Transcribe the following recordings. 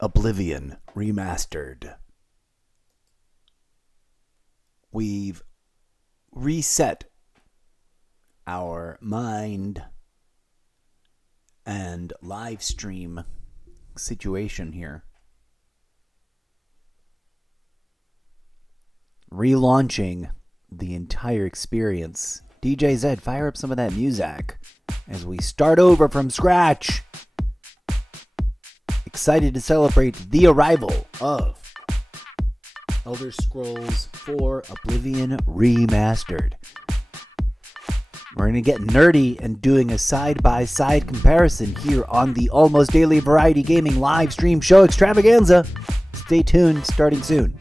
Oblivion Remastered. We've reset our mind and live stream situation here. Relaunching the entire experience. DJ Zed, fire up some of that music as we start over from scratch. Excited to celebrate the arrival of Elder Scrolls 4 Oblivion Remastered. We're going to get nerdy and doing a side-by-side comparison here on the almost daily variety gaming live stream show Extravaganza. Stay tuned, starting soon.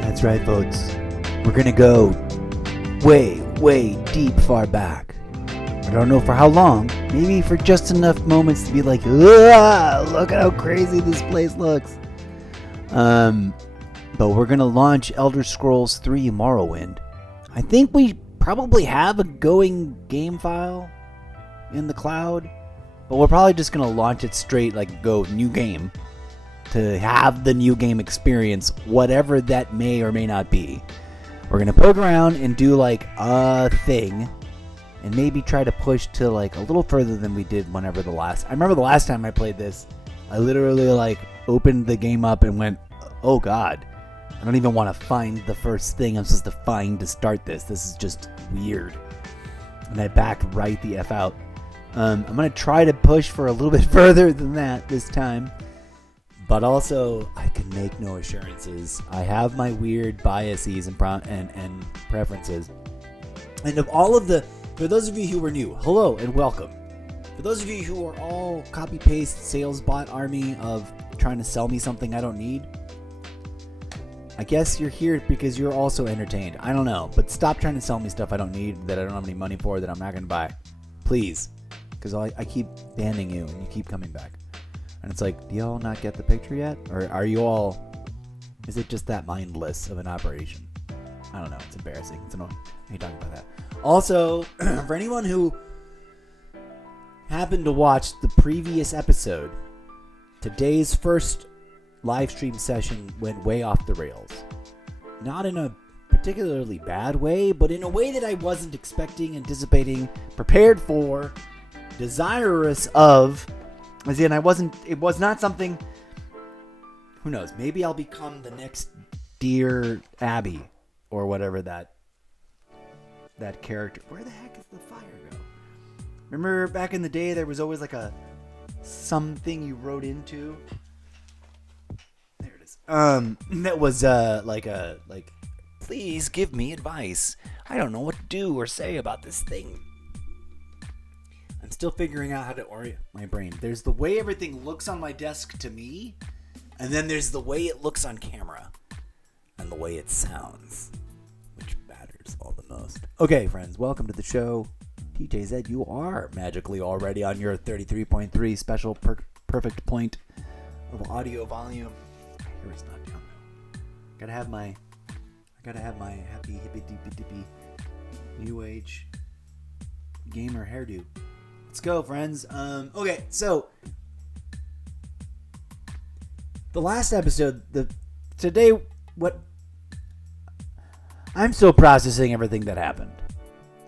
That's right, folks. We're going to go way, way deep far back. I don't know for how long. Maybe for just enough moments to be like, look at how crazy this place looks. But we're going to launch Elder Scrolls 3 Morrowind. I think we probably have a going game file in the cloud. But we're probably just going to launch it straight, like go new game. To have the new game experience, whatever that may or may not be. We're going to poke around and do like a thing. And maybe try to push to like a little further than we did whenever I remember the last time I played this, I literally like opened the game up and went, oh god, I don't even want to find the first thing I'm supposed to find to start this. This is just weird. And I backed right the F out. I'm going to try to push for a little bit further than that this time. But also, I can make no assurances. I have my weird biases and preferences. And of all of the... For those of you who are new, hello and welcome. For those of you who are all copy-paste sales bot army of trying to sell me something I don't need, I guess you're here because you're also entertained. I don't know, but stop trying to sell me stuff I don't need, that I don't have any money for, that I'm not going to buy. Please. Because I keep banning you and you keep coming back. And it's like, do y'all not get the picture yet? Or are you all... Is it just that mindless of an operation? I don't know. It's embarrassing. It's annoying. I hate talking about that. Also, for anyone who happened to watch the previous episode, today's first live stream session went way off the rails. Not in a particularly bad way, but in a way that I wasn't expecting, anticipating, prepared for, desirous of. As in, it was not something, who knows, maybe I'll become the next Dear Abby, or whatever that character. Where the heck is the fire go? Remember back in the day, there was always like a something you wrote into. There it is. That was like, please give me advice. I don't know what to do or say about this thing. I'm still figuring out how to orient my brain. There's the way everything looks on my desk to me, and then there's the way it looks on camera, and the way it sounds, which matters all the most. Okay, friends, welcome to the show. TJZ, you are magically already on your 33.3 special perfect point of audio volume. Here it's not down though. I gotta have my happy hippy dippy dippy new age gamer hairdo. Let's go, friends. Okay, so the last episode, today, I'm still processing everything that happened.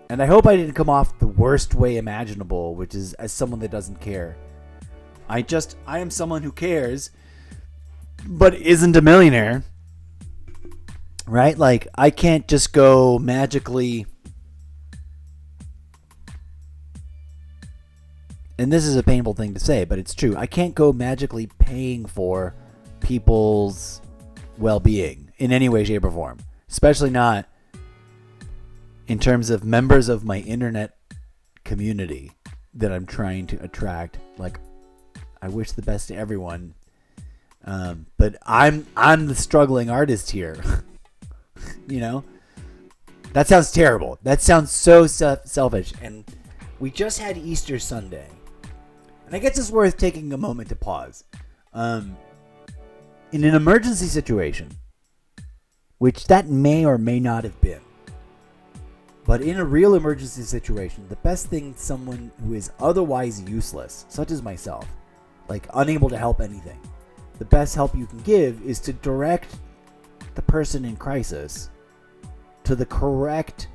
And I hope I didn't come off the worst way imaginable, which is as someone that doesn't care. I am someone who cares, but isn't a millionaire. right? Like, I can't just go magically, and this is a painful thing to say, but it's true. I can't go magically paying for people's well-being in any way, shape, or form, especially not in terms of members of my internet community that I'm trying to attract. Like, I wish the best to everyone, but I'm the struggling artist here. You know, that sounds terrible. That sounds so selfish. And we just had Easter Sunday, and I guess it's worth taking a moment to pause. In an emergency situation, which that may or may not have been, but in a real emergency situation, the best thing someone who is otherwise useless, such as myself, like unable to help anything, the best help you can give is to direct the person in crisis to the correct,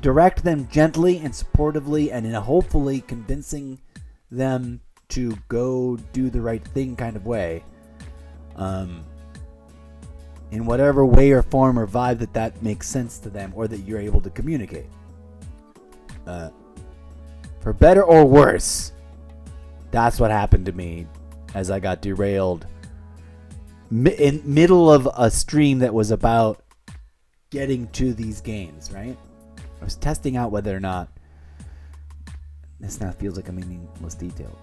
direct them gently and supportively and in a hopefully convincing them to go do the right thing kind of way. In whatever way or form or vibe that makes sense to them or that you're able to communicate. For better or worse, that's what happened to me as I got derailed in middle of a stream that was about getting to these games, right? I was testing out whether or not, this now feels like a meaningless detail.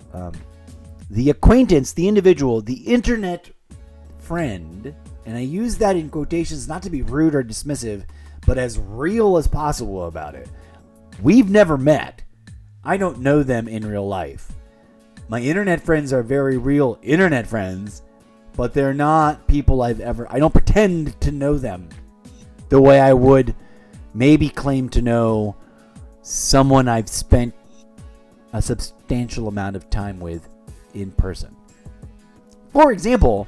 The acquaintance, the individual, the internet friend, and I use that in quotations not to be rude or dismissive, but as real as possible about it. We've never met. I don't know them in real life. My internet friends are very real internet friends, but they're not people I don't pretend to know them the way I would maybe claim to know someone I've spent a substantial amount of time with in person. For example,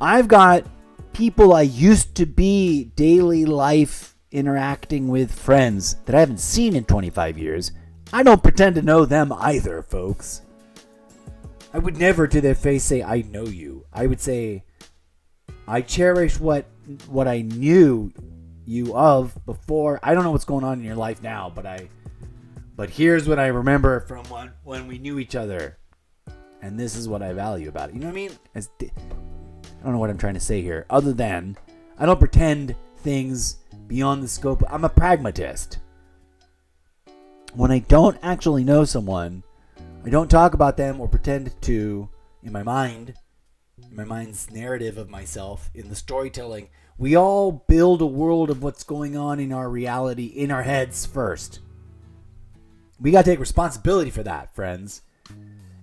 I've got people I used to be daily life interacting with, friends that I haven't seen in 25 years. I don't pretend to know them either, folks. I would never to their face say, I know you. I would say, I cherish what I knew you of before. I don't know what's going on in your life now, but here's what I remember from when we knew each other. And this is what I value about it. You know what I mean? I don't know what I'm trying to say here, other than I don't pretend things beyond the scope. I'm a pragmatist. When I don't actually know someone, I don't talk about them or pretend to, in my mind's narrative of myself, in the storytelling. We all build a world of what's going on in our reality in our heads first. We got to take responsibility for that, friends.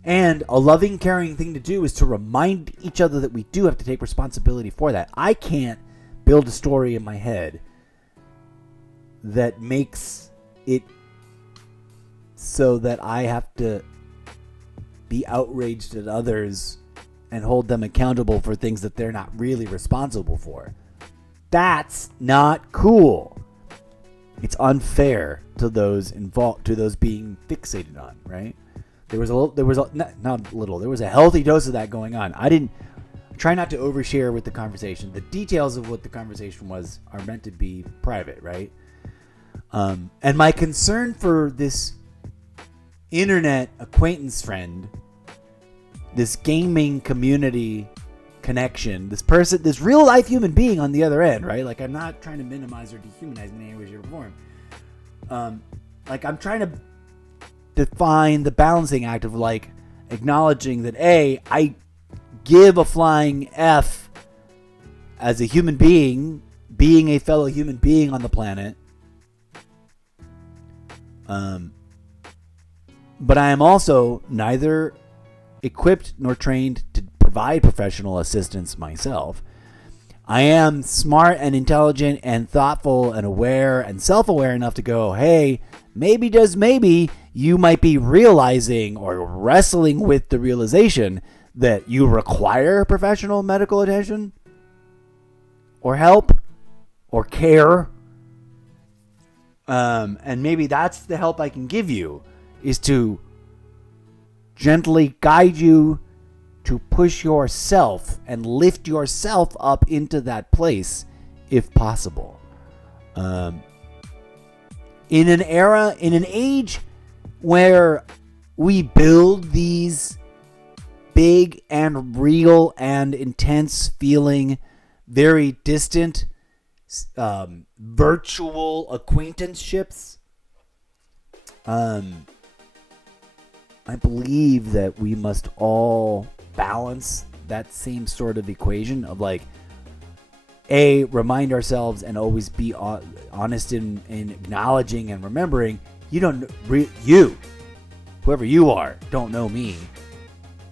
And a loving, caring thing to do is to remind each other that we do have to take responsibility for that. I can't build a story in my head that makes it so that I have to be outraged at others and hold them accountable for things that they're not really responsible for. That's not cool. It's unfair to those involved, to those being fixated on, right? There was a healthy dose of that going on. I try not to overshare with the conversation. The details of what the conversation was are meant to be private, right? And my concern for this internet acquaintance friend, this gaming community connection, this person, this real life human being on the other end, right? Like, I'm not trying to minimize or dehumanize in any way, shape, or form. Like, I'm trying to define the balancing act of, like, acknowledging that I give a flying F as a human being a fellow human being on the planet. But I am also neither equipped nor trained to provide professional assistance myself. I am smart and intelligent and thoughtful and aware and self-aware enough to go, hey, maybe you might be realizing or wrestling with the realization that you require professional medical attention or help or care. And maybe that's the help I can give you, is to gently guide you to push yourself and lift yourself up into that place if possible. In an age where we build these big and real and intense feeling, very distant virtual acquaintanceships, I believe that we must all balance that same sort of equation of like, remind ourselves and always be honest in acknowledging and remembering you, whoever you are, don't know me.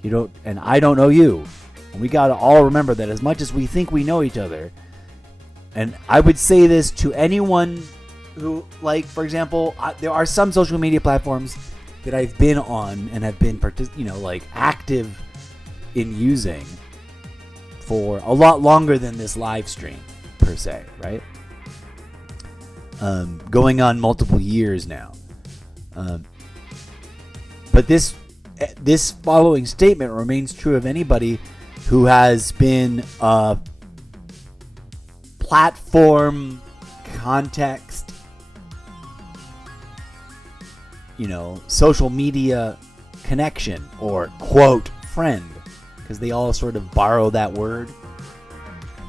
You don't, and I don't know you. And we got to all remember that as much as we think we know each other, and I would say this to anyone who, like, for example, there are some social media platforms that I've been on and have been active in using for a lot longer than this live stream per se, right? Going on multiple years now. But this following statement remains true of anybody who has been a platform context, social media connection or quote friend, because they all sort of borrow that word.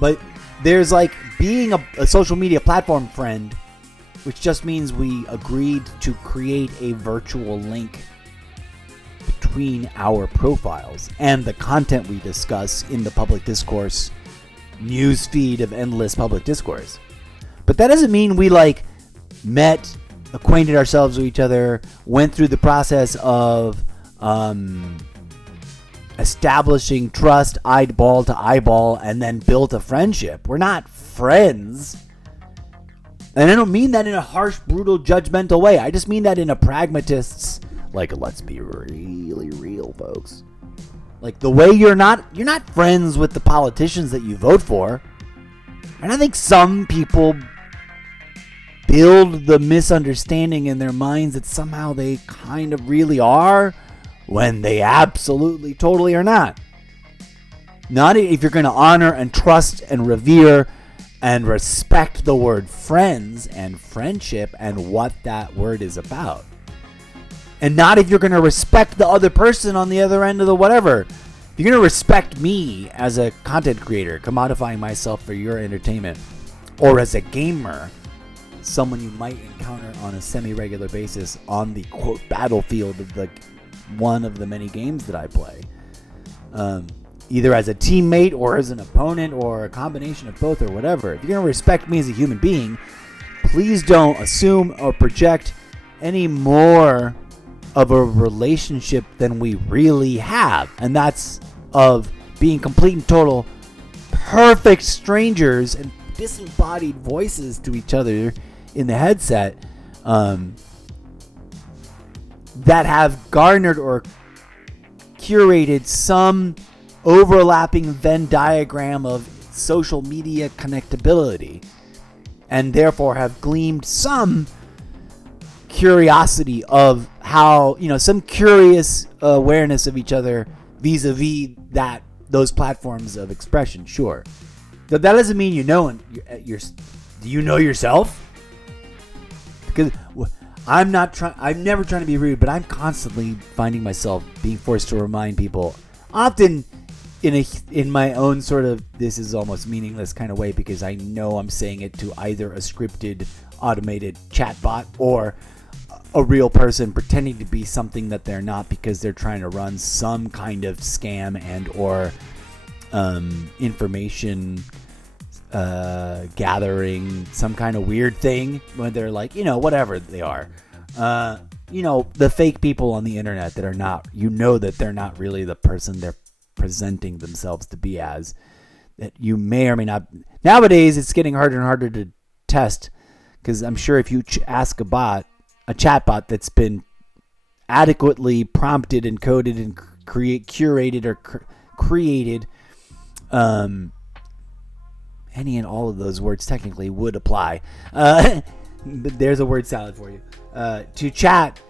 But there's like being a social media platform friend, which just means we agreed to create a virtual link between our profiles and the content we discuss in the public discourse news feed of endless public discourse. But that doesn't mean we met, acquainted ourselves with each other, went through the process of establishing trust eyeball to eyeball, and then built a friendship. We're not friends. And I don't mean that in a harsh, brutal, judgmental way. I just mean that in a pragmatist's, let's be really real, folks. The way you're not friends with the politicians that you vote for. And I think some people build the misunderstanding in their minds that somehow they kind of really are, when they absolutely, totally are not. Not if you're going to honor and trust and revere and respect the word friends and friendship and what that word is about. And not if you're going to respect the other person on the other end of the whatever. If you're going to respect me as a content creator, commodifying myself for your entertainment, or as a gamer, someone you might encounter on a semi-regular basis on the quote battlefield of one of the many games that I play, either as a teammate or as an opponent or a combination of both or whatever. If you're going to respect me as a human being, please don't assume or project any more of a relationship than we really have. And that's of being complete and total perfect strangers and disembodied voices to each other in the headset, that have garnered or curated some overlapping Venn diagram of social media connectability, and therefore have gleamed some curiosity of how, some curious awareness of each other vis-a-vis those platforms of expression. Sure, but that doesn't mean do you know yourself? Because I'm never trying to be rude, but I'm constantly finding myself being forced to remind people, often in my own sort of this is almost meaningless kind of way, because I know I'm saying it to either a scripted automated chatbot or a real person pretending to be something that they're not, because they're trying to run some kind of scam and or information gathering, some kind of weird thing, when they're whatever they are, the fake people on the internet that are not, that they're not really the person they're presenting themselves to be as, that you may or may not. Nowadays it's getting harder and harder to test, because I'm sure if you ask a chatbot that's been adequately prompted and coded and curated or created, any and all of those words technically would apply. But there's a word salad for you. To chat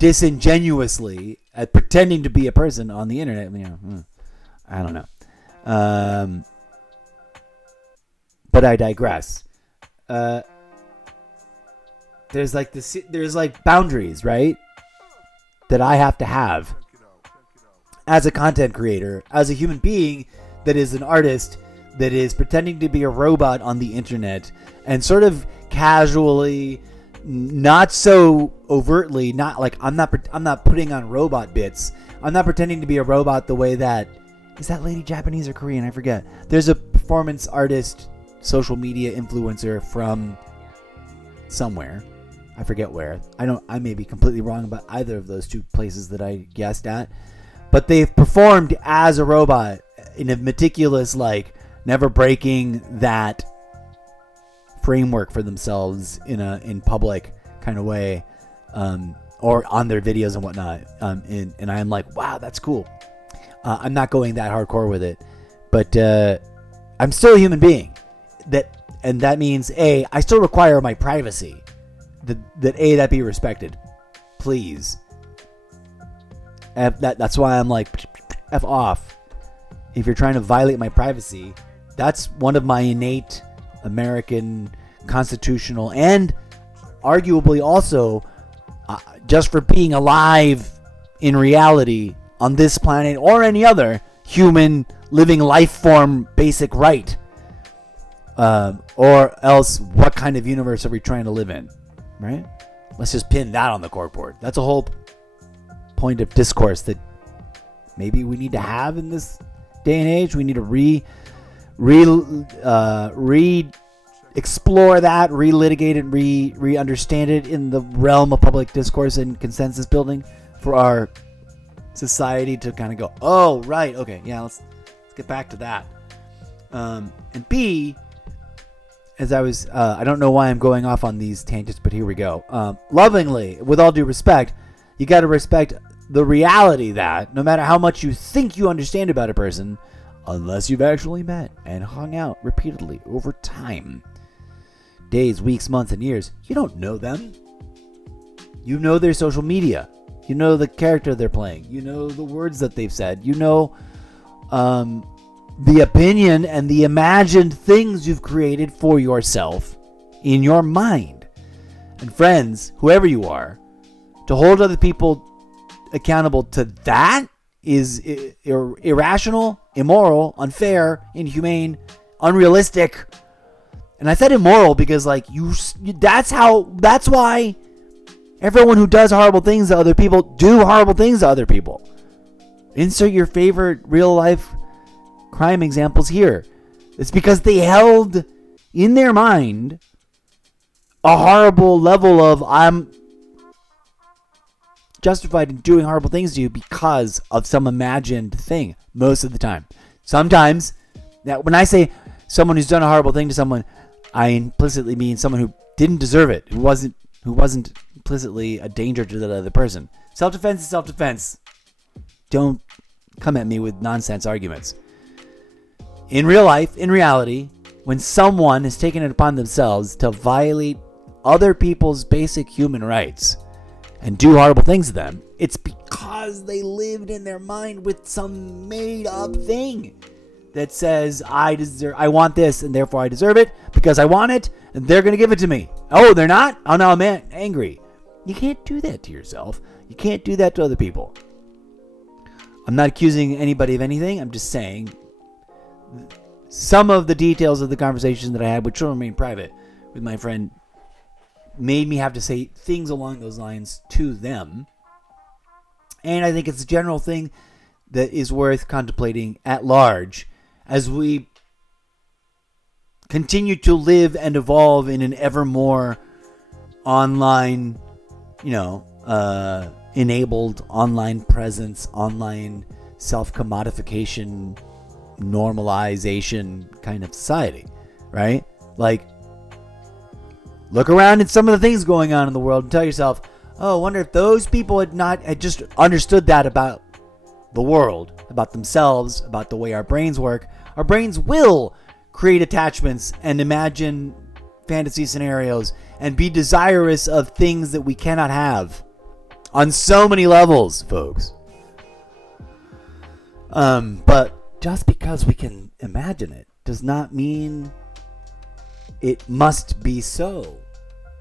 disingenuously at pretending to be a person on the internet. I don't know. But I digress. There's like boundaries, right? That I have to have as a content creator, as a human being that is an artist that is pretending to be a robot on the internet and sort of casually, not so overtly, not like I'm not putting on robot bits. I'm not pretending to be a robot the way that is that lady Japanese or Korean? I forget. There's a performance artist, social media influencer from somewhere. I forget where. I may be completely wrong about either of those two places that I guessed at. But they've performed as a robot in a meticulous, like, never breaking that framework for themselves in public kind of way, or on their videos and whatnot. And I'm like, wow, that's cool. I'm not going that hardcore with it, but I'm still a human being. That means I still require my privacy. That be respected, please. That's why I'm like, F off. If you're trying to violate my privacy, that's one of my innate American constitutional and arguably also just for being alive in reality on this planet or any other human living life form basic right. Or else, what kind of universe are we trying to live in? Right? Let's just pin that on the corkboard. That's a whole point of discourse that maybe we need to have in this day and age. We need to explore that, relitigate it, re-understand it in the realm of public discourse and consensus building for our society to kind of go, oh, right, okay, yeah, let's get back to that. And B, as I was, I don't know why I'm going off on these tangents, but here we go. Lovingly, with all due respect, you got to respect the reality that no matter how much you think you understand about a person, unless you've actually met and hung out repeatedly over time, days, weeks, months, and years, you don't know them. You know their social media. You know the character they're playing. You know the words that they've said. You know the opinion and the imagined things you've created for yourself in your mind. And friends, whoever you are, to hold other people accountable to that is irrational, immoral, unfair, inhumane, unrealistic. And I said immoral because that's why everyone who does horrible things to other people do horrible things to other people. Insert your favorite real life crime examples here. It's because they held in their mind a horrible level of I'm justified in doing horrible things to you because of some imagined thing most of the time. Sometimes, now when I say someone who's done a horrible thing to someone, I implicitly mean someone who didn't deserve it, who wasn't implicitly a danger to the other person. Self-defense is self-defense. Don't come at me with nonsense arguments. In real life, in reality, when someone has taken it upon themselves to violate other people's basic human rights and do horrible things to them, it's because they lived in their mind with some made-up thing that says, I want this, and therefore I deserve it because I want it, and they're going to give it to me. Oh, they're not? Oh, no, I'm angry. You can't do that to yourself. You can't do that to other people. I'm not accusing anybody of anything. I'm just saying some of the details of the conversation that I had, which will remain private, with my friend, made me have to say things along those lines to them. And I think it's a general thing that is worth contemplating at large as we continue to live and evolve in an ever more online, enabled online presence, online self-commodification, normalization kind of society, right? Like, look around at some of the things going on in the world and tell yourself, oh, I wonder if those people had just understood that about the world, about themselves, about the way our brains work. Our brains will create attachments and imagine fantasy scenarios and be desirous of things that we cannot have on so many levels, folks. But just because we can imagine it does not mean it must be so.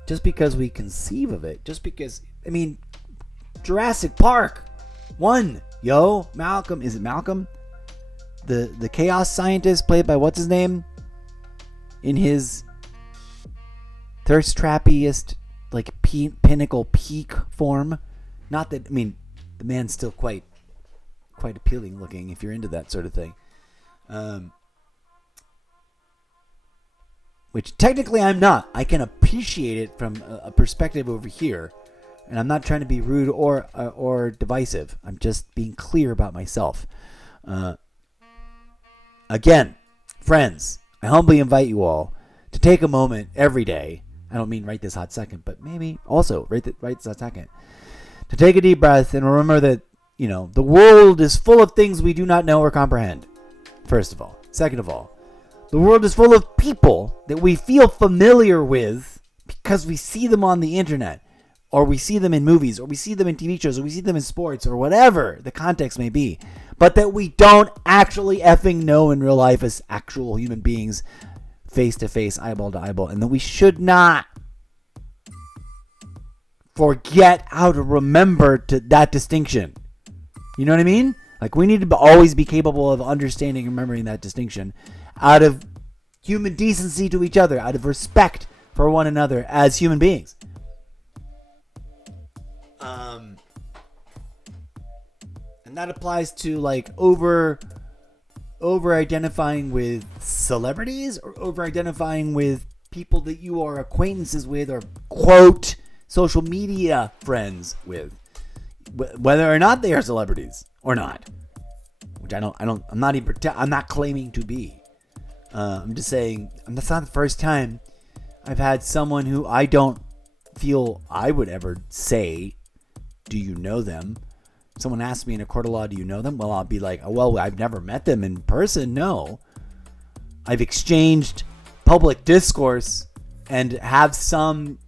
Just because we conceive of it, just because, I mean, Jurassic Park 1, Malcolm, is it Malcolm? The chaos scientist played by what's his name? In his thirst trappiest, like pinnacle peak form. Not that, I mean, the man's still quite appealing looking if you're into that sort of thing. Which technically I'm not. I can appreciate it from a perspective over here, and I'm not trying to be rude or divisive. I'm just being clear about myself. Again, friends, I humbly invite you all to take a moment every day. I don't mean right this hot second, but maybe also right this hot second, to take a deep breath and remember that, the world is full of things we do not know or comprehend. First of all. Second of all, the world is full of people that we feel familiar with because we see them on the internet, or we see them in movies, or we see them in TV shows, or we see them in sports, or whatever the context may be, but that we don't actually effing know in real life as actual human beings, face to face, eyeball to eyeball, and that we should not forget how to remember that distinction. You know what I mean? Like, we need to always be capable of understanding and remembering that distinction out of human decency to each other, out of respect for one another as human beings. And that applies to, like, over identifying with celebrities, or over identifying with people that you are acquaintances with, or quote social media friends with, whether or not they are celebrities or not, which I'm not claiming to be. I'm just saying, that's not the first time I've had someone who I don't feel I would ever say, do you know them? Someone asks me in a court of law, do you know them? Well, I'll be like, oh, well, I've never met them in person. No. I've exchanged public discourse and have some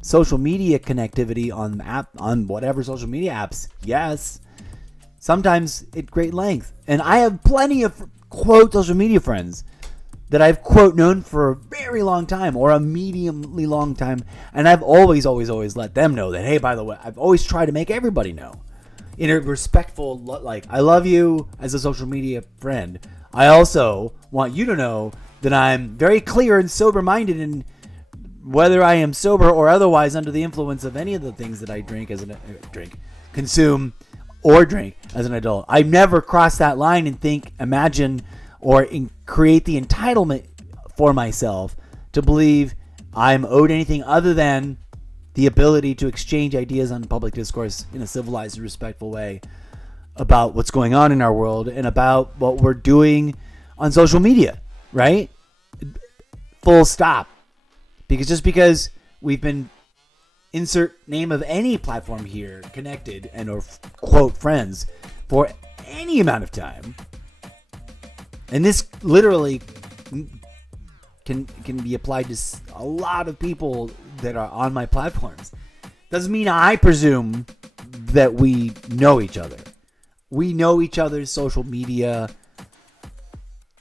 social media connectivity on whatever social media apps. Yes. Sometimes at great length. And I have plenty of, quote, social media friends that I've, quote, known for a very long time, or a mediumly long time. And I've always let them know that, hey, by the way, I've always tried to make everybody know in a respectful, like, I love you as a social media friend. I also want you to know that I'm very clear and sober-minded, in whether I am sober or otherwise under the influence of any of the things that I consume or drink as an adult. I never cross that line and imagine, or create the entitlement for myself to believe I'm owed anything other than the ability to exchange ideas on public discourse in a civilized and respectful way about what's going on in our world and about what we're doing on social media, right? Full stop. Because just because we've been, insert name of any platform here, connected and or quote friends for any amount of time, and this literally can be applied to a lot of people that are on my platforms, doesn't mean I presume that we know each other. We know each other's social media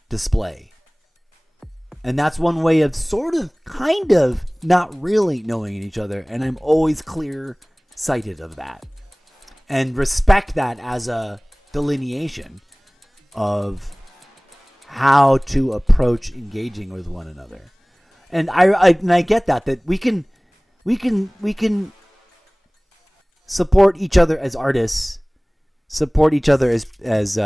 display. And that's one way of kind of not really knowing each other. And I'm always clear-sighted of that. And respect that as a delineation of how to approach engaging with one another. And I get that we can support each other as artists, support each other as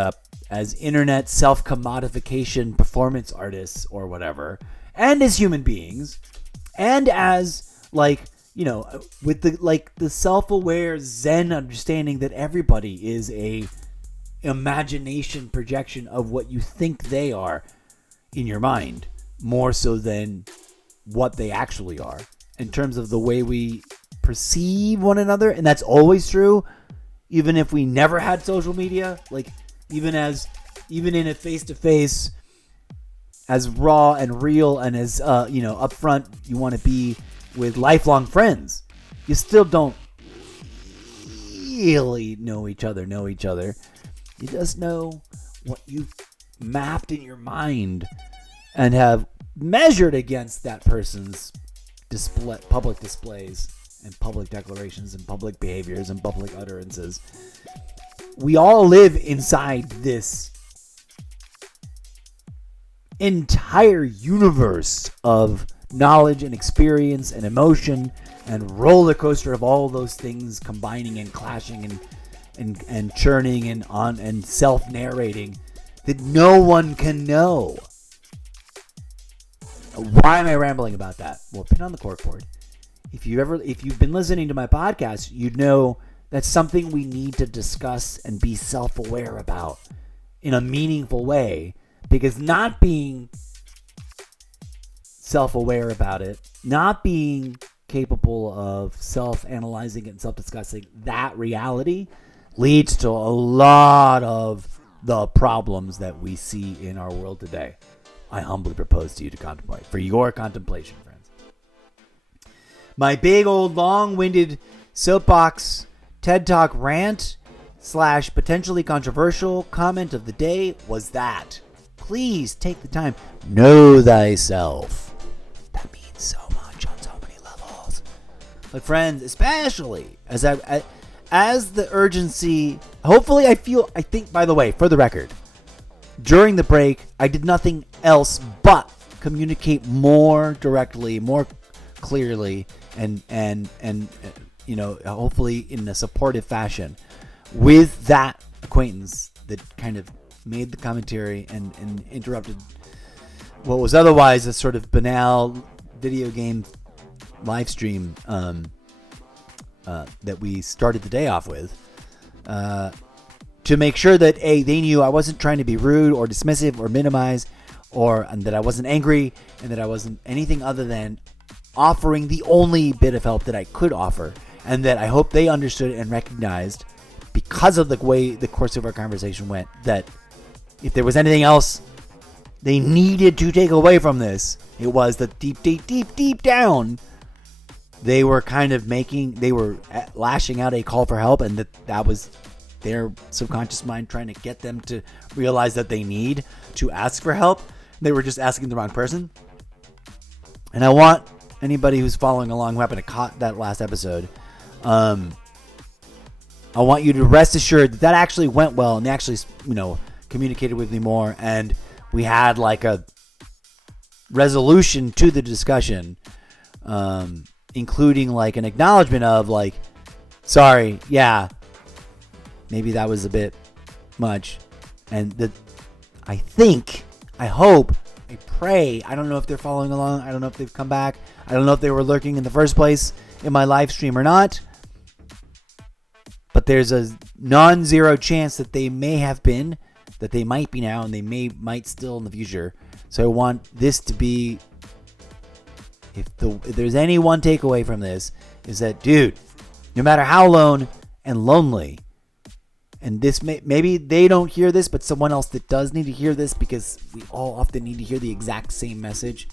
internet self-commodification performance artists or whatever, and as human beings, and as, like, with the self-aware Zen understanding that everybody is a imagination projection of what you think they are in your mind, more so than what they actually are in terms of the way we perceive one another. And that's always true, even if we never had social media. Like, even in a face-to-face, as raw and real and as upfront you want to be with lifelong friends, you still don't really know each other. You just know what you've mapped in your mind and have measured against that person's public displays and public declarations and public behaviors and public utterances. We all live inside this entire universe of knowledge and experience and emotion and roller coaster of all those things combining and clashing and churning and self-narrating that no one can know. Why am I rambling about that? Well, pin on the corkboard. If you've been listening to my podcast, you'd know that's something we need to discuss and be self-aware about in a meaningful way, because not being self-aware about it, not being capable of self-analyzing and self-discussing that reality leads to a lot of the problems that we see in our world today. I humbly propose to you to contemplate. For your contemplation, friends. My big old long-winded soapbox TED Talk rant / potentially controversial comment of the day was that. Please take the time. Know thyself. That means so much on so many levels. But friends, especially as the urgency, hopefully I think, by the way, for the record, during the break, I did nothing else but communicate more directly, more clearly, and hopefully in a supportive fashion with that acquaintance that kind of made the commentary and interrupted what was otherwise a sort of banal video game live stream that we started the day off with. To make sure that they knew I wasn't trying to be rude or dismissive or minimize, and that I wasn't angry, and that I wasn't anything other than offering the only bit of help that I could offer, and that I hope they understood and recognized, because of the way the course of our conversation went, that if there was anything else they needed to take away from this, it was that deep down, they were lashing out a call for help, and that was their subconscious mind trying to get them to realize that they need to ask for help. They were just asking the wrong person. And I want anybody who's following along who happened to caught that last episode, I want you to rest assured that actually went well, and they actually, communicated with me more, and we had like a resolution to the discussion, including like an acknowledgement of like, sorry, yeah, maybe that was a bit much. And I hope, I pray, I don't know if they're following along. I don't know if they've come back. I don't know if they were lurking in the first place in my live stream or not. But there's a non-zero chance that they may have been, that they might be now, and they might still in the future. So I want this to be, if there's any one takeaway from this, is that, dude, no matter how alone and lonely, and this maybe they don't hear this, but someone else that does need to hear this, because we all often need to hear the exact same message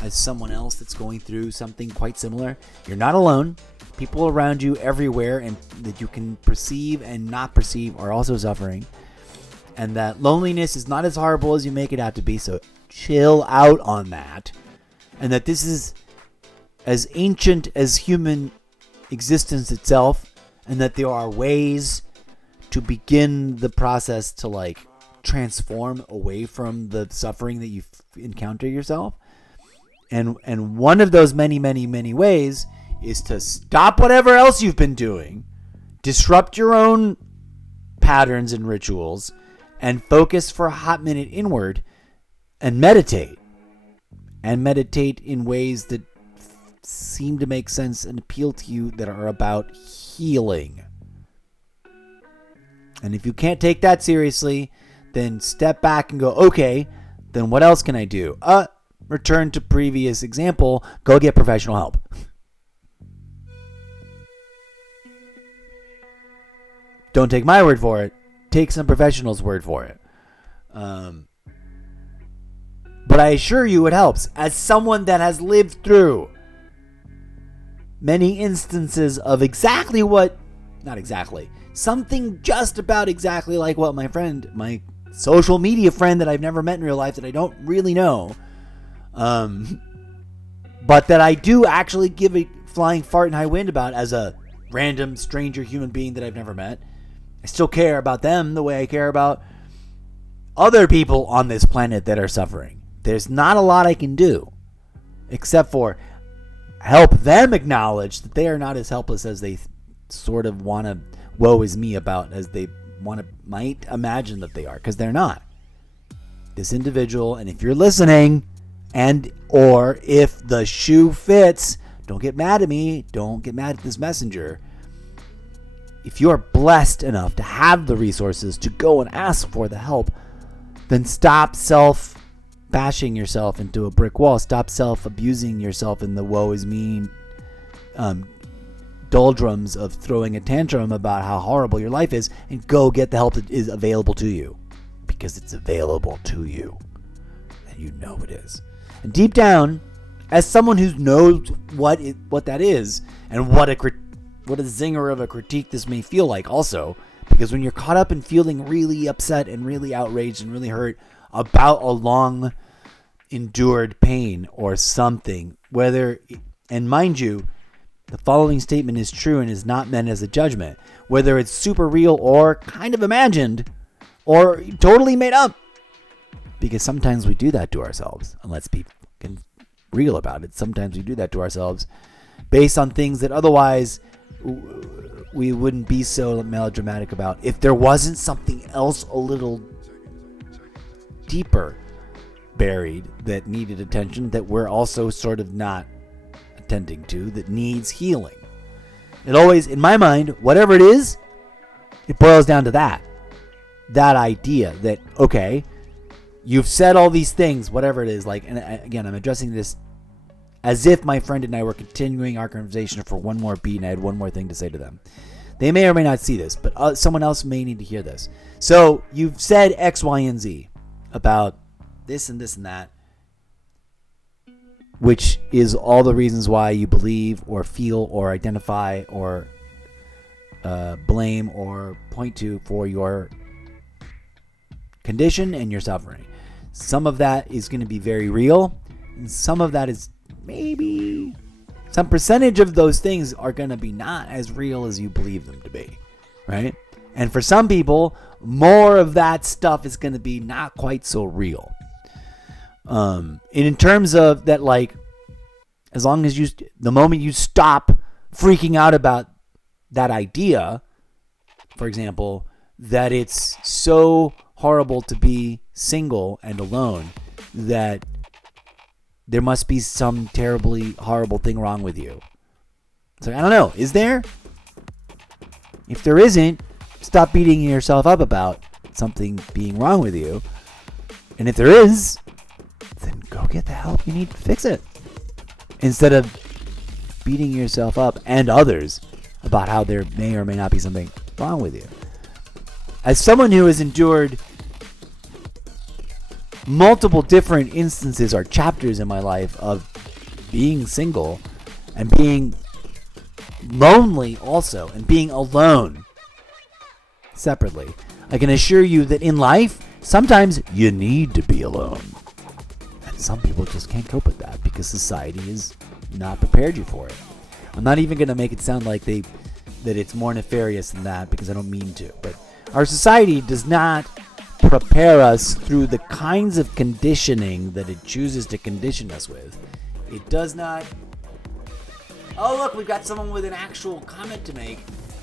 as someone else that's going through something quite similar. You're not alone. People around you everywhere, and that you can perceive and not perceive, are also suffering. And that loneliness is not as horrible as you make it out to be, so chill out on that. And that this is as ancient as human existence itself, and that there are ways to begin the process to like transform away from the suffering that you encounter yourself. And one of those many, many, many ways is to stop whatever else you've been doing, disrupt your own patterns and rituals, and focus for a hot minute inward and meditate. And meditate in ways that seem to make sense and appeal to you, that are about healing. And if you can't take that seriously, then step back and go, okay, then what else can I do? Return to previous example, go get professional help. Don't take my word for it. Take some professional's word for it. But I assure you it helps. As someone that has lived through many instances of exactly what, not exactly, something just about exactly like what my social media friend that I've never met in real life, that I don't really know, but that I do actually give a flying fart in high wind about as a random stranger human being that I've never met. I still care about them the way I care about other people on this planet that are suffering. There's not a lot I can do except for help them acknowledge that they are not as helpless as they sort of want to woe is me about, as they might imagine that they are, because they're not. This individual, and if you're listening, and or if the shoe fits, don't get mad at me, don't get mad at this messenger. If you are blessed enough to have the resources to go and ask for the help, then stop bashing yourself into a brick wall. Stop abusing yourself in the woe is me doldrums of throwing a tantrum about how horrible your life is, and go get the help that is available to you, because it's available to you, and you know it is. And deep down, as someone who knows what that is, and what a zinger of a critique this may feel like also, because when you're caught up in feeling really upset and really outraged and really hurt about a long endured pain or something, and mind you, the following statement is true and is not meant as a judgment, whether it's super real or kind of imagined or totally made up, because sometimes we do that to ourselves, and let's be real about it. Sometimes we do that to ourselves based on things that otherwise we wouldn't be so melodramatic about if there wasn't something else a little deeper buried that needed attention, that we're also sort of not attending to, that needs healing. It always, in my mind, whatever it is, it boils down to that idea that, okay, you've said all these things, whatever it is, like, and again, I'm addressing this as if my friend and I were continuing our conversation for one more beat and I had one more thing to say to them. They may or may not see this, but someone else may need to hear this. So you've said X, Y, and Z about this and this and that, which is all the reasons why you believe or feel or identify or blame or point to for your condition and your suffering. Some of that is going to be very real, and some of that is maybe some percentage of those things are going to be not as real as you believe them to be, right? And for some people, more of that stuff is going to be not quite so real. And in terms of that, like, as long as the moment you stop freaking out about that idea, for example, that it's so horrible to be single and alone that there must be some terribly horrible thing wrong with you. So I don't know. Is there? If there isn't, stop beating yourself up about something being wrong with you. And if there is, then go get the help you need to fix it, instead of beating yourself up and others about how there may or may not be something wrong with you. As someone who has endured multiple different instances or chapters in my life of being single and being lonely also, and being alone separately, I can assure you that in life, sometimes you need to be alone. And some people just can't cope with that because society has not prepared you for it. I'm not even going to make it sound like that it's more nefarious than that, because I don't mean to. But our society does not prepare us through the kinds of conditioning that it chooses to condition us with. It does not. Oh, look, we've got someone with an actual comment to make.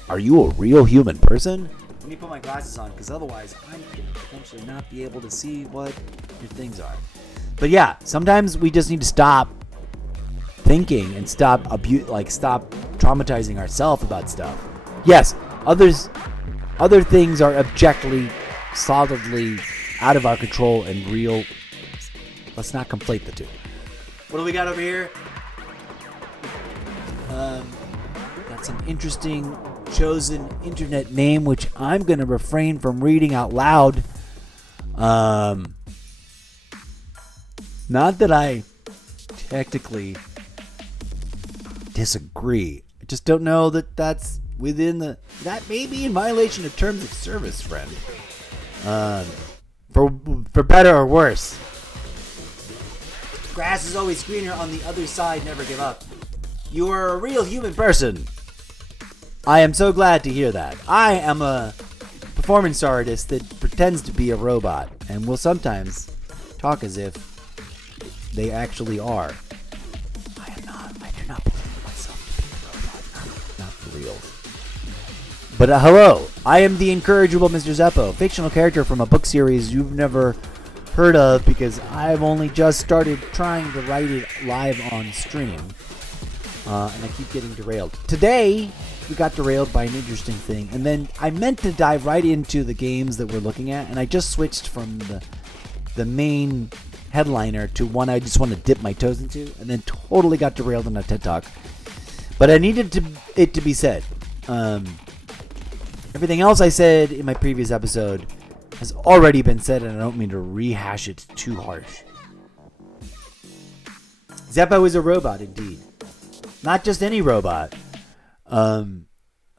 Are you a real human person? Let me put my glasses on, because otherwise I'm going to potentially not be able to see what your things are. But yeah, sometimes we just need to stop thinking and stop traumatizing ourselves about stuff. Yes, other things are objectively, solidly out of our control and real. Let's not conflate the two. What do we got over here? Got some interesting chosen internet name, which I'm going to refrain from reading out loud. Not that I technically disagree. I just don't know that that's that may be in violation of terms of service, friend. For better or worse. Grass is always greener on the other side, never give up. You are a real human person. I am so glad to hear that. I am a performance artist that pretends to be a robot and will sometimes talk as if they actually are. I am not. I do not believe myself to be a robot. Not for real. But hello, I am the incorrigible Mr. Zeppo, fictional character from a book series you've never heard of because I've only just started trying to write it live on stream. And I keep getting derailed. Today, we got derailed by an interesting thing. And then I meant to dive right into the games that we're looking at. And I just switched from the main headliner to one I just want to dip my toes into. And then totally got derailed in a TED Talk. But I needed it to be said. Everything else I said in my previous episode has already been said. And I don't mean to rehash it too harsh. Zeppo is a robot, indeed. Not just any robot. An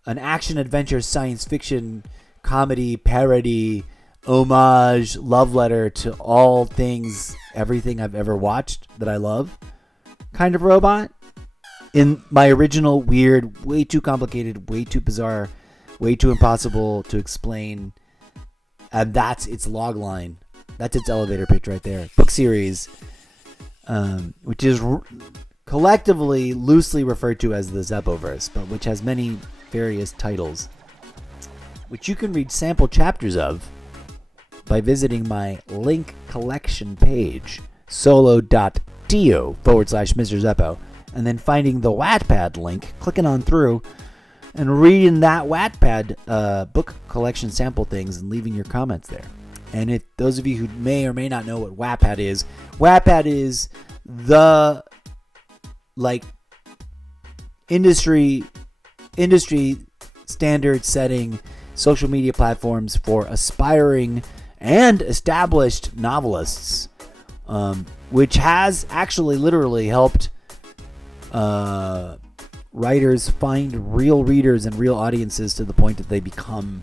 action-adventure, science fiction, comedy, parody, homage, love letter to all things, everything I've ever watched that I love kind of robot. In my original, weird, way too complicated, way too bizarre, way too impossible to explain. And that's its log line. That's its elevator pitch right there. Book series, which is collectively loosely referred to as the Zeppoverse, but which has many various titles, which you can read sample chapters of by visiting my link collection page, solo.to/Mr. Zeppo, and then finding the Wattpad link, clicking on through, and reading that Wattpad book collection sample things and leaving your comments there. And if those of you who may or may not know what Wattpad is the industry standard setting social media platforms for aspiring and established novelists, which has actually literally helped writers find real readers and real audiences to the point that they become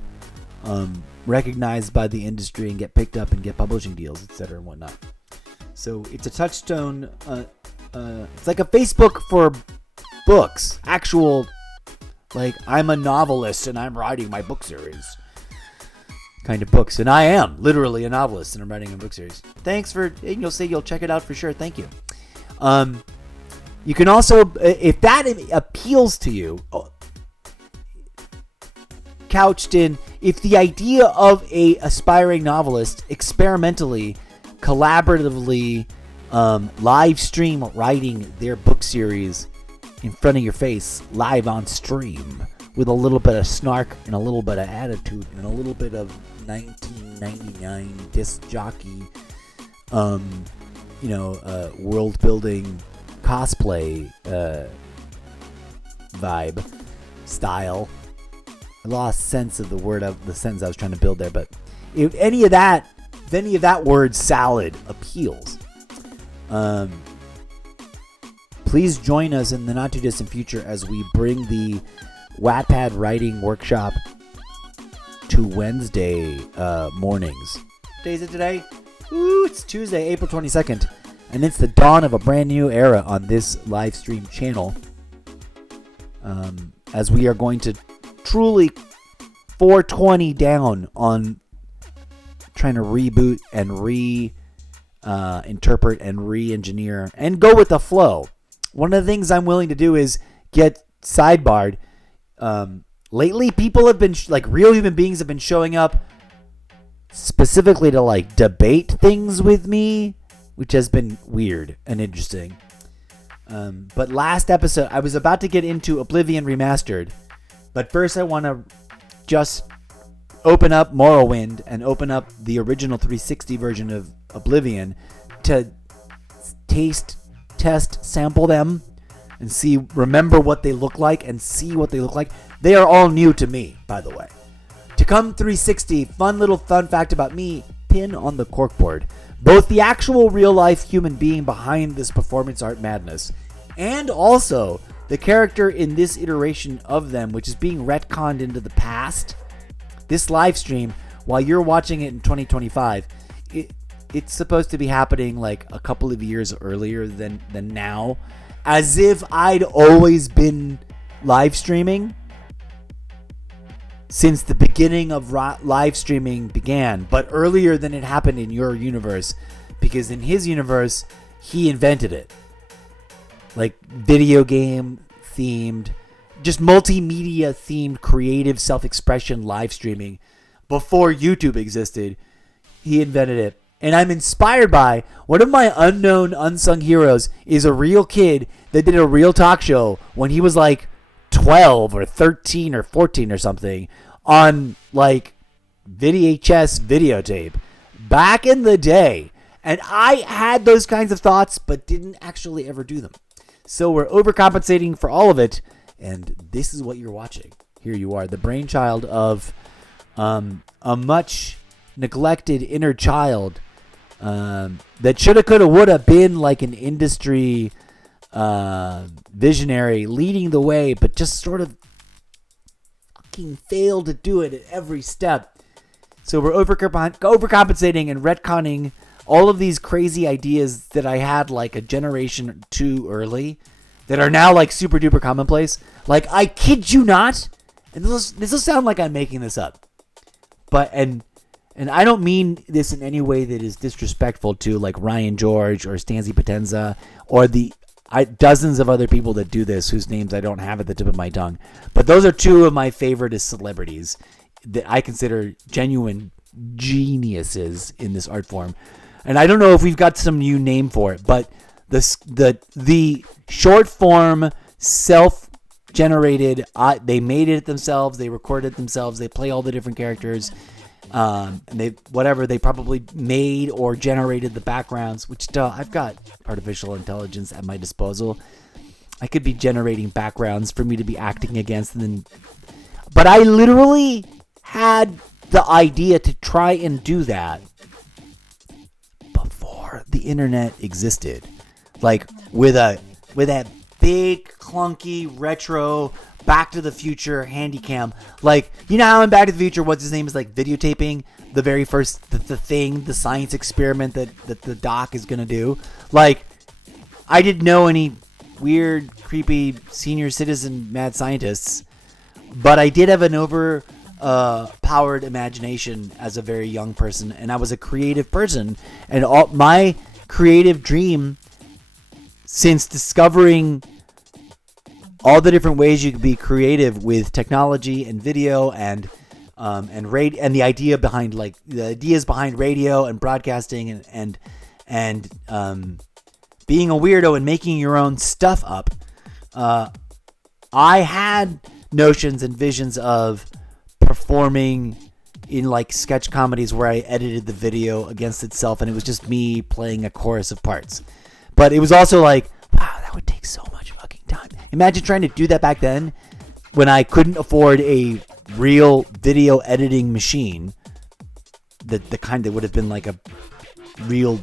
recognized by the industry and get picked up and get publishing deals, etc. and whatnot. So it's a touchstone. It's like a Facebook for books. Actual, I'm a novelist and I'm writing my book series kind of books. And I am literally a novelist and I'm writing a book series. Thanks for, and you'll say you'll check it out for sure. Thank you. You can also, if that appeals to you, couched in, if the idea of a aspiring novelist experimentally, collaboratively, live stream writing their book series in front of your face live on stream with a little bit of snark and a little bit of attitude and a little bit of 1999 disc jockey world building cosplay vibe style. I lost sense of the sentence I was trying to build there, but if any of that word salad appeals, please join us in the not too distant future as we bring the Wattpad writing workshop to Wednesday mornings. What day is it today? Ooh, it's Tuesday, April 22nd, and it's the dawn of a brand new era on this live stream channel. As we are going to truly 420 down on trying to reboot and interpret and re-engineer and go with the flow. One of the things I'm willing to do is get sidebarred. Lately, people have been real human beings have been showing up specifically to debate things with me, which has been weird and interesting. But last episode, I was about to get into Oblivion Remastered, but first I want to just open up Morrowind and open up the original 360 version of Oblivion to taste, test, sample them, and remember what they look like and see what they look like. They are all new to me, by the way. To come 360, fun fact about me, pin on the corkboard. Both the actual real-life human being behind this performance art madness and also the character in this iteration of them, which is being retconned into the past, this live stream, while you're watching it in 2025, it's supposed to be happening like a couple of years earlier than now, as if I'd always been live streaming since the beginning of live streaming began, but earlier than it happened in your universe, because in his universe, he invented it. Like video game themed, just multimedia themed creative self-expression live streaming before YouTube existed. He invented it. And I'm inspired by one of my unknown unsung heroes is a real kid that did a real talk show when he was like 12 or 13 or 14 or something on like VHS videotape back in the day. And I had those kinds of thoughts, but didn't actually ever do them. So we're overcompensating for all of it, and this is what you're watching. Here you are, the brainchild of a much neglected inner child that shoulda, coulda, woulda been like an industry visionary leading the way, but just sort of fucking failed to do it at every step. So we're overcompensating and retconning all of these crazy ideas that I had like a generation too early that are now like super duper commonplace. Like, I kid you not, and this will sound like I'm making this up, but and I don't mean this in any way that is disrespectful to like Ryan George or Stanzi Potenza or the dozens of other people that do this whose names I don't have at the tip of my tongue. But those are two of my favorite celebrities that I consider genuine geniuses in this art form. And I don't know if we've got some new name for it, but the short form self-generated, they made it themselves, they recorded it themselves, they play all the different characters, and they probably made or generated the backgrounds, which I've got artificial intelligence at my disposal. I could be generating backgrounds for me to be acting against, but I literally had the idea to try and do that before the internet existed, like with a big clunky retro Back to the Future handycam. Like, you know how in Back to the Future, what's his name is like videotaping the very first the science experiment that the doc is gonna do. Like, I didn't know any weird, creepy senior citizen mad scientists, but I did have an powered imagination as a very young person, and I was a creative person, and all my creative dream since discovering all the different ways you could be creative with technology and video and the idea behind like the ideas behind radio and broadcasting and being a weirdo and making your own stuff up. I had notions and visions of performing in like sketch comedies where I edited the video against itself and it was just me playing a chorus of parts. But it was also like, wow, that would take so much fucking time. Imagine trying to do that back then when I couldn't afford a real video editing machine, the kind that would have been like a real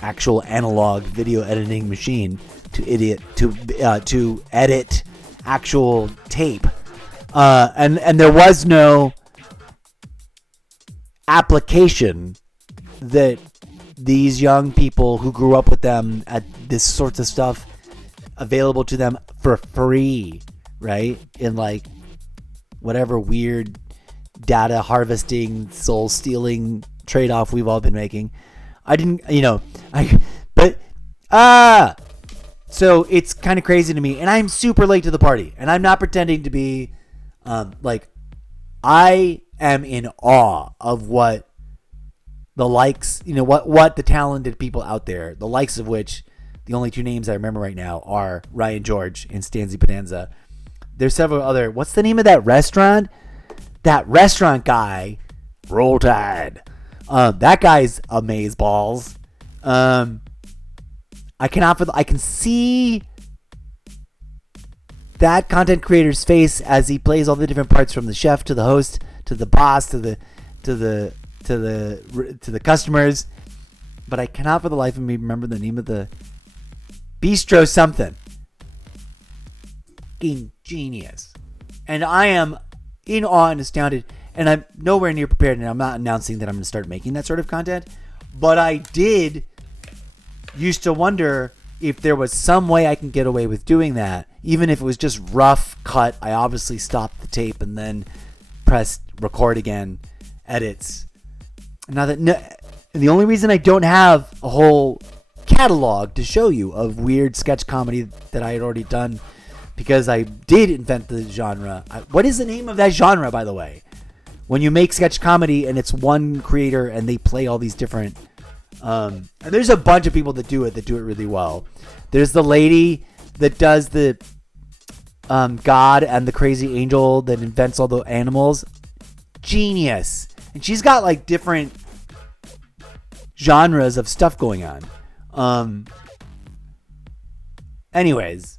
actual analog video editing machine to edit actual tape. And there was no application that these young people who grew up with them at this sorts of stuff available to them for free, right? In like whatever weird data harvesting, soul stealing trade-off we've all been making. So it's kind of crazy to me, and I'm super late to the party, and I'm not pretending to be I am in awe of what the likes, what the talented people out there, the likes of which the only two names I remember right now are Ryan George and Stanzi Potenza. There's several other, what's the name of that restaurant? That restaurant guy, Roll Tide. That guy's amazeballs. I can see that content creator's face as he plays all the different parts, from the chef to the host to the boss to the customers, but I cannot for the life of me remember the name of the bistro something. fucking genius. And I am in awe and astounded. And I'm nowhere near prepared. And I'm not announcing that I'm going to start making that sort of content. But I did used to wonder if there was some way I can get away with doing that. Even if it was just rough cut. I obviously stopped the tape and then pressed record again, edits. Now that and the only reason I don't have a whole catalog to show you of weird sketch comedy that I had already done, because I did invent the genre. What is the name of that genre, by the way? When you make sketch comedy and it's one creator and they play all these different... and there's a bunch of people that do it really well. There's the lady that does the God and the crazy angel that invents all the animals. Genius. And she's got like different genres of stuff going on. Anyways,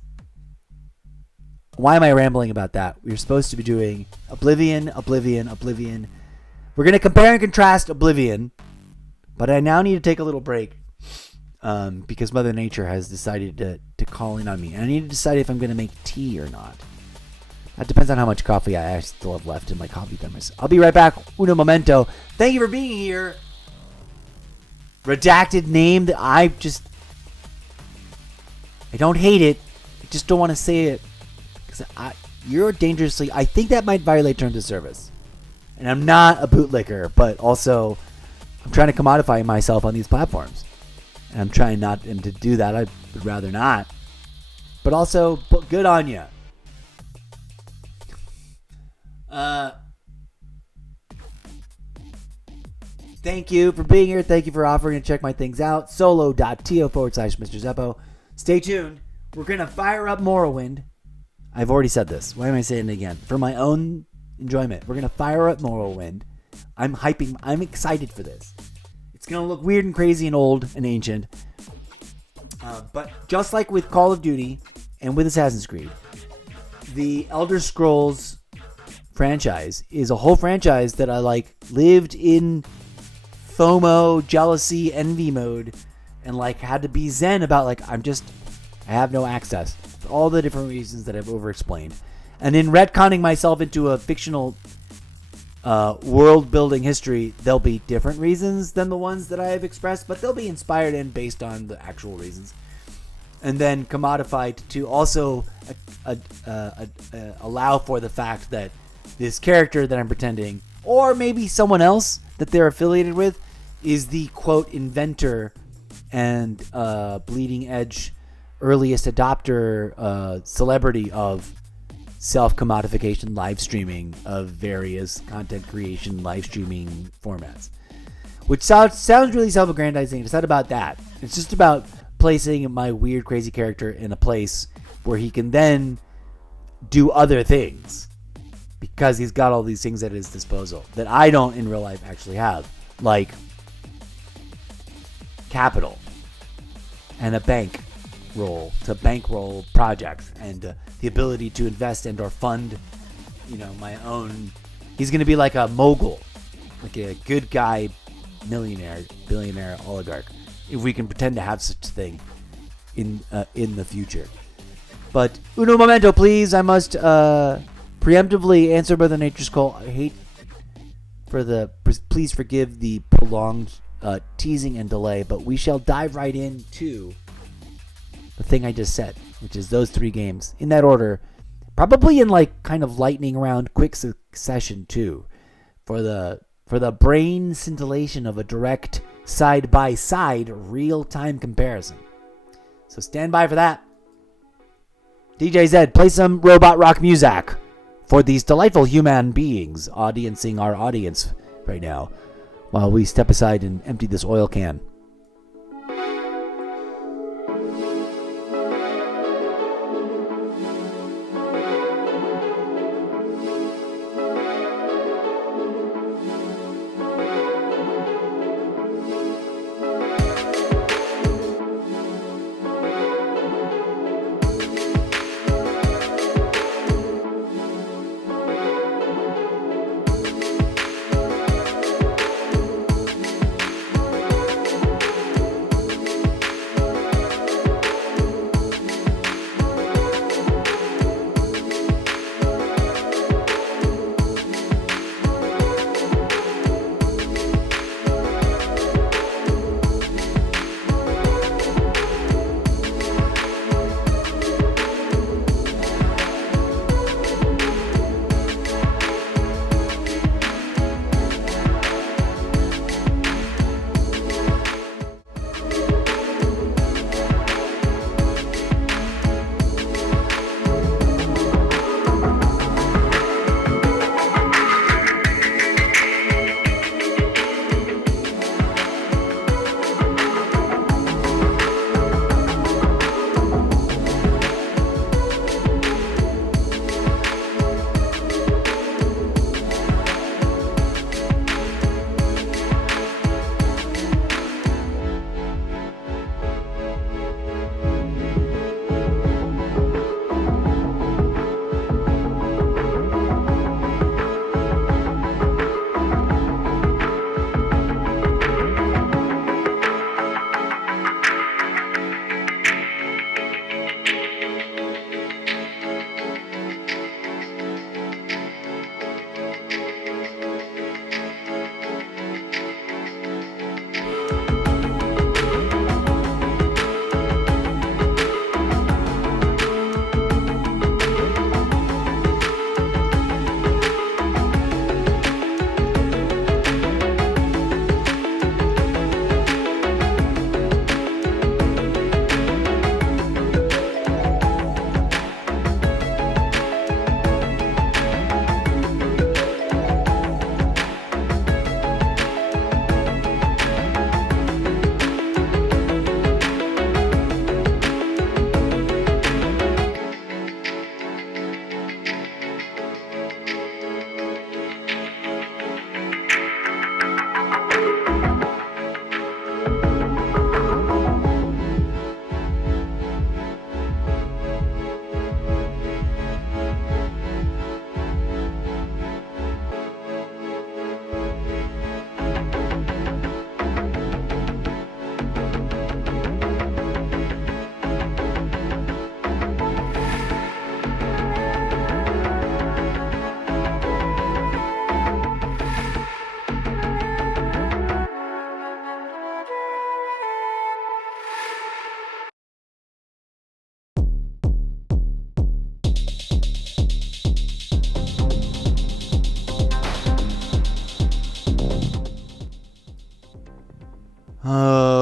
why am I rambling about that? We're supposed to be doing Oblivion. We're going to compare and contrast Oblivion, but I now need to take a little break because Mother Nature has decided to call in on me. And I need to decide if I'm going to make tea or not. That depends on how much coffee I still have left in my coffee thermos. I'll be right back. Uno momento. Thank you for being here. Redacted name that I don't hate it. I just don't want to say it. Because you're dangerously... I think that might violate terms of service. And I'm not a bootlicker, but also I'm trying to commodify myself on these platforms. And I'm trying not and to do that. I would rather not. But also, good on you. Thank you for being here. Thank you for offering to check my things out. Solo.to/Mr. Zeppo. Stay tuned. We're going to fire up Morrowind. I've already said this. Why am I saying it again? For my own enjoyment. We're going to fire up Morrowind. I'm excited for this. It's going to look weird and crazy and old and ancient. But just like with Call of Duty and with Assassin's Creed, the Elder Scrolls franchise is a whole franchise that I lived in FOMO, jealousy, envy mode, and had to be zen about I have no access for all the different reasons that I've overexplained. And in retconning myself into a fictional world-building history, there'll be different reasons than the ones that I have expressed, but they'll be inspired and based on the actual reasons. And then commodified to also allow for the fact that this character that I'm pretending, or maybe someone else that they're affiliated with, is the, quote, inventor and bleeding edge earliest adopter celebrity of self-commodification live streaming of various content creation live streaming formats. Which sounds really self-aggrandizing. It's not about that. It's just about placing my weird, crazy character in a place where he can then do other things. Because he's got all these things at his disposal that I don't in real life actually have. Like capital and a bankroll to bankroll projects and the ability to invest and or fund, my own. He's going to be like a mogul, like a good guy, millionaire, billionaire, oligarch. If we can pretend to have such a thing in the future. But uno momento, please. I must preemptively answer Mother Nature's call. I hate please forgive the prolonged teasing and delay, but we shall dive right into the thing I just said, which is those three games in that order, probably in kind of lightning round, quick succession too, for the brain scintillation of a direct side by side real time comparison. So stand by for that. DJ Zed, play some robot rock music for these delightful human beings audiencing our audience right now while we step aside and empty this oil can.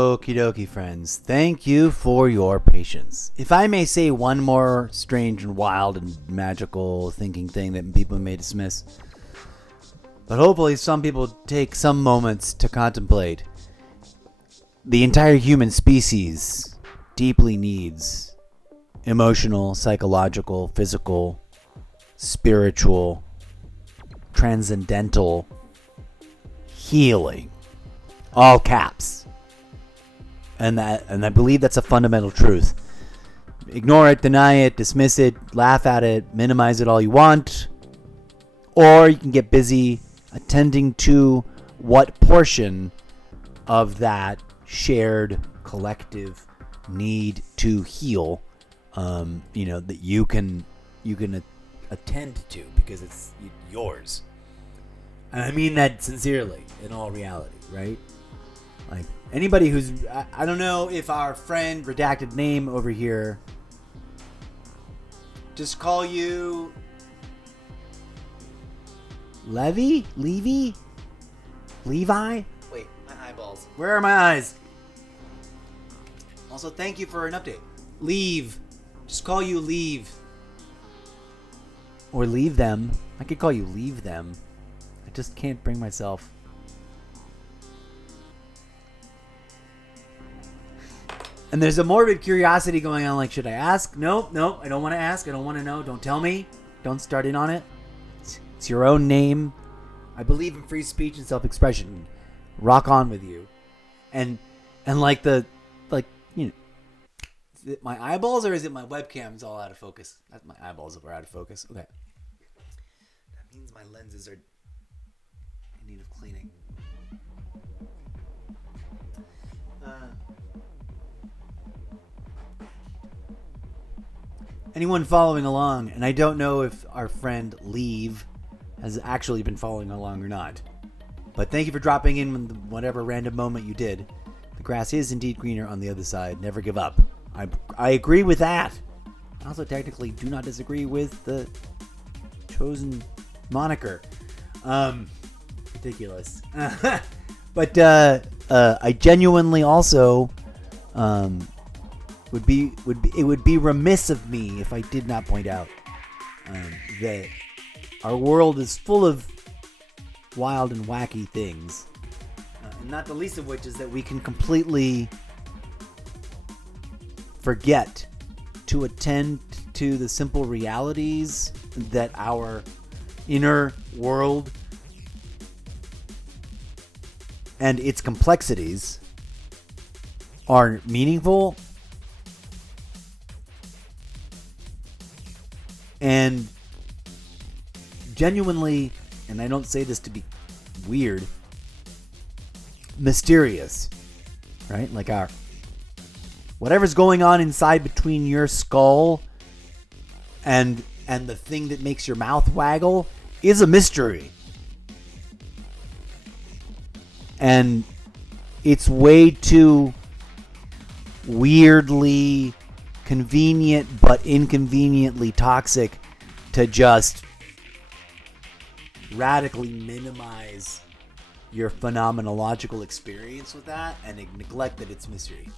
Okie dokie, friends. Thank you for your patience. If I may say one more strange and wild and magical thinking thing that people may dismiss, but hopefully some people take some moments to contemplate. The entire human species deeply needs emotional, psychological, physical, spiritual, transcendental healing. All caps. And I believe that's a fundamental truth. Ignore it, deny it, dismiss it, laugh at it, minimize it all you want. Or you can get busy attending to what portion of that shared collective need to heal, that you can attend to, because it's yours. And I mean that sincerely, in all reality, right? Like, anybody who's... I don't know if our friend redacted name over here... Just call you... Levi? Levi? Levi? Wait, my eyeballs. Where are my eyes? Also, thank you for an update. Leave. Just call you Leave. Or Leave Them. I could call you Leave Them. I just can't bring myself... And there's a morbid curiosity going on, like, should I ask? No, I don't want to ask. I don't want to know. Don't tell me. Don't start in on it. It's your own name. I believe in free speech and self-expression. Rock on with you. And like is it my eyeballs or is it my webcam's all out of focus? That's my eyeballs that are out of focus. Okay. That means my lenses are in need of cleaning. Anyone following along, and I don't know if our friend Leave has actually been following along or not, but thank you for dropping in whatever random moment you did. The grass is indeed greener on the other side. Never give up. I agree with that. I also technically do not disagree with the chosen moniker. Ridiculous. But I genuinely also it would be remiss of me if I did not point out that our world is full of wild and wacky things, and not the least of which is that we can completely forget to attend to the simple realities that our inner world and its complexities are meaningful and genuinely, and I don't say this to be weird, mysterious, right? Like whatever's going on inside between your skull and the thing that makes your mouth waggle is a mystery. And it's way too weirdly convenient but inconveniently toxic to just radically minimize your phenomenological experience with that and neglect that it's mystery.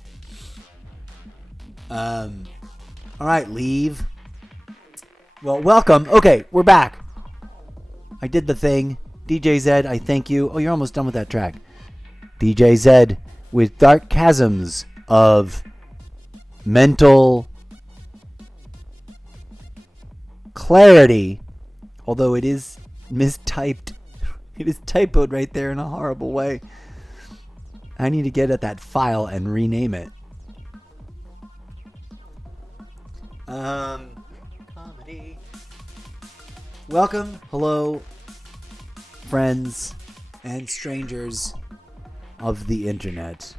All right, Leave. Well, welcome. Okay, we're back. I did the thing. DJ Zed, I thank you. Oh, you're almost done with that track. DJ Zed with Dark Chasms of Mental Clarity, although it is mistyped. It is typoed right there in a horrible way. I need to get at that file and rename it. Comedy. Welcome, hello, friends and strangers of the internet.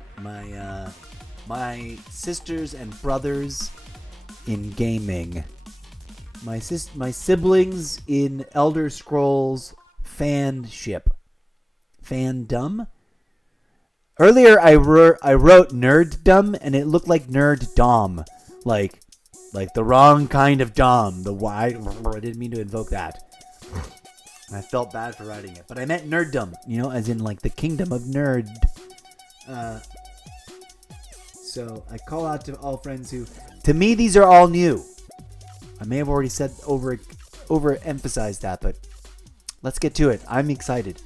My sisters and brothers in gaming. My siblings in Elder Scrolls fandom. Earlier I wrote nerddom and it looked like nerd dom, like the wrong kind of dom. I didn't mean to invoke that. I felt bad for writing it, but I meant nerddom, as in like the kingdom of nerd. So I call out to all friends who, to me, these are all new. I may have already said overemphasized that, but let's get to it. I'm excited.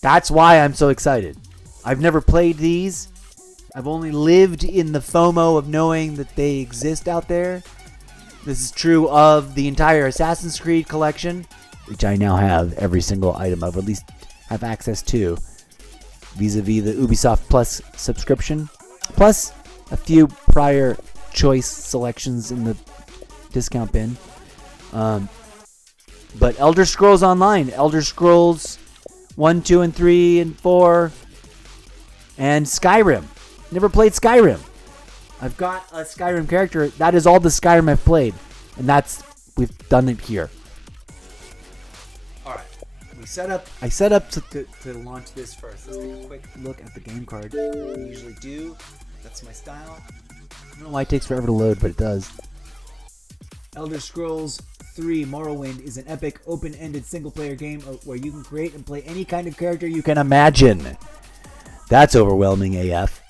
That's why I'm so excited. I've never played these. I've only lived in the FOMO of knowing that they exist out there. This is true of the entire Assassin's Creed collection, which I now have every single item of, at least have access to, vis-a-vis the Ubisoft Plus subscription, plus a few prior choice selections in the discount bin. But Elder Scrolls Online, Elder Scrolls 1, 2, and 3, and 4, and Skyrim. Never played Skyrim. I've got a Skyrim character. That is all the Skyrim I've played. And we've done it here. Alright. I set up to launch this first. Let's take a quick look at the game card. We usually do. That's my style. I don't know why it takes forever to load, but it does. Elder Scrolls 3 Morrowind is an epic, open-ended single-player game where you can create and play any kind of character you can imagine. That's overwhelming AF.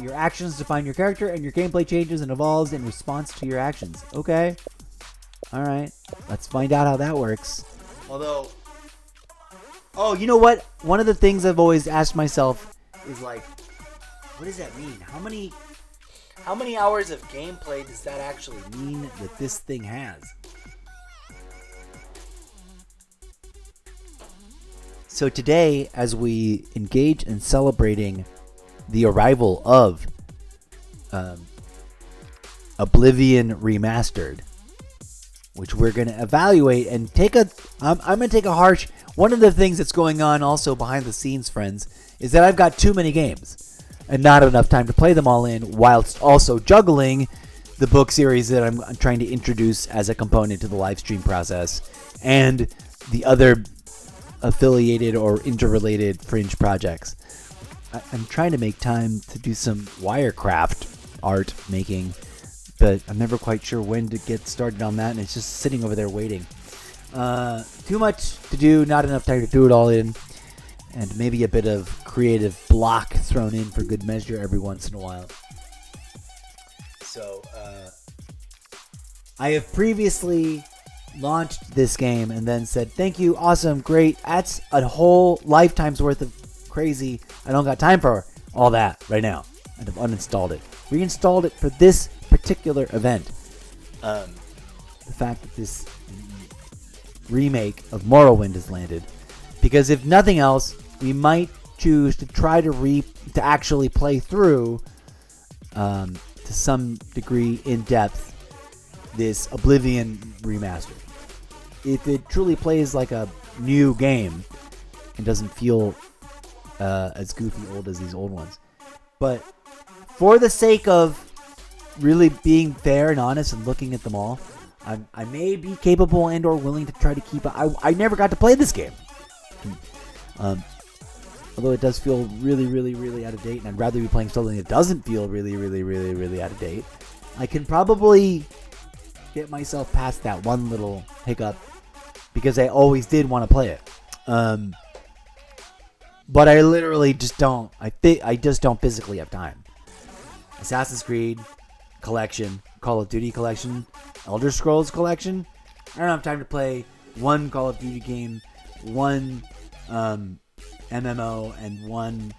Your actions define your character, and your gameplay changes and evolves in response to your actions. Okay. Alright. Let's find out how that works. Although... Oh, you know what? One of the things I've always asked myself is like, what does that mean? How many hours of gameplay does that actually mean that this thing has? So today, as we engage in celebrating the arrival of Oblivion Remastered, which we're going to evaluate and I'm going to take a harsh... One of the things that's going on also behind the scenes, friends, is that I've got too many games and not enough time to play them all in, whilst also juggling the book series that I'm trying to introduce as a component to the live stream process, and the other affiliated or interrelated fringe projects. I'm trying to make time to do some Wirecraft art making, but I'm never quite sure when to get started on that, and it's just sitting over there waiting. Too much to do, not enough time to do it all in, and maybe a bit of creative block thrown in for good measure every once in a while. So, I have previously launched this game and then said, thank you, awesome, great, that's a whole lifetime's worth of crazy. I don't got time for all that right now. And I've uninstalled it. Reinstalled it for this particular event. The fact that this remake of Morrowind has landed. Because if nothing else, we might choose to try to actually play through, to some degree in depth, this Oblivion Remastered. If it truly plays like a new game and doesn't feel as goofy old as these old ones. But for the sake of really being fair and honest and looking at them all, I may be capable and or willing to try to keep... I never got to play this game. Although it does feel really, really, really out of date, and I'd rather be playing something that doesn't feel really, really, really, really out of date. I can probably get myself past that one little hiccup because I always did want to play it. But I literally just don't. I just don't physically have time. Assassin's Creed collection, Call of Duty collection, Elder Scrolls collection. I don't have time to play one Call of Duty game, one MMO, and one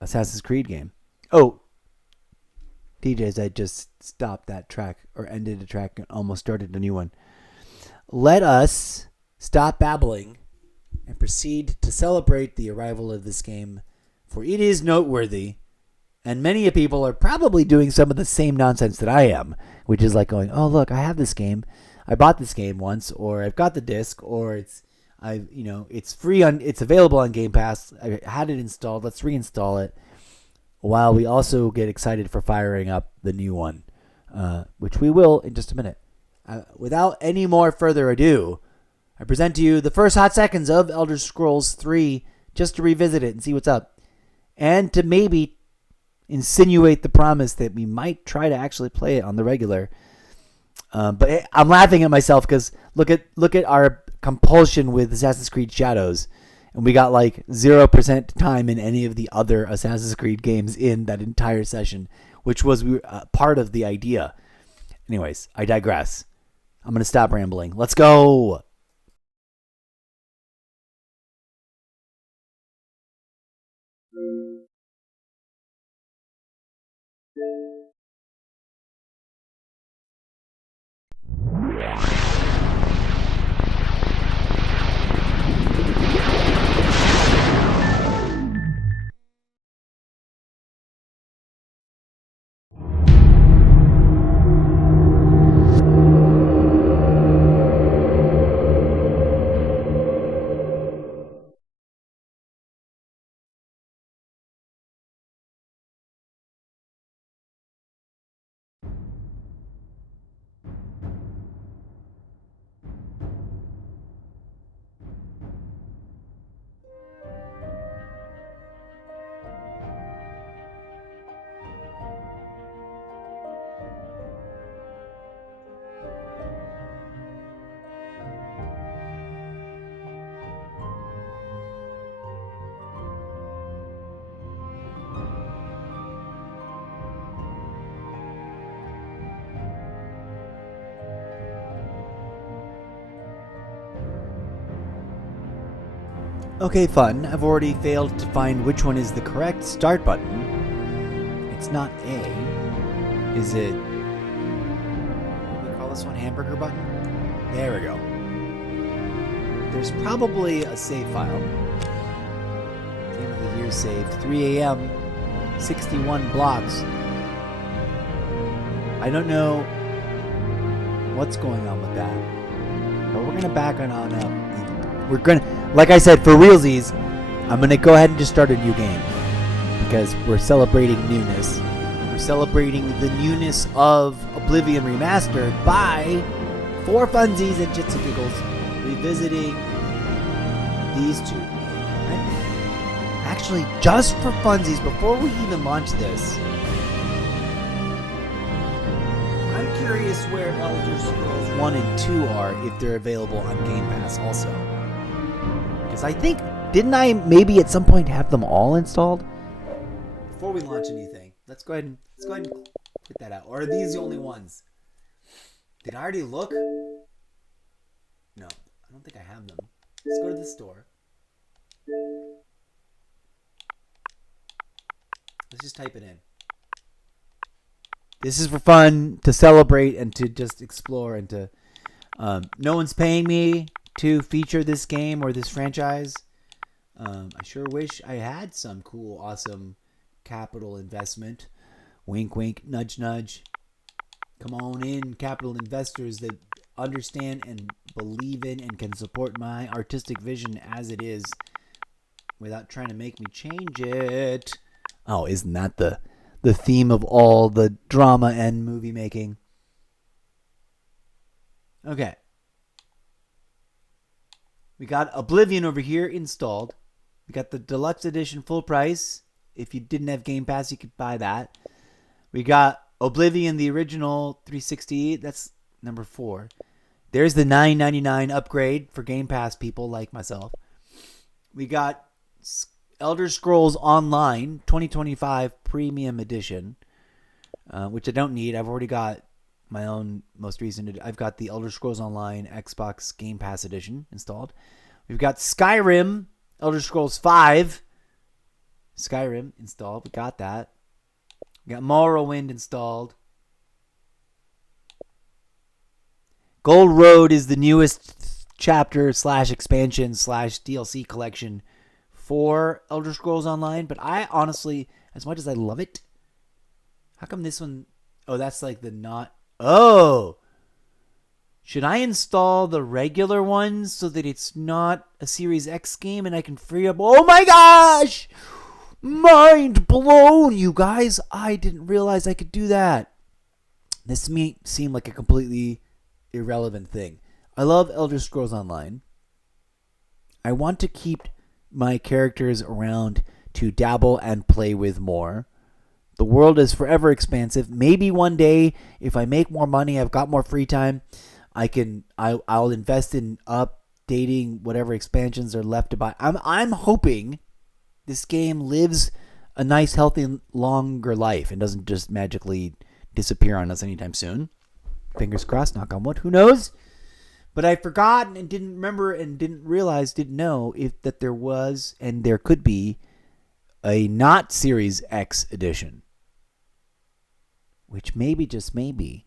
Assassin's Creed game. Oh, DJs, I just stopped that track or ended a track and almost started a new one. Let us stop babbling and proceed to celebrate the arrival of this game, for it is noteworthy, and many people are probably doing some of the same nonsense that I am, which is like going, oh look, I have this game, I bought this game once, or I've got the disc, or it's free it's available on Game Pass, I had it installed, let's reinstall it, while we also get excited for firing up the new one, which we will in just a minute. Without any more further ado, I present to you the first hot seconds of Elder Scrolls 3, just to revisit it and see what's up. And to maybe insinuate the promise that we might try to actually play it on the regular. But I'm laughing at myself because look at our compulsion with Assassin's Creed Shadows And we got like 0% time in any of the other Assassin's Creed games in that entire session, which was part of the idea. Anyways, I digress. I'm going to stop rambling. Let's go. Okay, fun. I've already failed to find which one is the correct start button. It's not A. Is it... What do we call this one? Hamburger button? There we go. There's probably a save file. Game of the year saved. 3 a.m. 61 blocks. I don't know what's going on with that. But we're going to back on up. We're going to... Like I said, for realsies, I'm going to go ahead and just start a new game. Because we're celebrating newness. We're celebrating the newness of Oblivion Remastered by, for funsies and jits and giggles, revisiting these two. Right? Actually, just for funsies, before we even launch this, I'm curious where Elder Scrolls 1 and 2 are, if they're available on Game Pass also. I think, didn't I maybe at some point have them all installed? Before we launch anything, let's go ahead and get that out. Or are these the only ones? Did I already look? No, I don't think I have them. Let's go to the store. Let's just type it in. This is for fun, to celebrate, and to just explore, and to... no one's paying me to feature this game or this franchise. I sure wish I had some cool, awesome capital investment. Wink, wink, nudge, nudge. Come on in, capital investors that understand and believe in and can support my artistic vision as it is without trying to make me change it. Oh, isn't that the theme of all the drama and movie making? Okay. We got Oblivion over here installed. We got the deluxe edition full price. If you didn't have Game Pass, you could buy that. We got Oblivion, the original 360. That's number 4. There's the $9.99 upgrade for Game Pass people like myself. We got Elder Scrolls Online 2025 Premium Edition, which I don't need. I've already got my own most recent. I've got the Elder Scrolls Online Xbox Game Pass Edition installed. We've got Skyrim, Elder Scrolls 5. Skyrim installed. We got that. We got Morrowind installed. Gold Road is the newest chapter / expansion / DLC collection for Elder Scrolls Online. But I honestly, as much as I love it, how come this one... Oh, that's like the not... Oh! Should I install the regular ones so that it's not a Series X game and I can free up... Oh my gosh! Mind blown, you guys. I didn't realize I could do that. This may seem like a completely irrelevant thing. I love Elder Scrolls Online. I want to keep my characters around to dabble and play with more. The world is forever expansive. Maybe one day, if I make more money, I've got more free time, I'll invest in updating whatever expansions are left to buy. I'm hoping this game lives a nice, healthy, longer life and doesn't just magically disappear on us anytime soon. Fingers crossed, knock on wood, who knows? But I forgot and didn't remember and didn't know if that there was and there could be a not Series X edition. Which maybe, just maybe,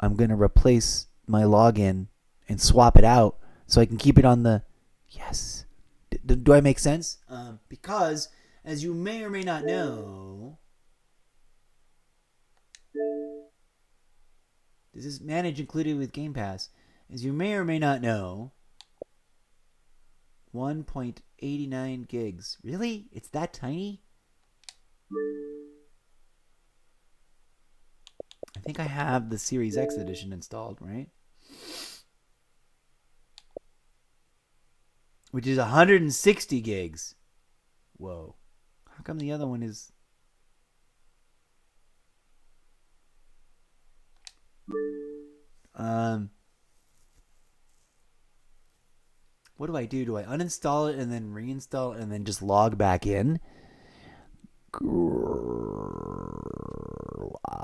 I'm going to replace my login and swap it out so I can keep it on the... Yes. Do I make sense? Because, as you may or may not know... This is managed included with Game Pass. As you may or may not know, 1.89 gigs. Really? It's that tiny? I think I have the Series X edition installed, right? Which is 160 gigs. Whoa. How come the other one is... What do I do? Do I uninstall it and then reinstall it and then just log back in?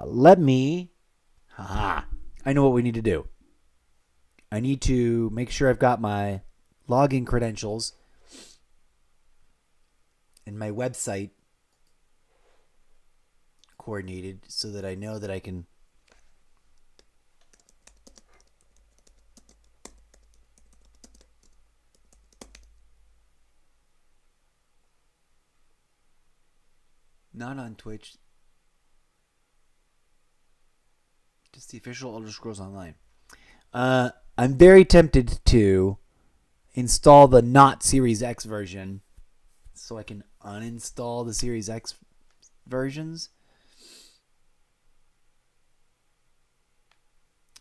Let me... Haha. I know what we need to do. I need to make sure I've got my login credentials and my website coordinated so that I know that I can... Not on Twitch. Just the official Elder Scrolls Online. I'm very tempted to install the not Series X version so I can uninstall the Series X versions.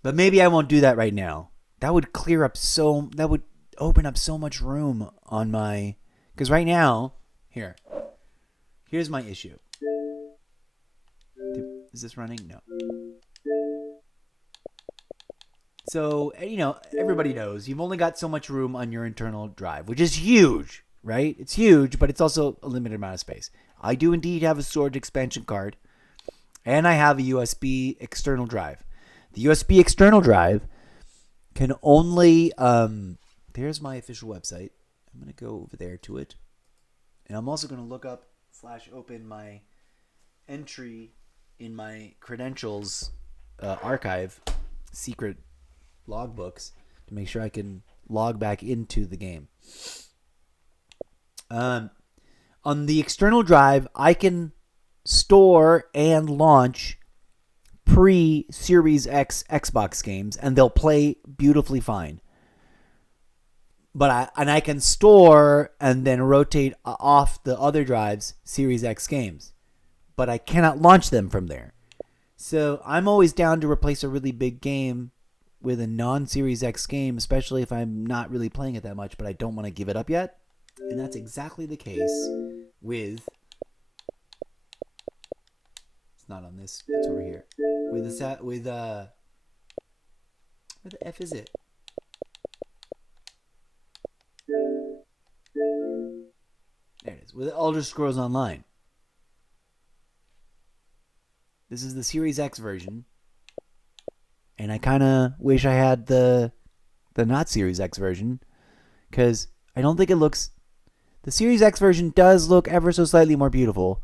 But maybe I won't do that right now. That would clear up that would open up so much room on my... Because right now... Here's my issue. Is this running? No. So, everybody knows you've only got so much room on your internal drive, which is huge, right? It's huge, but it's also a limited amount of space. I do indeed have a storage expansion card, and I have a USB external drive. The USB external drive can only... there's my official website. I'm going to go over there to it. And I'm also going to look up /open my entry in my credentials archive, secret logbooks, to make sure I can log back into the game. On the external drive, I can store and launch pre-Series X Xbox games, and they'll play beautifully fine. But I can store and then rotate off the other drives Series X games. But I cannot launch them from there. So I'm always down to replace a really big game with a non-Series X game, especially if I'm not really playing it that much, but I don't want to give it up yet. And that's exactly the case with... It's not on this. It's over here. Where the F is it? There it is. With Elder Scrolls Online. This is the Series X version. And I kind of wish I had the not Series X version. Because I don't think it looks... The Series X version does look ever so slightly more beautiful.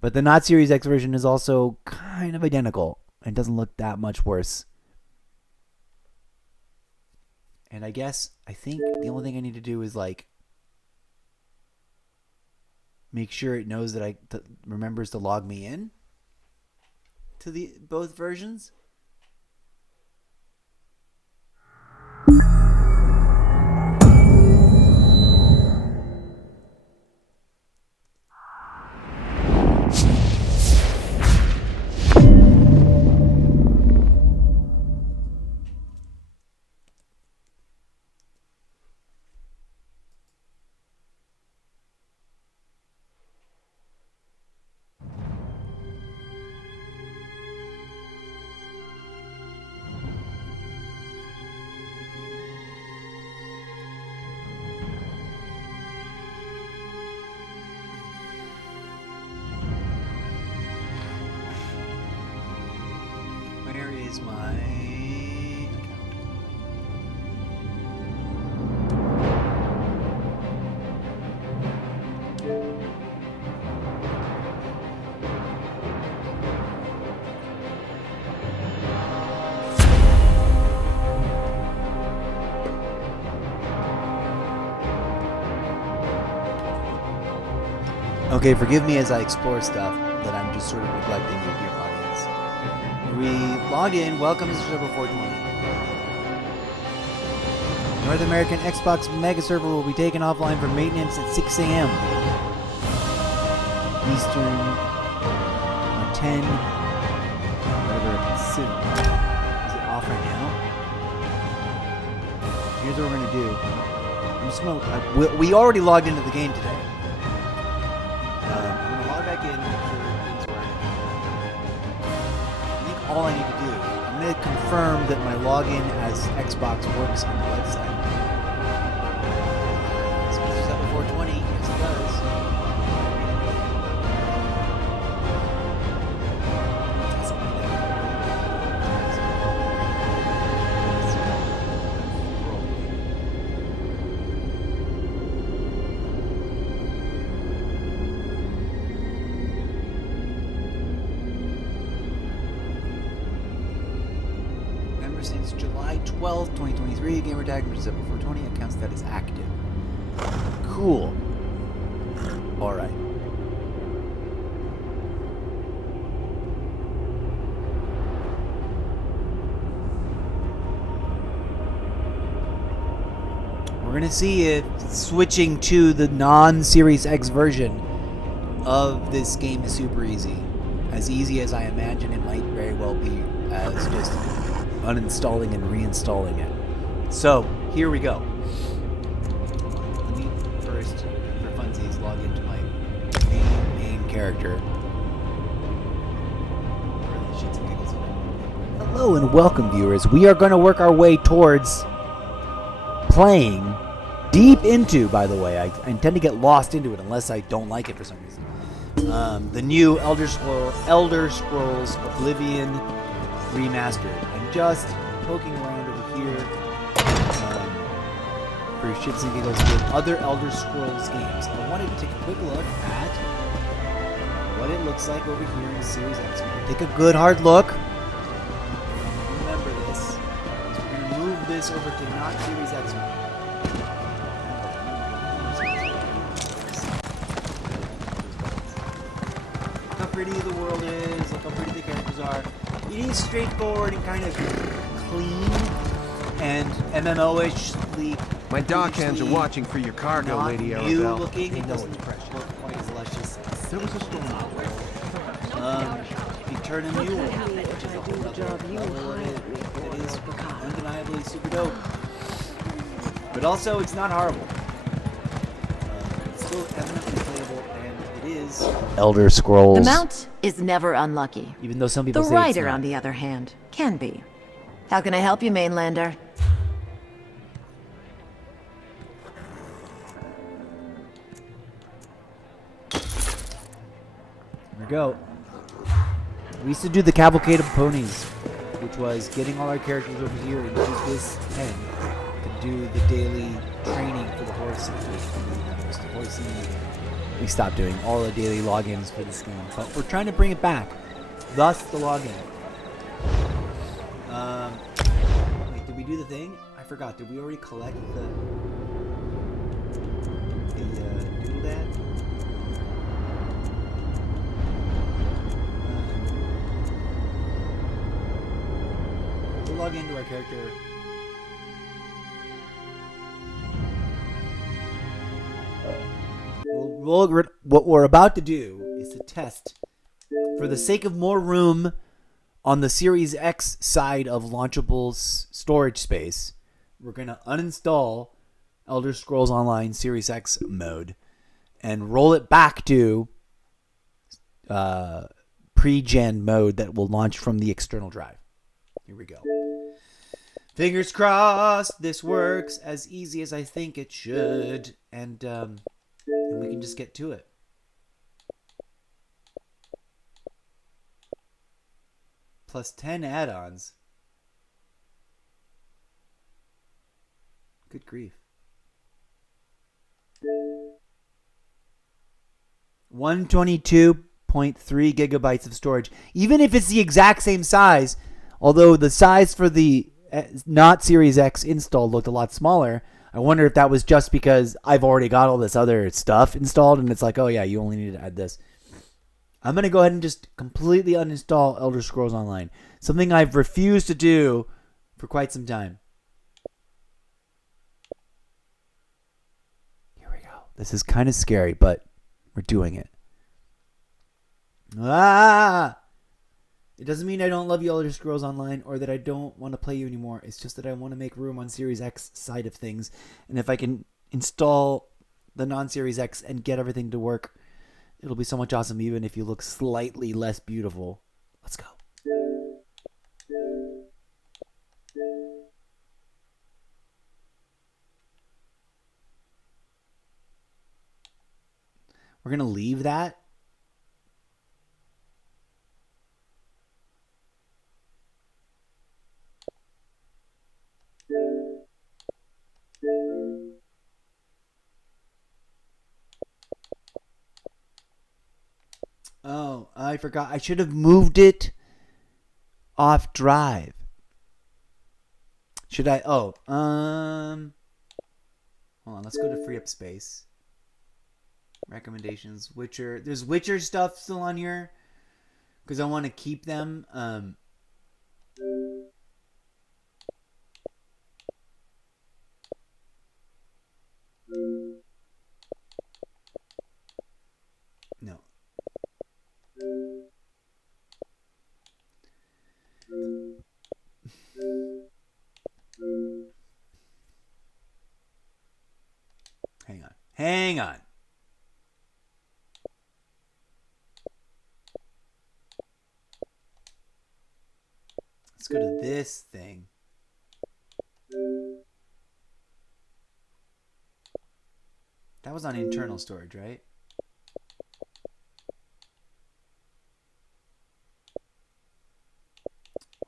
But the not Series X version is also kind of identical. And doesn't look that much worse. And I think the only thing I need to do is make sure it knows that remembers to log me in to the both versions. Where is my account? Okay, forgive me as I explore stuff that I'm just sort of neglecting you, dear audience. We log in. Welcome to Zeppo 420. North American Xbox Mega Server will be taken offline for maintenance at 6 a.m. Eastern on 10. Whatever soon. Is it off right now? Here's what we're gonna do. I'm just gonna. We already logged into the game today. I'm gonna log back in, make sure things work. I think all I need to do, I'm gonna confirm that my login as Xbox works on the website. So this is Zeppo 420, yes it does. Since July 12th, 2023, gamertag for Zeppo 420, account status active. Cool. Alright. We're gonna see if switching to the non-Series X version of this game is super easy. As easy as I imagine it might very well be as just uninstalling and reinstalling it. So, here we go. Let me first, for funsies, log into my main character. Hello and welcome, viewers. We are going to work our way towards playing deep into, by the way, I intend to get lost into it unless I don't like it for some reason. The new Elder Scrolls Oblivion Remastered. I'm just poking around over here for shits and giggles with other Elder Scrolls games. I wanted to take a quick look at what it looks like over here in Series X. We're going to take a good hard look. Remember this. So we're going to move this over to not Series X. Look how pretty the world is. Look how pretty the characters are. It is straightforward and kind of clean and MMO-ishly. My dock hands are watching for your cargo, Lady Arabelle. Looking. It doesn't look quite as luscious. There was a storm. Eterna Mule, which is a whole other level of it. It is undeniably super dope. But also, it's not horrible. It's still eminently playable, and it is Elder Scrolls. The Mount is never unlucky. Even though some people the say it's Rider, not. on the other hand, can be. How can I help you, Mainlander? Here we go. We used to do the Cavalcade of Ponies, which was getting all our characters over here and use this pen to do the daily training for the horse. We stopped doing all the daily logins for this game, but we're trying to bring it back. Thus, the login. Wait, did we do the thing? I forgot. Did we already collect the doodle-dad? We'll log into our character. What we're about to do is to test, for the sake of more room on the Series X side of Launchable's storage space, we're going to uninstall Elder Scrolls Online Series X mode and roll it back to pre-gen mode that will launch from the external drive. Here we go. Fingers crossed this works as easy as I think it should, and we can just get to it. plus 10 add-ons. Good grief. 122.3 gigabytes of storage. Even if it's the exact same size, although the size for the not Series X install looked a lot smaller, I wonder if that was just because I've already got all this other stuff installed and it's like, oh yeah, you only need to add this. I'm going to go ahead and just completely uninstall Elder Scrolls Online. Something I've refused to do for quite some time. Here we go. This is kind of scary, but we're doing it. It doesn't mean I don't love you, Elder Scrolls Online, or that I don't want to play you anymore. It's just that I want to make room on Series X side of things. And if I can install the non-Series X and get everything to work, it'll be so much awesome, even if you look slightly less beautiful. Let's go. We're going to leave that. Oh, I forgot. I should have moved it off drive. Should I? Oh, hold on. Let's go to free up space. Recommendations. Witcher. There's Witcher stuff still on here because I want to keep them. No. Hang on. Let's go to this thing. That was on internal storage, right?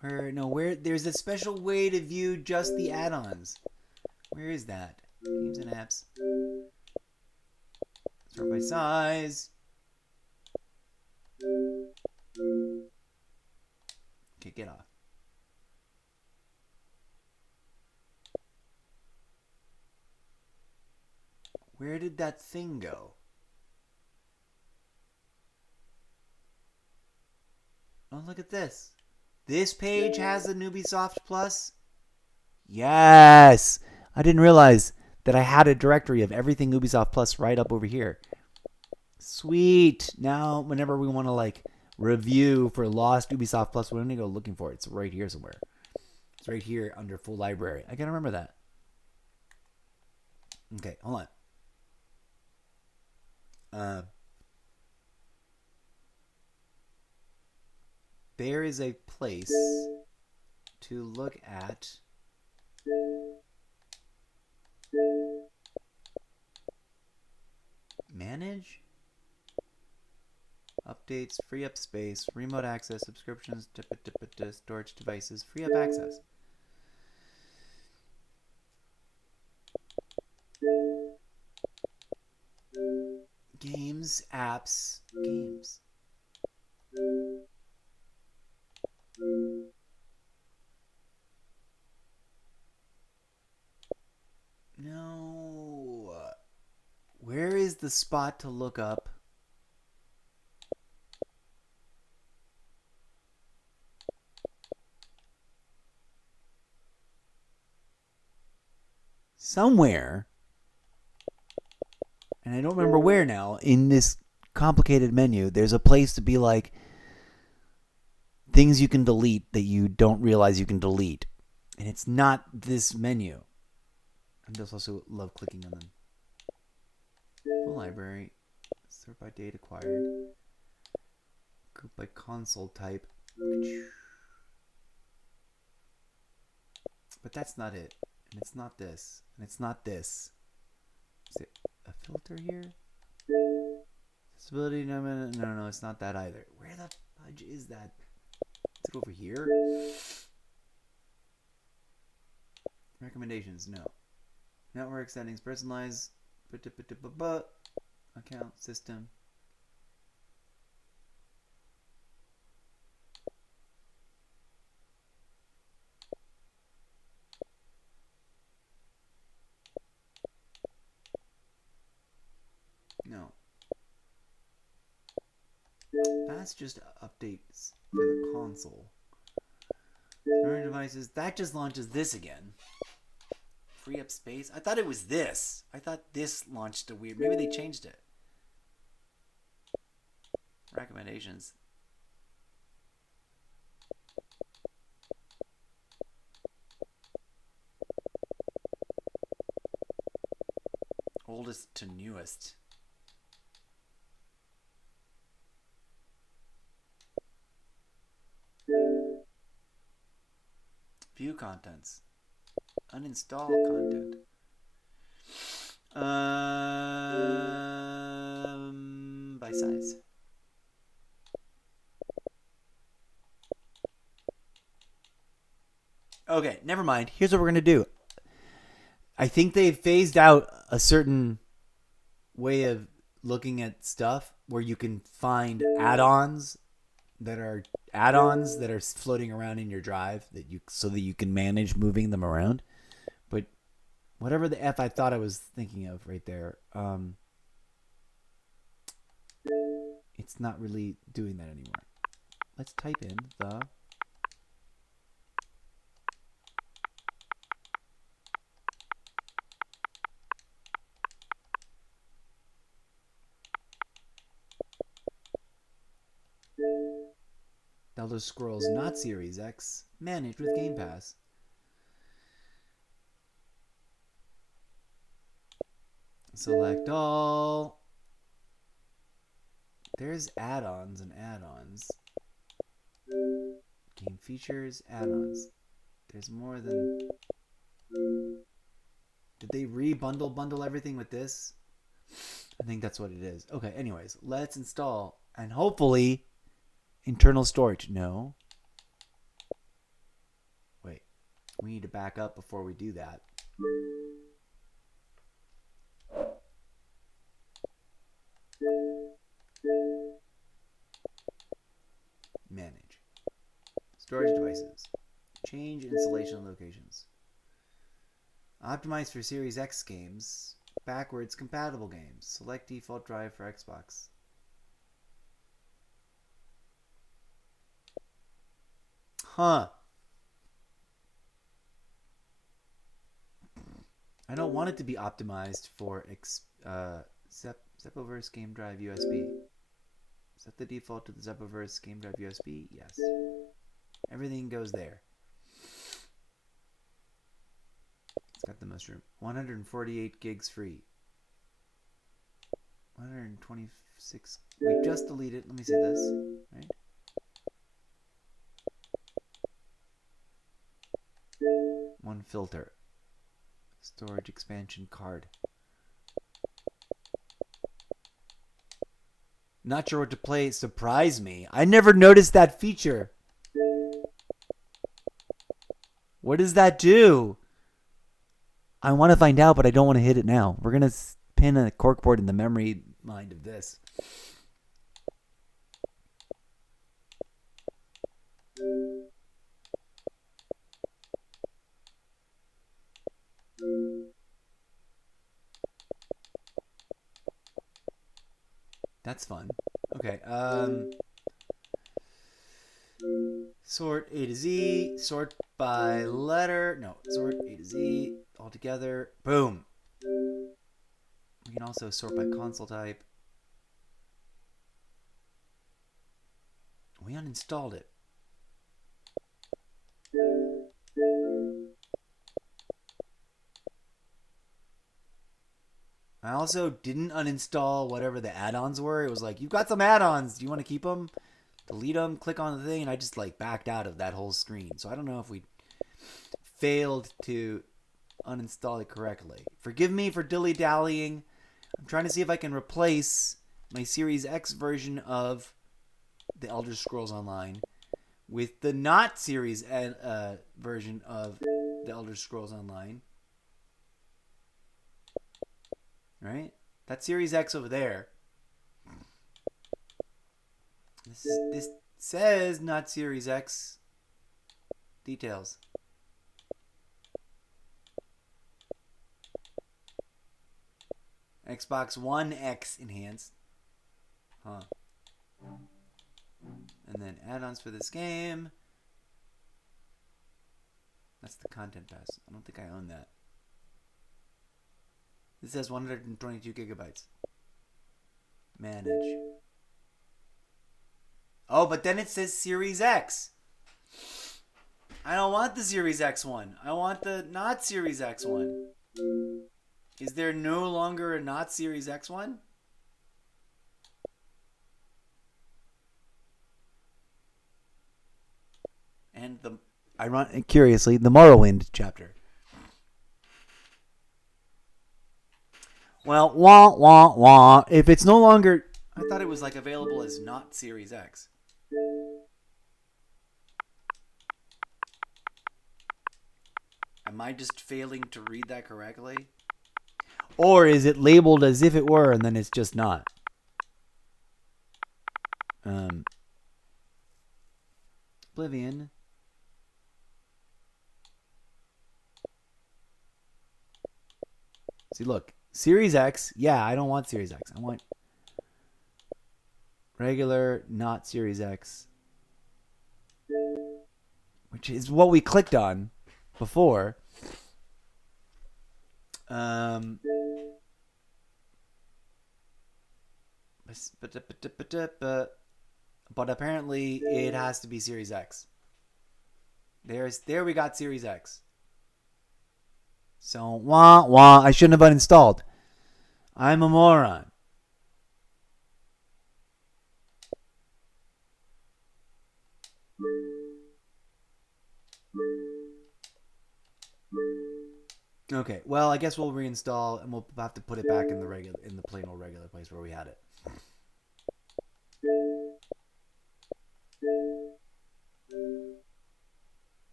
Where there's a special way to view just the add-ons. Where is that? Games and apps. Sort by size. Okay, get off. Where did that thing go? Oh, look at this. This page has a Ubisoft Plus. Yes! I didn't realize that I had a directory of everything Ubisoft Plus right up over here. Sweet. Now, whenever we want to review for lost Ubisoft Plus, we're going to go looking for it. It's right here somewhere. It's right here under full library. I gotta remember that. Okay, hold on. There is a place to look at manage updates, free up space, remote access, subscriptions, storage devices, free up access. Games, apps, games. No. Where is the spot to look up? Somewhere, and I don't remember where now, in this complicated menu, there's a place to be like things you can delete that you don't realize you can delete. And it's not this menu. I just also love clicking on them. Full library. Sort by date acquired. Group by console type. But that's not it. And it's not this. And it's not this. Is it a filter here? Accessibility? No, it's not that either. Where the fudge is that? Is it over here? Recommendations, no. Network settings, personalized, account, system. No. That's just updates for the console. Storage devices, that just launches this again. Free up space. I thought it was this. I thought this launched a weird. Maybe they changed it. Recommendations. Oldest to newest. View contents. Uninstall content. By size. Okay, never mind. Here's what we're going to do. I think they've phased out a certain way of looking at stuff where you can find add-ons that are floating around in your drive so that you can manage moving them around. But whatever the F I thought I was thinking of right there, it's not really doing that anymore. Let's type in the Elder Scrolls not Series X, managed with Game Pass. Select all. There's add-ons and add-ons. Game features, add-ons. There's more than... Did they bundle everything with this? I think that's what it is. Okay, anyways, let's install. And hopefully... Internal storage. No. Wait. We need to back up before we do that. Manage. Storage devices. Change installation locations. Optimize for Series X games. Backwards compatible games. Select default drive for Xbox. Huh. I don't want it to be optimized for Zeppoverse game drive USB. Set the default to the Zeppoverse game drive USB? Yes. Everything goes there. It's got the most room. 148 gigs free. 126. We just deleted. Let me see this. Right? One filter. Storage expansion card. Not sure what to play. Surprise me. I never noticed that feature. What does that do? I want to find out, but I don't want to hit it now. We're going to pin a corkboard in the memory mind of this. That's fun. Okay. Sort A to Z. Sort by letter. No. Sort A to Z. All together. Boom. We can also sort by console type. We uninstalled it. I also didn't uninstall whatever the add-ons were. It was like, you've got some add-ons. Do you want to keep them? Delete them, click on the thing, and I just like backed out of that whole screen. So I don't know if we failed to uninstall it correctly. Forgive me for dilly-dallying. I'm trying to see if I can replace my Series X version of the Elder Scrolls Online with the not Series version of the Elder Scrolls Online. Right? That's Series X over there. This says not Series X details. Xbox One X enhanced. Huh. And then add-ons for this game. That's the content pass. I don't think I own that. This says 122 gigabytes. Manage. Oh, but then it says Series X. I don't want the Series X one. I want the not Series X one. Is there no longer a not Series X one? And curiously, the Morrowind chapter. Well, wah, wah, wah. If it's no longer... I thought it was like available as not Series X. Am I just failing to read that correctly? Or is it labeled as if it were and then it's just not? Oblivion. See, look. Series X. Yeah, I don't want Series X. I want regular, not Series X. Which is what we clicked on before. But apparently it has to be Series X. There we got Series X. So, wah, wah, I shouldn't have uninstalled. I'm a moron. Okay, well, I guess we'll reinstall and we'll have to put it back in the plain old regular place where we had it.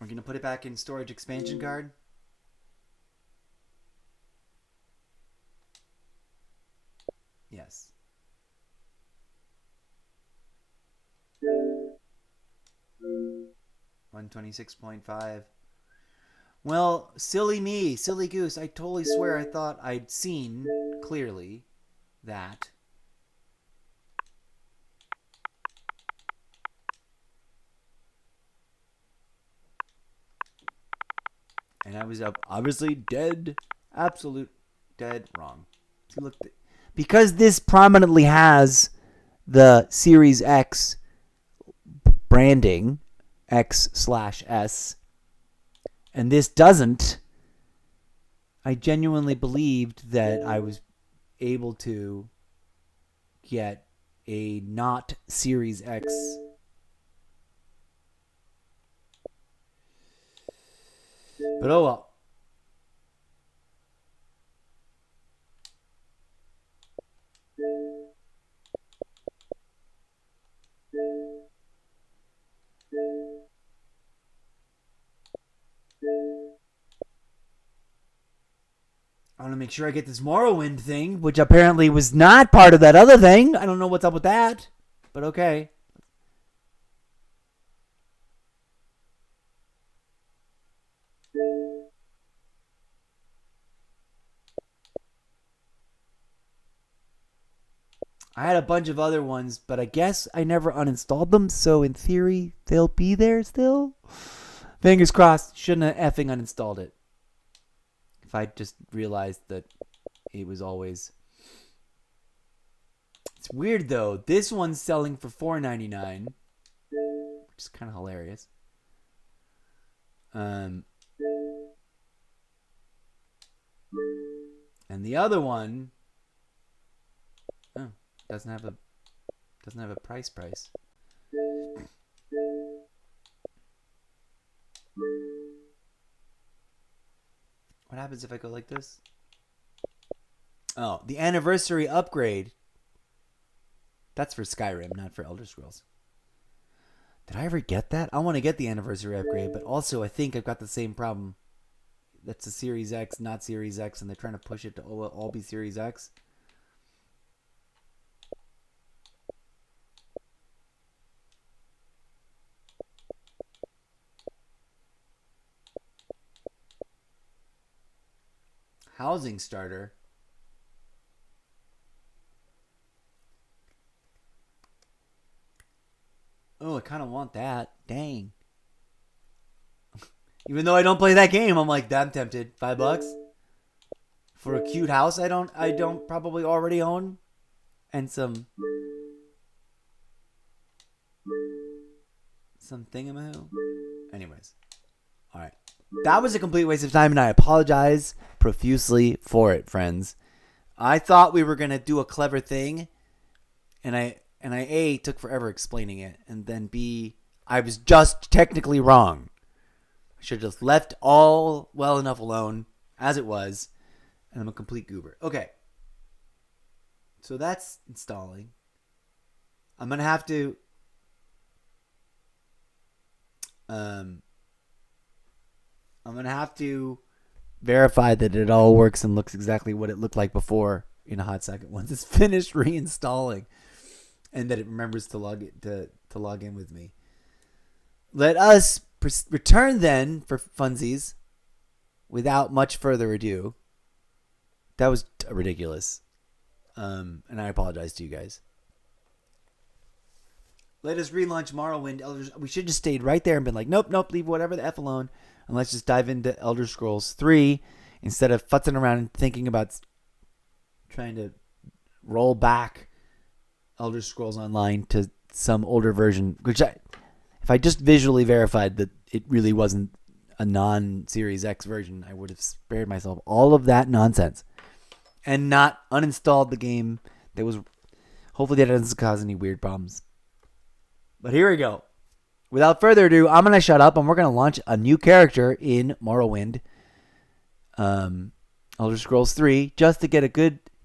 We're going to put it back in storage expansion card. Yes. $126.5. Well, silly me, silly goose. I totally swear I thought I'd seen clearly that. And I was obviously dead wrong. See, look, because this prominently has the Series X branding, X/S, and this doesn't, I genuinely believed that I was able to get a not Series X. But oh well. I want to make sure I get this Morrowind thing, which apparently was not part of that other thing. I don't know what's up with that, but okay. I had a bunch of other ones, but I guess I never uninstalled them, so in theory, they'll be there still. Fingers crossed, shouldn't have effing uninstalled it. If I just realized that it was always... It's weird, though. This one's selling for $4.99, which is kind of hilarious. And the other one... Oh, doesn't have a price. What happens if I go like this? Oh, the anniversary upgrade. That's for Skyrim, not for Elder Scrolls. Did I ever get that? I want to get the anniversary upgrade, but also I think I've got the same problem. That's a Series X, not Series X, and they're trying to push it to all be Series X. Housing starter. Oh, I kind of want that. Dang. Even though I don't play that game, I'm like, I'm tempted. $5 for a cute house. I don't probably already own, and some thingamahoo. Anyways, all right. That was a complete waste of time, and I apologize profusely for it, friends. I thought we were gonna do a clever thing, and I A, took forever explaining it, and then B, I was just technically wrong. I should have just left all well enough alone as it was, and I'm a complete goober. Okay. So that's installing. I'm going to have to verify that it all works and looks exactly what it looked like before in a hot second once it's finished reinstalling, and that it remembers to log in with me. Let us return then for funsies without much further ado. That was ridiculous. And I apologize to you guys. Let us relaunch Morrowind. We should have just stayed right there and been like, nope, leave whatever the F alone. And let's just dive into Elder Scrolls 3 instead of futzing around and thinking about trying to roll back Elder Scrolls Online to some older version, which if I just visually verified that it really wasn't a non-Series X version, I would have spared myself all of that nonsense and not uninstalled the game. That was, hopefully that doesn't cause any weird problems. But here we go. Without further ado, I'm going to shut up and we're going to launch a new character in Morrowind, Elder Scrolls 3, just to get a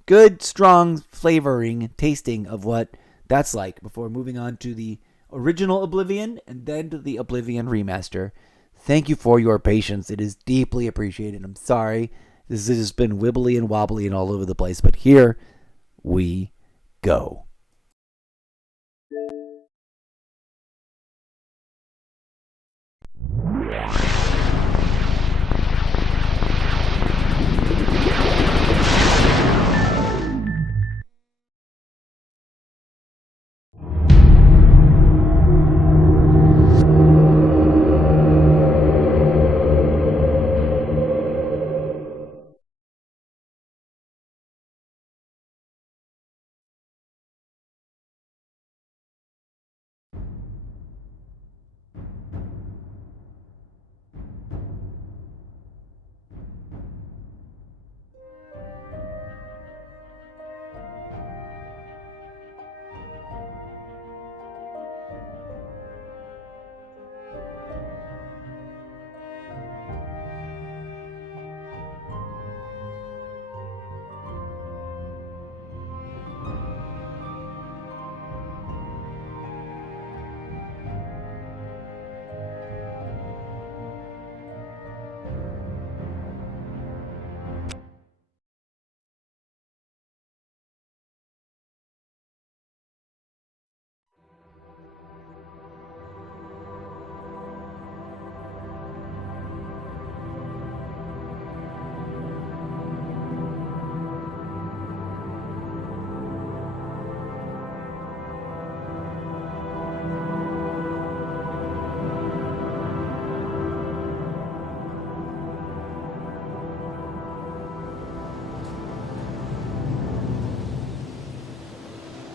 good, strong flavoring, tasting of what that's like before moving on to the original Oblivion and then to the Oblivion remaster. Thank you for your patience. It is deeply appreciated. I'm sorry. This has been wibbly and wobbly and all over the place, but here we go.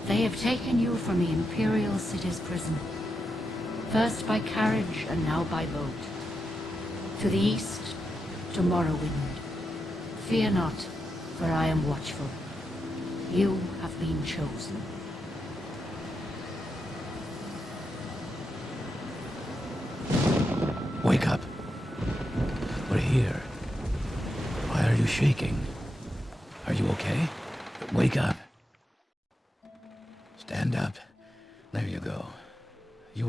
They have taken you from the Imperial City's prison, first by carriage and now by boat. To the east, to Morrowind. Fear not, for I am watchful. You have been chosen. Wake up. We're here. Why are you shaking? Are you okay? Wake up. Stand up.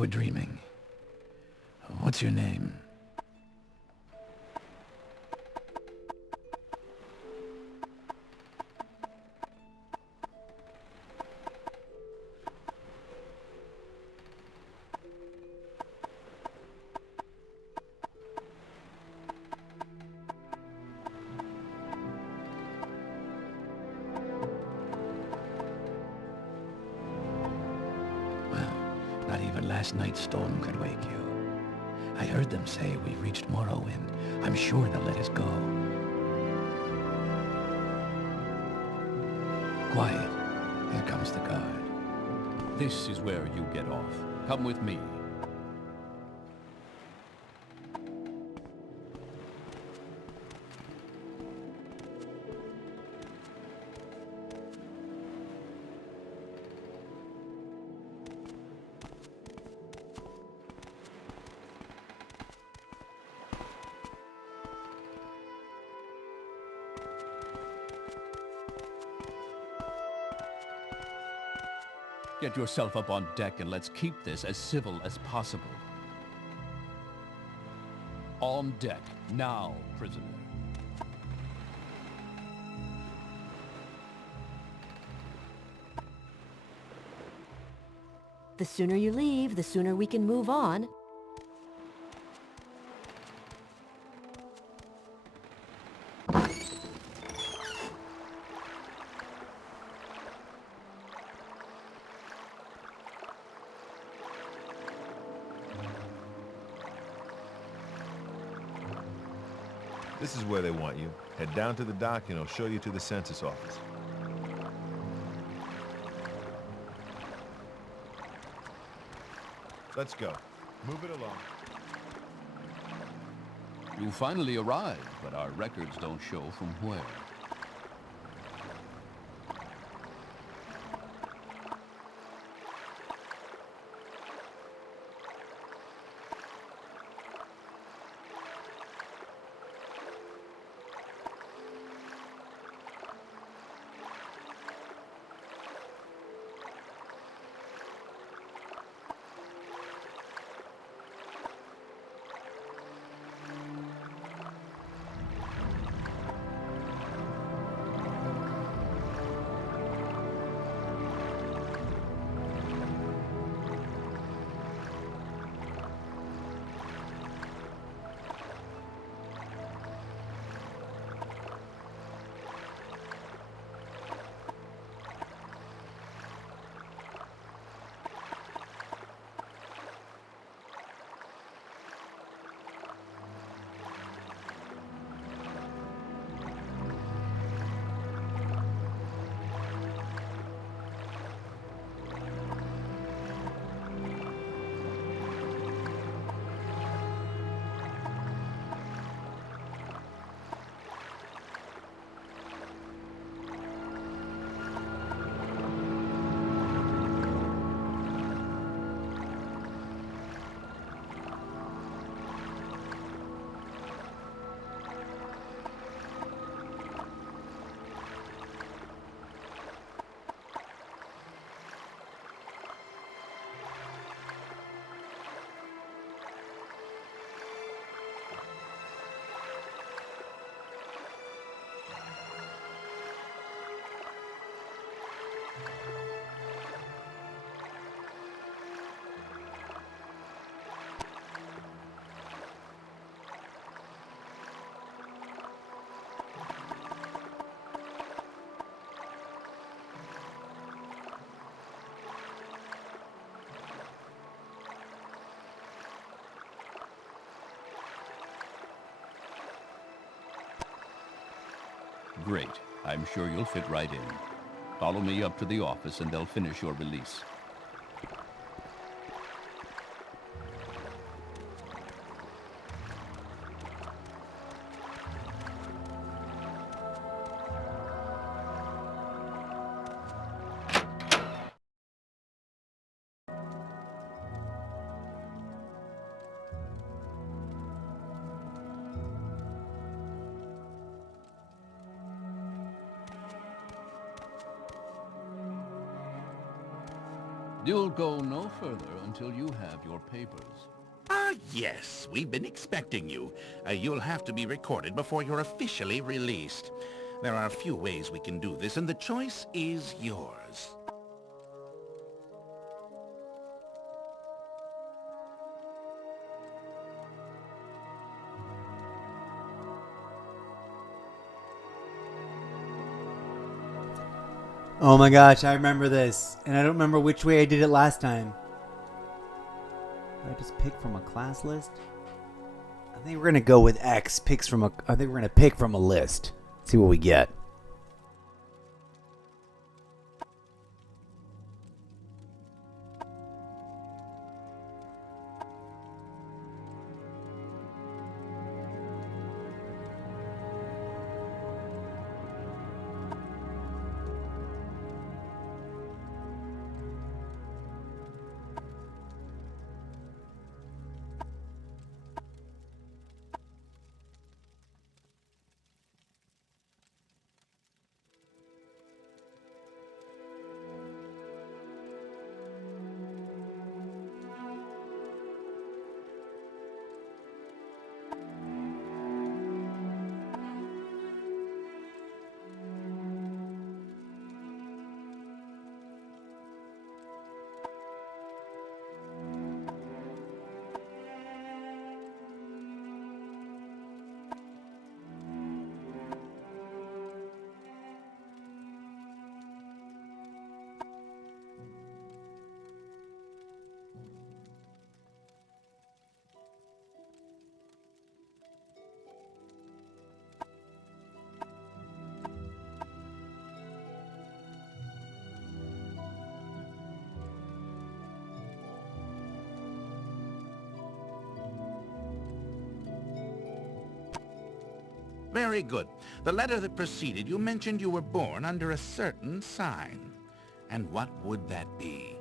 dreaming. What's your name? Not even last night's storm could wake you. I heard them say we reached Morrowind. I'm sure they'll let us go. Quiet. Here comes the guard. This is where you get off. Come with me. Get yourself up on deck and let's keep this as civil as possible. On deck, now, prisoner. The sooner you leave, the sooner we can move on. This is where they want you. Head down to the dock and it'll show you to the census office. Let's go. Move it along. You finally arrived, but our records don't show from where. Great. I'm sure you'll fit right in. Follow me up to the office and they'll finish your release. You'll go no further until you have your papers. Ah, yes. We've been expecting you. You'll have to be recorded before you're officially released. There are a few ways we can do this, and the choice is yours. Oh my gosh, I remember this. And I don't remember which way I did it last time. Did I just pick from a class list? I think we're going to go with X. I think we're going to pick from a list. See what we get. Very good. The letter that preceded you mentioned you were born under a certain sign. And what would that be?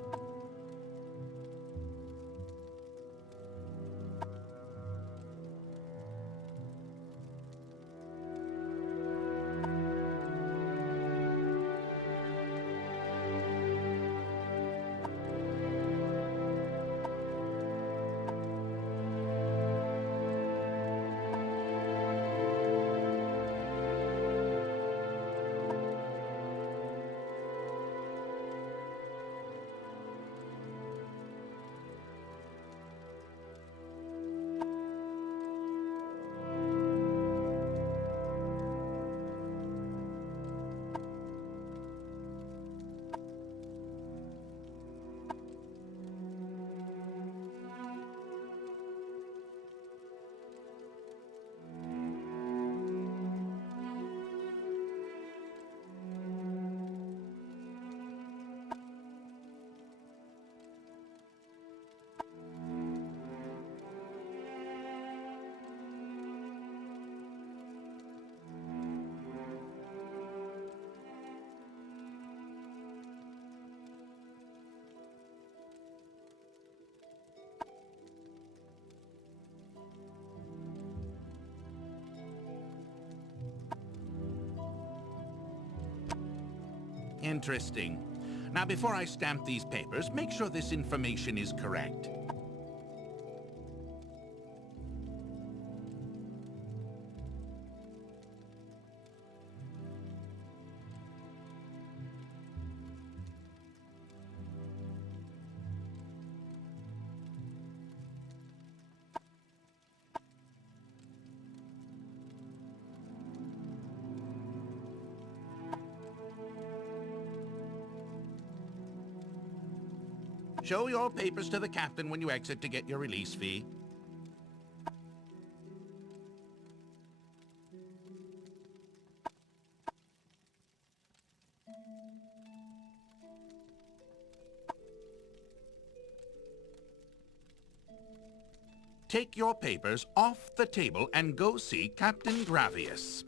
Interesting. Now, before I stamp these papers, make sure this information is correct. Show your papers to the captain when you exit to get your release fee. Take your papers off the table and go see Captain Gravius.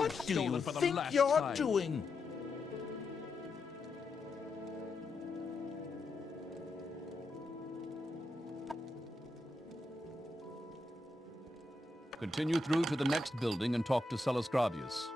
What do you think you're doing? Continue through to the next building and talk to Celisgravius.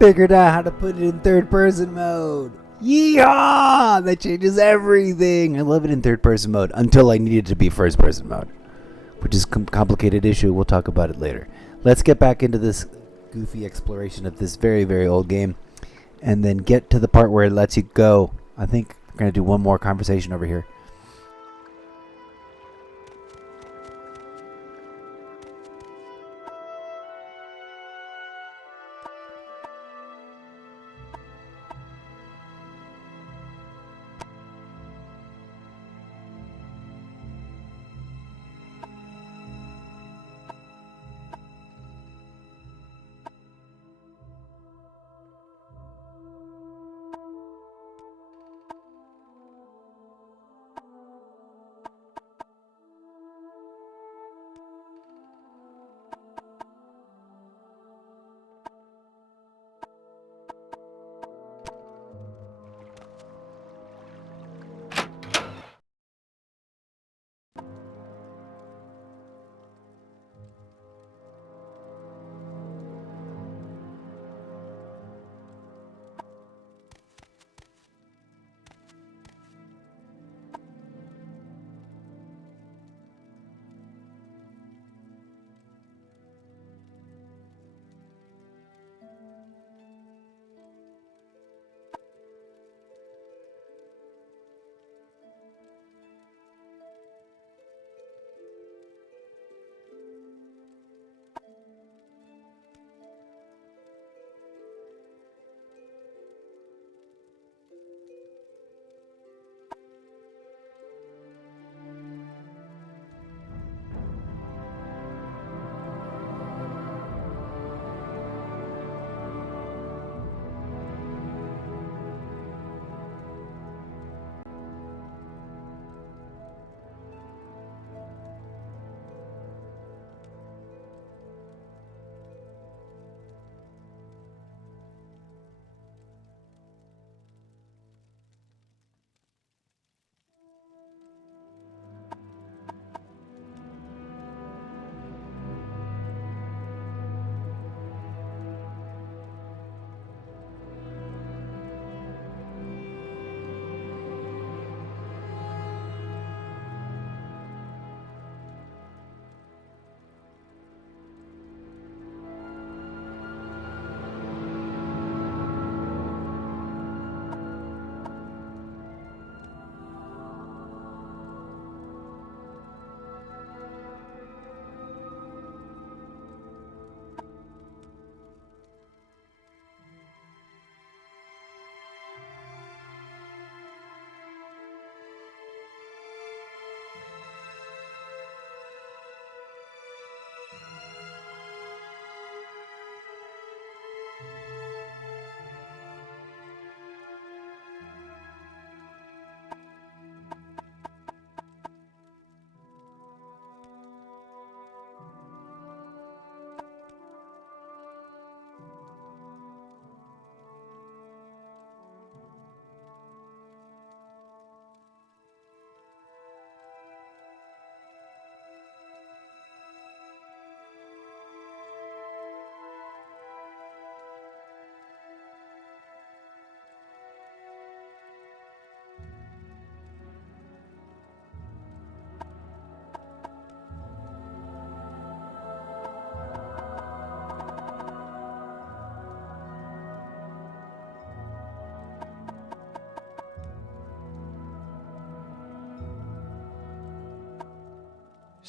Figured out how to put it in third person mode. Yeehaw! That changes everything. I love it in third person mode until I need it to be first person mode, which is a complicated issue. We'll talk about it later. Let's get back into this goofy exploration of this very, very old game and then get to the part where it lets you go. I think we're going to do one more conversation over here.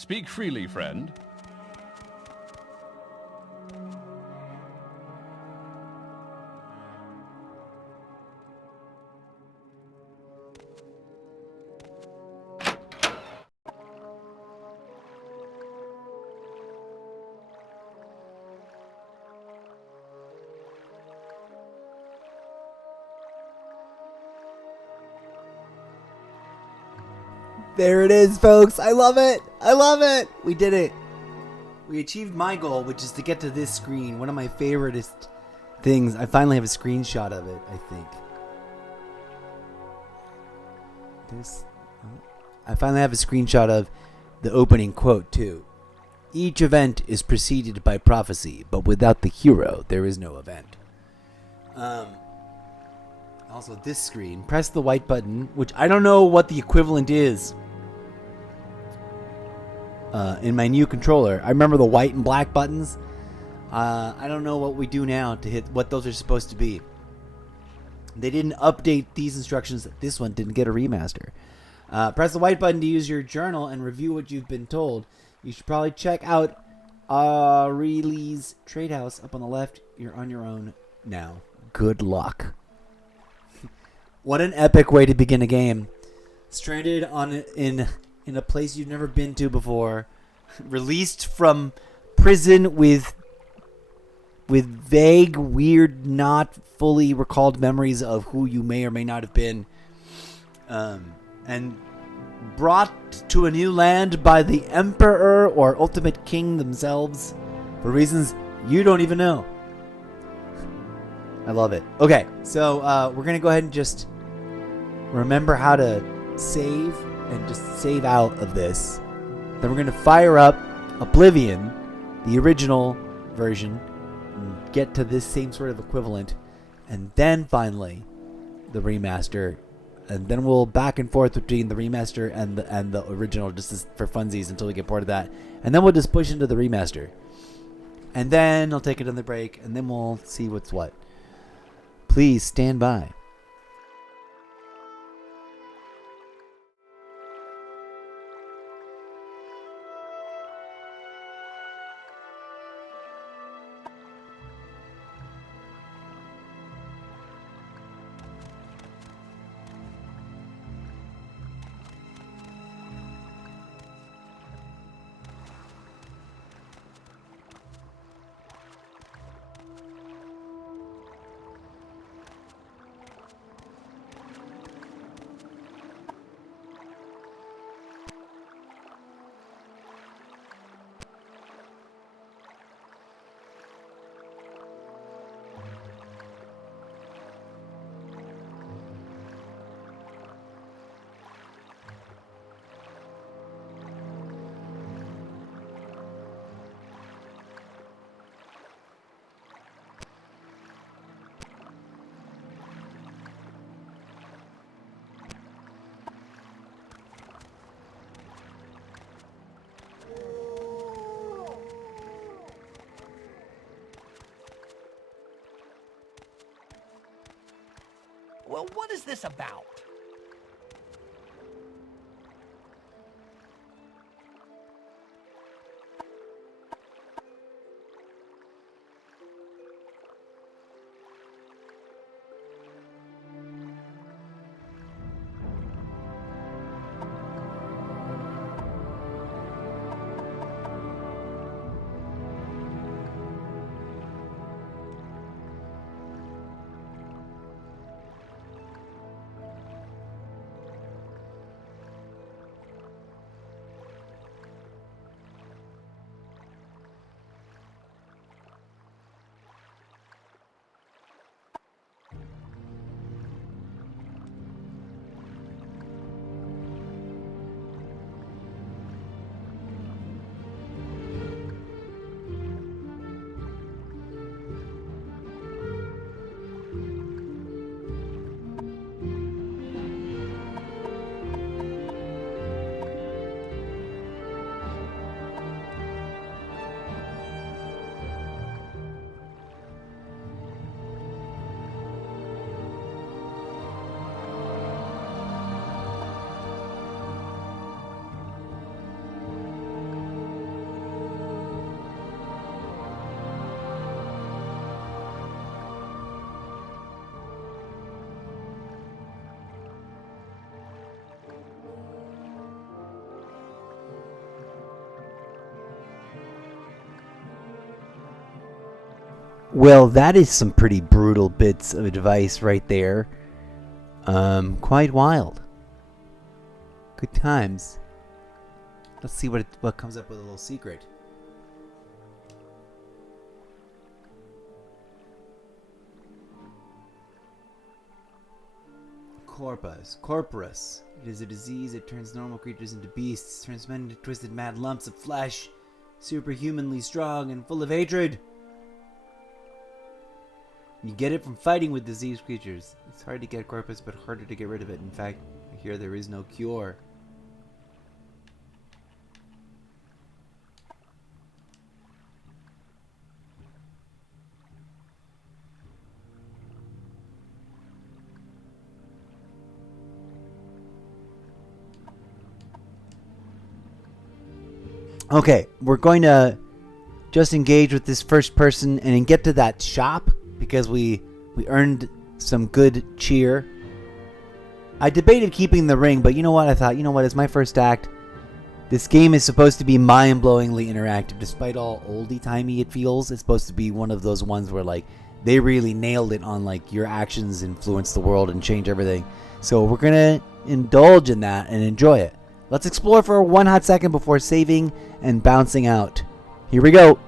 Speak freely, friend. There it is, folks. I love it. I love it. We did it. We achieved my goal, which is to get to this screen. One of my favoriteest things. I finally have a screenshot of it, I think. I finally have a screenshot of the opening quote, too. Each event is preceded by prophecy, but without the hero, there is no event. Also, this screen, press the white button, which I don't know what the equivalent is in my new controller. I remember the white and black buttons. I don't know what we do now to hit what those are supposed to be. They didn't update these instructions. This one didn't get a remaster. Press the white button to use your journal and review what you've been told. You should probably check out Aurelie's Trade House up on the left. You're on your own now. Good luck. What an epic way to begin a game. Stranded in a place you've never been to before. Released from prison with vague, weird, not fully recalled memories of who you may or may not have been. And brought to a new land by the Emperor or Ultimate King themselves for reasons you don't even know. I love it. Okay, so we're going to go ahead and just remember how to save and just save out of this. Then we're going to fire up Oblivion, the original version, and get to this same sort of equivalent. And then finally, the remaster. And then we'll back and forth between the remaster and the original just for funsies until we get bored of that. And then we'll just push into the remaster. And then I'll take another break, and then we'll see what's what. Please stand by. Well, what is this about? Well, that is some pretty brutal bits of advice right there. Quite wild. Good times. Let's see what comes up with a little secret. Corporus. It is a disease that turns normal creatures into beasts, turns men into twisted mad lumps of flesh, superhumanly strong and full of hatred. You get it from fighting with diseased creatures. It's hard to get corpus, but harder to get rid of it. In fact, I hear there is no cure. Okay, we're going to just engage with this first person and then get to that shop because we earned some good cheer. I debated keeping the ring, but you know what? I thought, you know what? It's my first act. This game is supposed to be mind-blowingly interactive. Despite all oldie-timey it feels, it's supposed to be one of those ones where, like, they really nailed it on, like, your actions influence the world and change everything. So we're going to indulge in that and enjoy it. Let's explore for one hot second before saving and bouncing out. Here we go.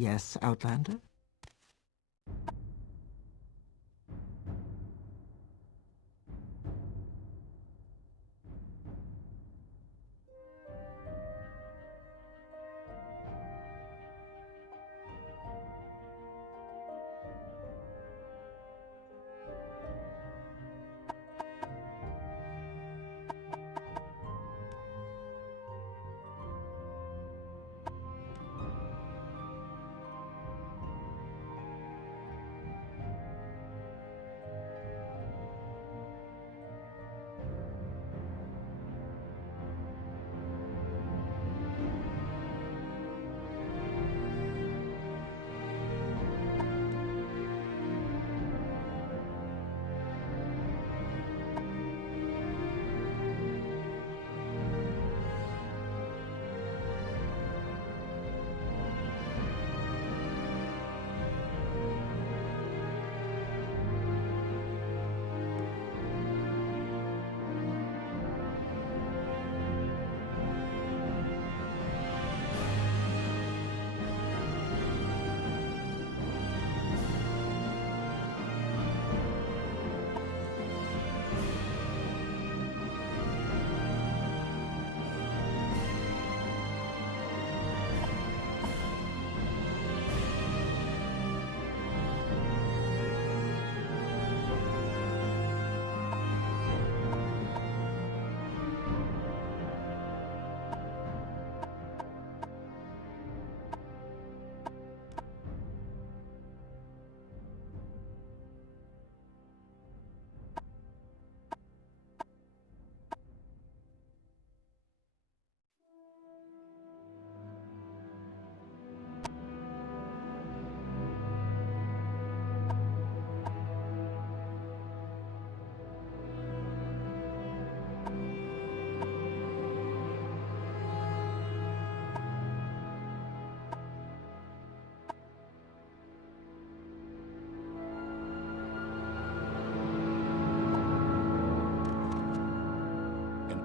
Yes, Outlander?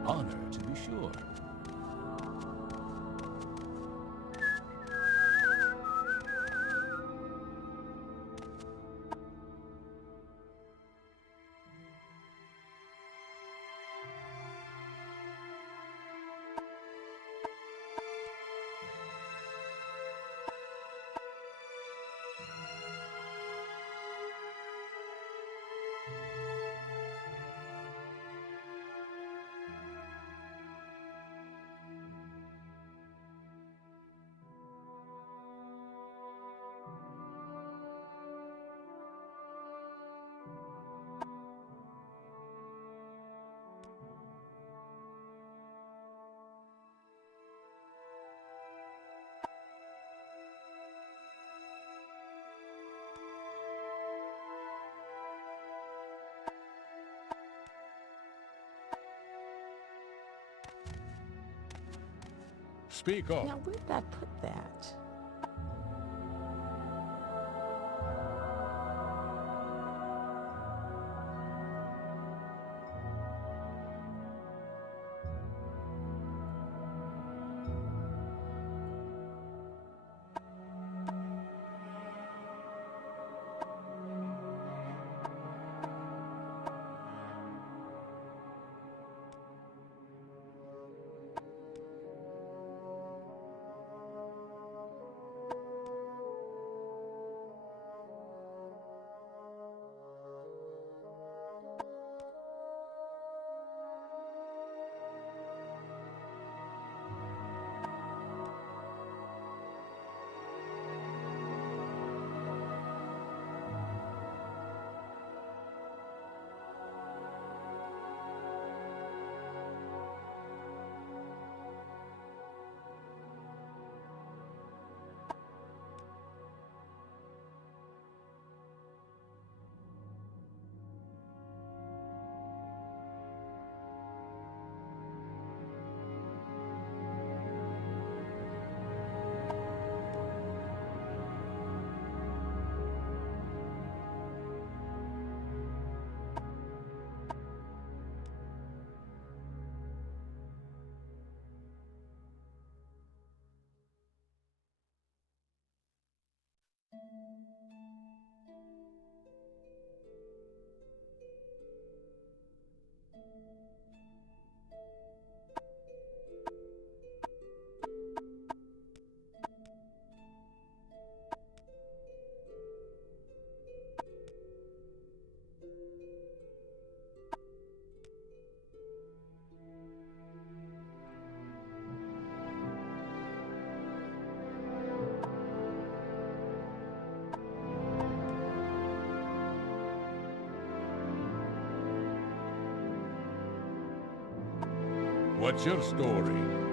honor, to be sure. Speak up. Now, where did I put that? What's your story?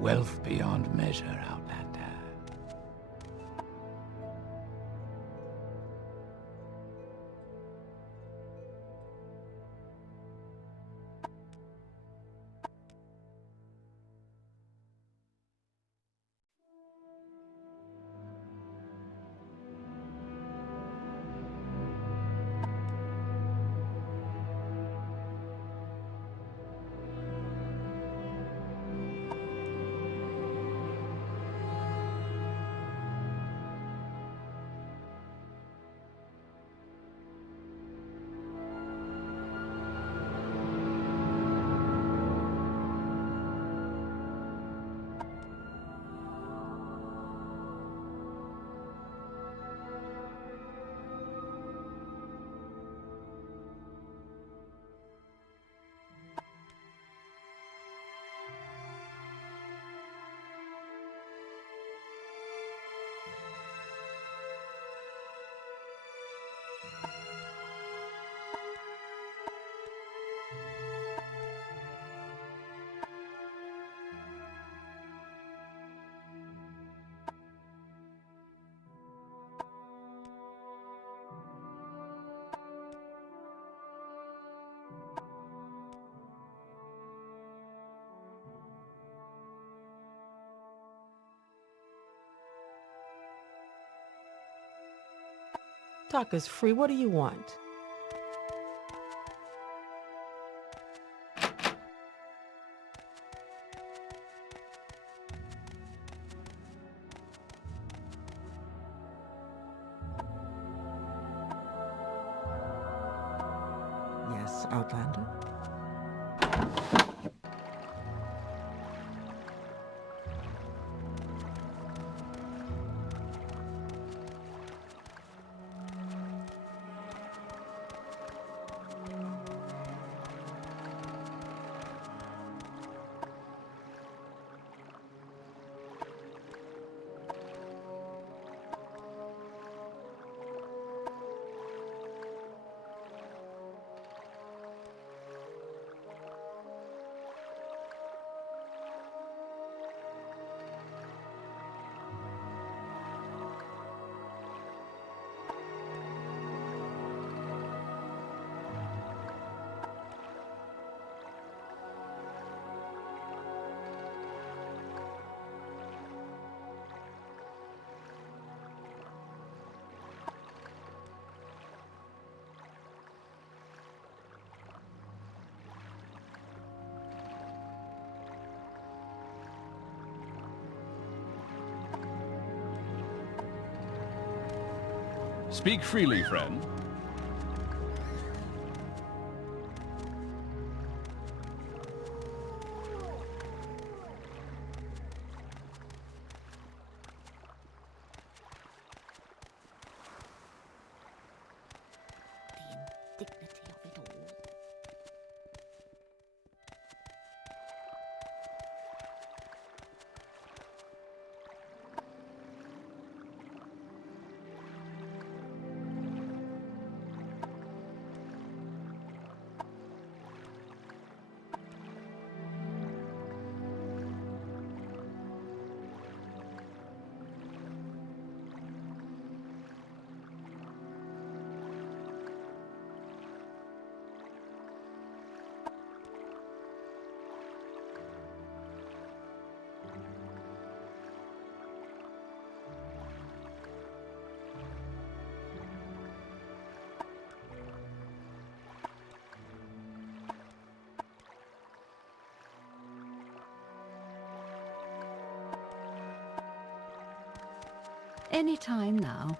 Wealth beyond measure, Outlander. Talk is free. What do you want? Yes, Outlander? Speak freely, friend. The indignity of it all. Any time now.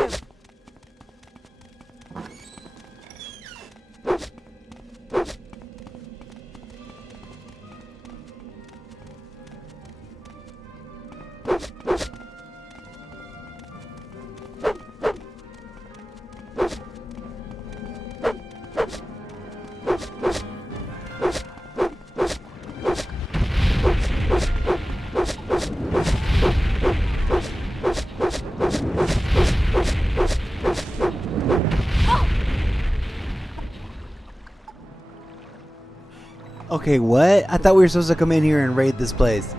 him! Okay, what? I thought we were supposed to come in here and raid this place.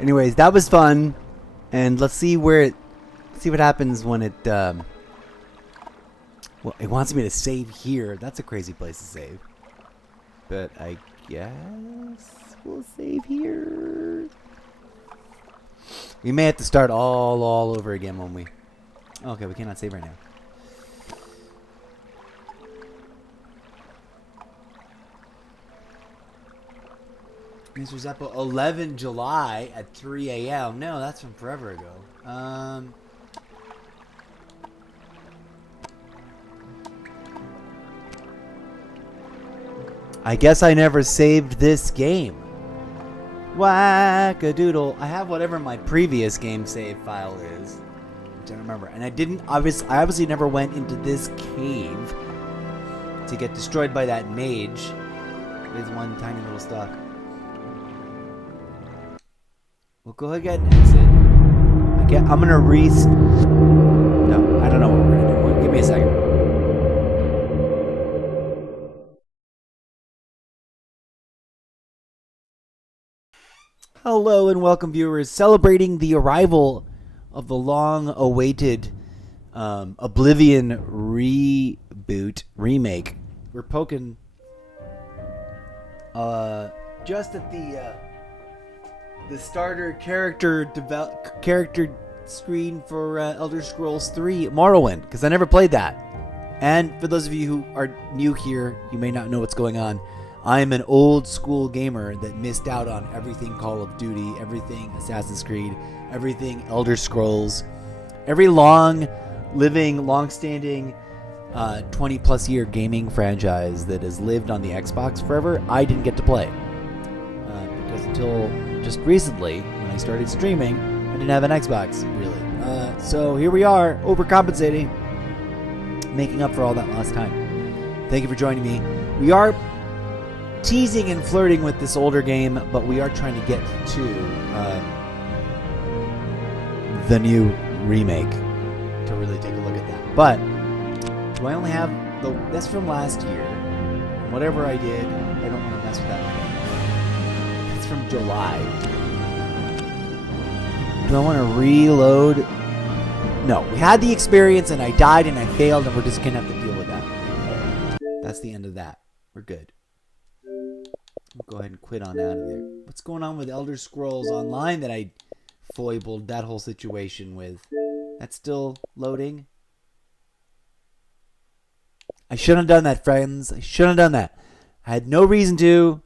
Anyways, that was fun, and let's see what happens when it. Well, it wants me to save here. That's a crazy place to save. But I guess we'll save here. We may have to start all over again when we. Okay, we cannot save right now. Mr. Zeppo, 11 July at 3 a.m. No, that's from forever ago. I guess I never saved this game. Whack-a-doodle. I have whatever my previous game save file is, which I don't remember. And I obviously never went into this cave to get destroyed by that mage with one tiny little stuff. We'll go ahead and exit. I'm gonna No, I don't know what we're gonna do. Give me a second. Hello and welcome, viewers. Celebrating the arrival of the long-awaited Oblivion remake. We're poking just at the starter character screen for Elder Scrolls 3 Morrowind, because I never played that. And for those of you who are new here, you may not know what's going on. I am an old school gamer that missed out on everything Call of Duty, everything Assassin's Creed, everything Elder Scrolls, every long-standing 20-plus year gaming franchise that has lived on the Xbox forever. I didn't get to play because until just recently, when I started streaming, I didn't have an Xbox, really. So here we are, overcompensating, making up for all that lost time. Thank you for joining me. We are teasing and flirting with this older game, but we are trying to get to the new remake to really take a look at that. But do I only have that's from last year? Whatever I did, I don't want to mess with that one. It's from July. Do I want to reload? No, we had the experience and I died and I failed, and we're just gonna have to deal with that. That's the end of that. We're good. We'll go ahead and quit on out of there. What's going on with Elder Scrolls Online that I foibled that whole situation with? That's still loading. I shouldn't have done that, friends. I shouldn't have done that. I had no reason to.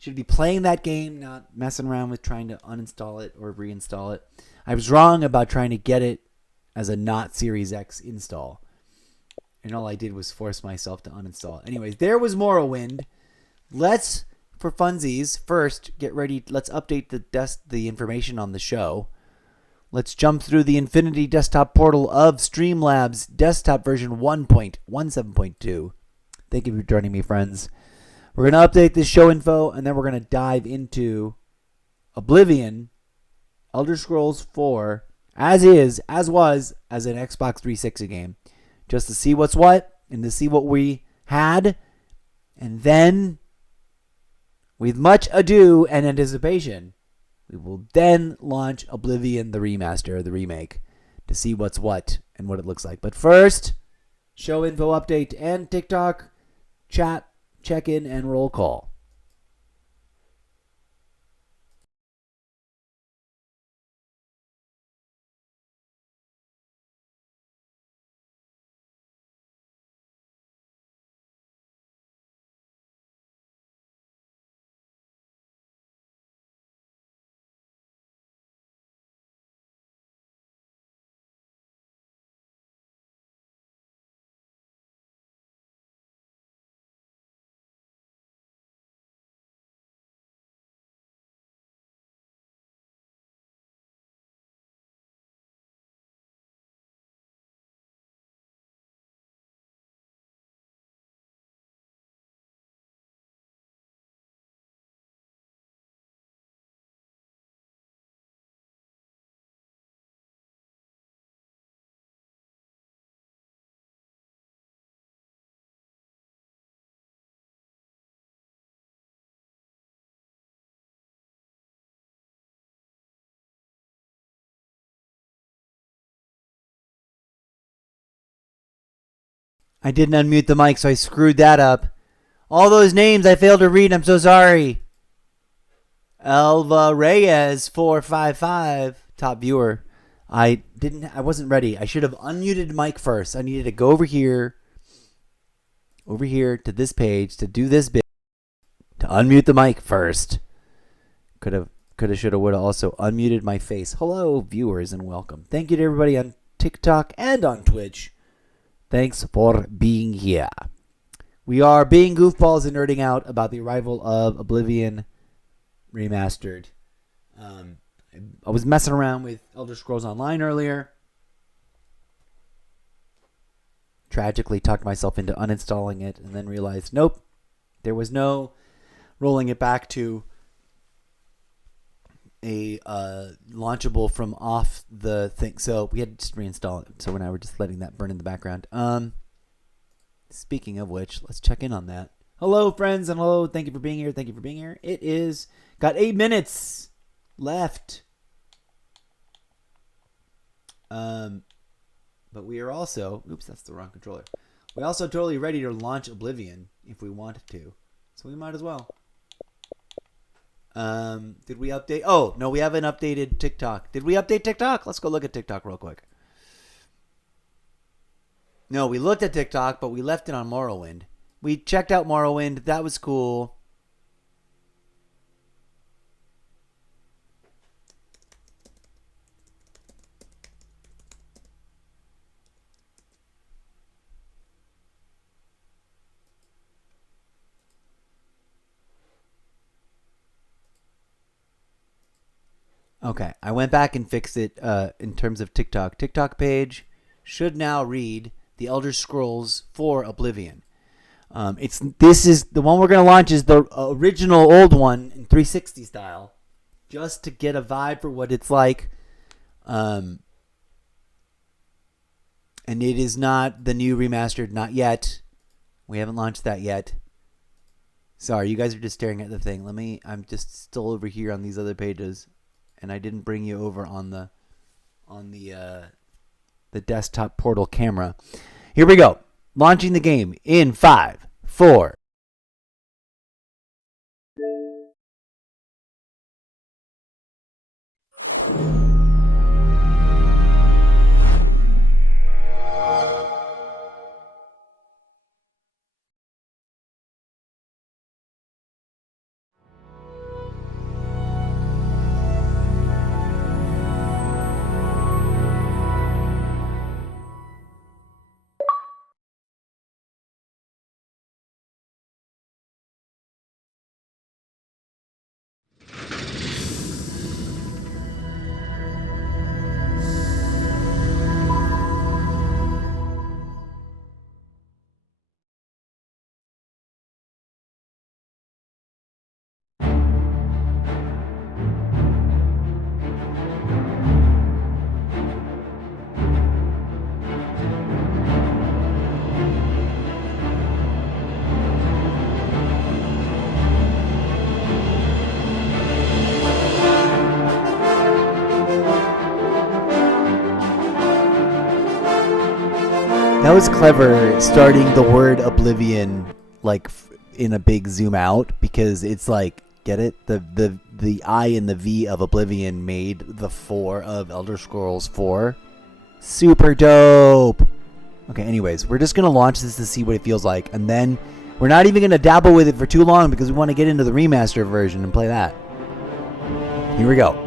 Should be playing that game, not messing around with trying to uninstall it or reinstall it. I was wrong about trying to get it as a not Series X install. And all I did was force myself to uninstall it. Anyways, there was Morrowind. Let's, for funsies, first get ready. Let's update the information on the show. Let's jump through the Infinity desktop portal of Streamlabs desktop version 1.17.2. Thank you for joining me, friends. We're going to update this show info, and then we're going to dive into Oblivion, Elder Scrolls 4, as an Xbox 360 game, just to see what's what and to see what we had, and then, with much ado and anticipation, we will then launch Oblivion the remaster, the remake, to see what's what and what it looks like. But first, show info update and TikTok, chat, check-in, and roll call. I didn't unmute the mic, so I screwed that up. All those names I failed to read. I'm so sorry. Elva Reyes 455, top viewer. I wasn't ready. I should have unmuted mic first. I needed to go over here to this page to do this bit, to unmute the mic first. Coulda, shoulda, woulda. Also unmuted my face. Hello, viewers, and welcome. Thank you to everybody on TikTok and on Twitch. Thanks for being here. We are being goofballs and nerding out about the arrival of Oblivion Remastered. I was messing around with Elder Scrolls Online earlier. Tragically talked myself into uninstalling it and then realized, nope, there was no rolling it back to a launchable from off the thing. So we had to just reinstall it. So now we're just letting that burn in the background. Speaking of which, let's check in on that. Hello, friends, and hello. Thank you for being here. Thank you for being here. It is got 8 minutes left. But we are also, oops, that's the wrong controller. We're also totally ready to launch Oblivion if we wanted to. So we might as well. Did we update? Oh, no, we haven't updated TikTok. Did we update TikTok? Let's go look at TikTok real quick. No, we looked at TikTok, but we left it on Morrowind. We checked out Morrowind. That was cool. Okay, I went back and fixed it in terms of TikTok. TikTok page should now read The Elder Scrolls 4 Oblivion. This is the one we're going to launch is the original old one in 360 style, just to get a vibe for what it's like. And it is not the new remastered, not yet. We haven't launched that yet. Sorry, you guys are just staring at the thing. I'm just still over here on these other pages. And I didn't bring you over on the desktop portal camera. Here we go. Launching the game in 5, 4. That was clever, starting the word Oblivion like in a big zoom out, because it's like, get it? The I and the V of Oblivion made the 4 of Elder Scrolls 4. Super dope. Okay, anyways, we're just gonna launch this to see what it feels like, and then we're not even gonna dabble with it for too long because we want to get into the remaster version and play that. Here we go.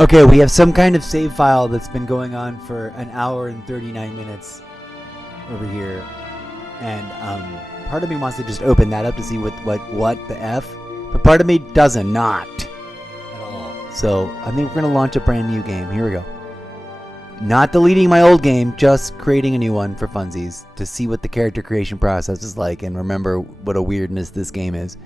Okay, we have some kind of save file that's been going on for an hour and 39 minutes over here. And part of me wants to just open that up to see what the F. But part of me doesn't, not at all. So I think we're going to launch a brand new game. Here we go. Not deleting my old game, just creating a new one for funsies to see what the character creation process is like and remember what a weirdness this game is.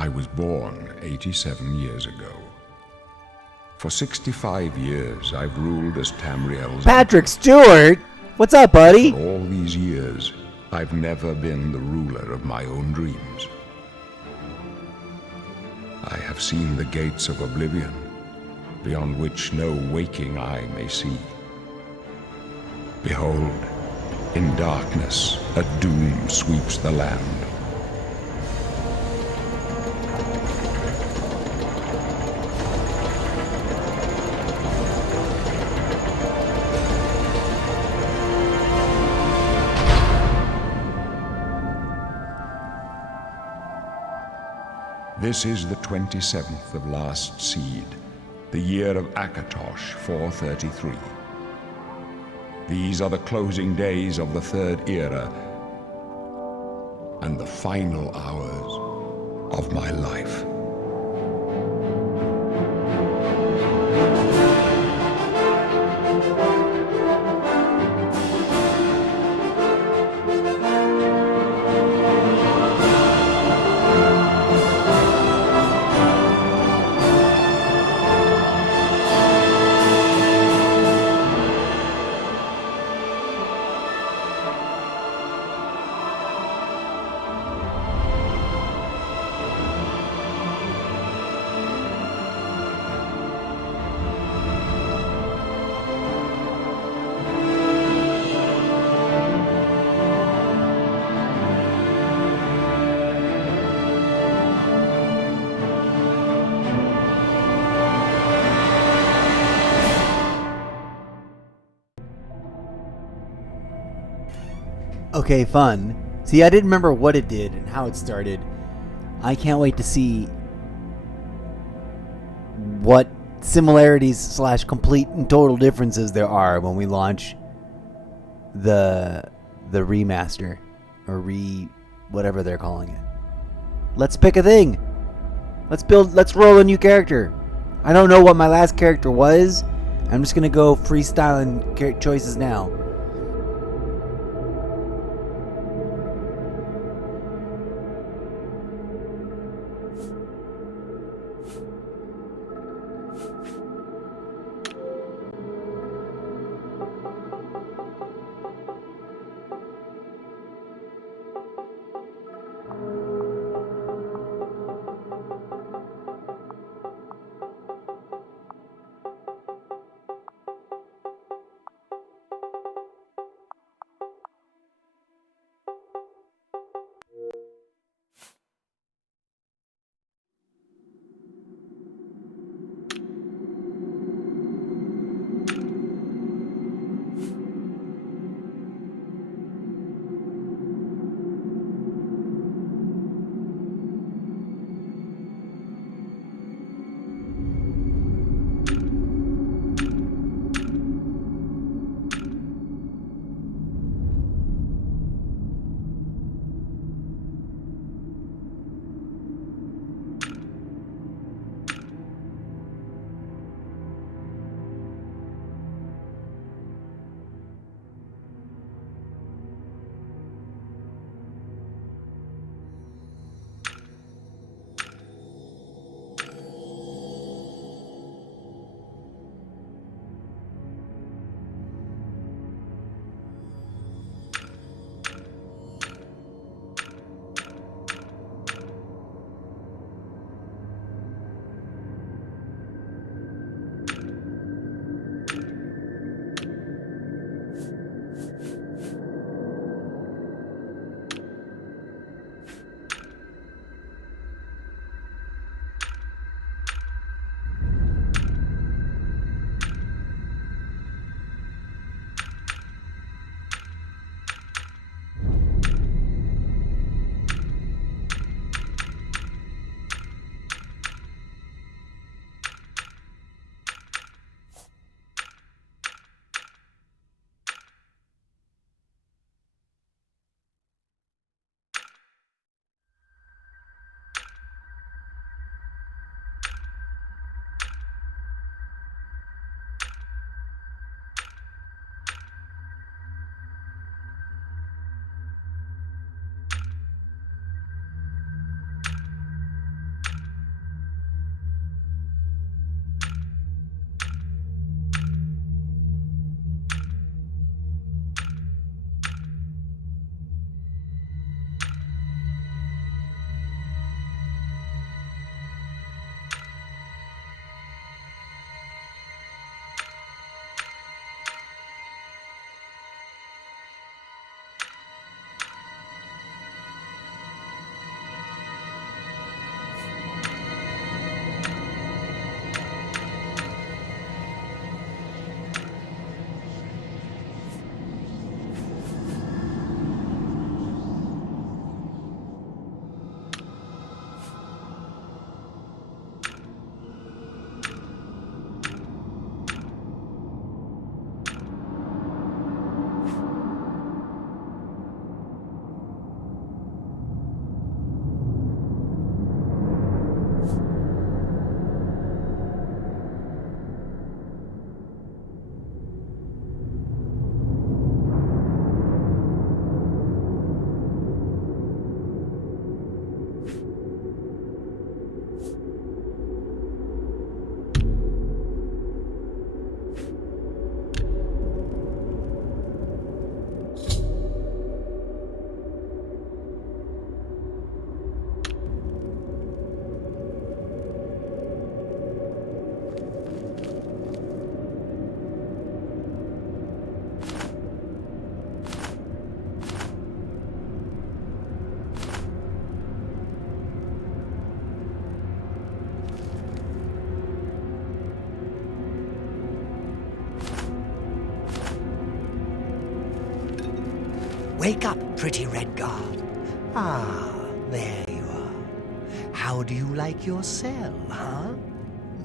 I was born 87 years ago. For 65 years, I've ruled as Tamriel's... Patrick Stewart? What's up, buddy? For all these years, I've never been the ruler of my own dreams. I have seen the gates of Oblivion, beyond which no waking eye may see. Behold, in darkness, a doom sweeps the land. This is the 27th of last seed, the year of Akatosh 433. These are the closing days of the Third Era and the final hours of my life. Okay, fun. See, I didn't remember what it did and how it started. I can't wait to see what similarities / complete and total differences there are when we launch the remaster or whatever they're calling it. Let's pick a thing. Let's roll a new character. I don't know what my last character was. I'm just gonna go freestyling choices now. Wake up, pretty red guard. Ah, there you are. How do you like your cell, huh?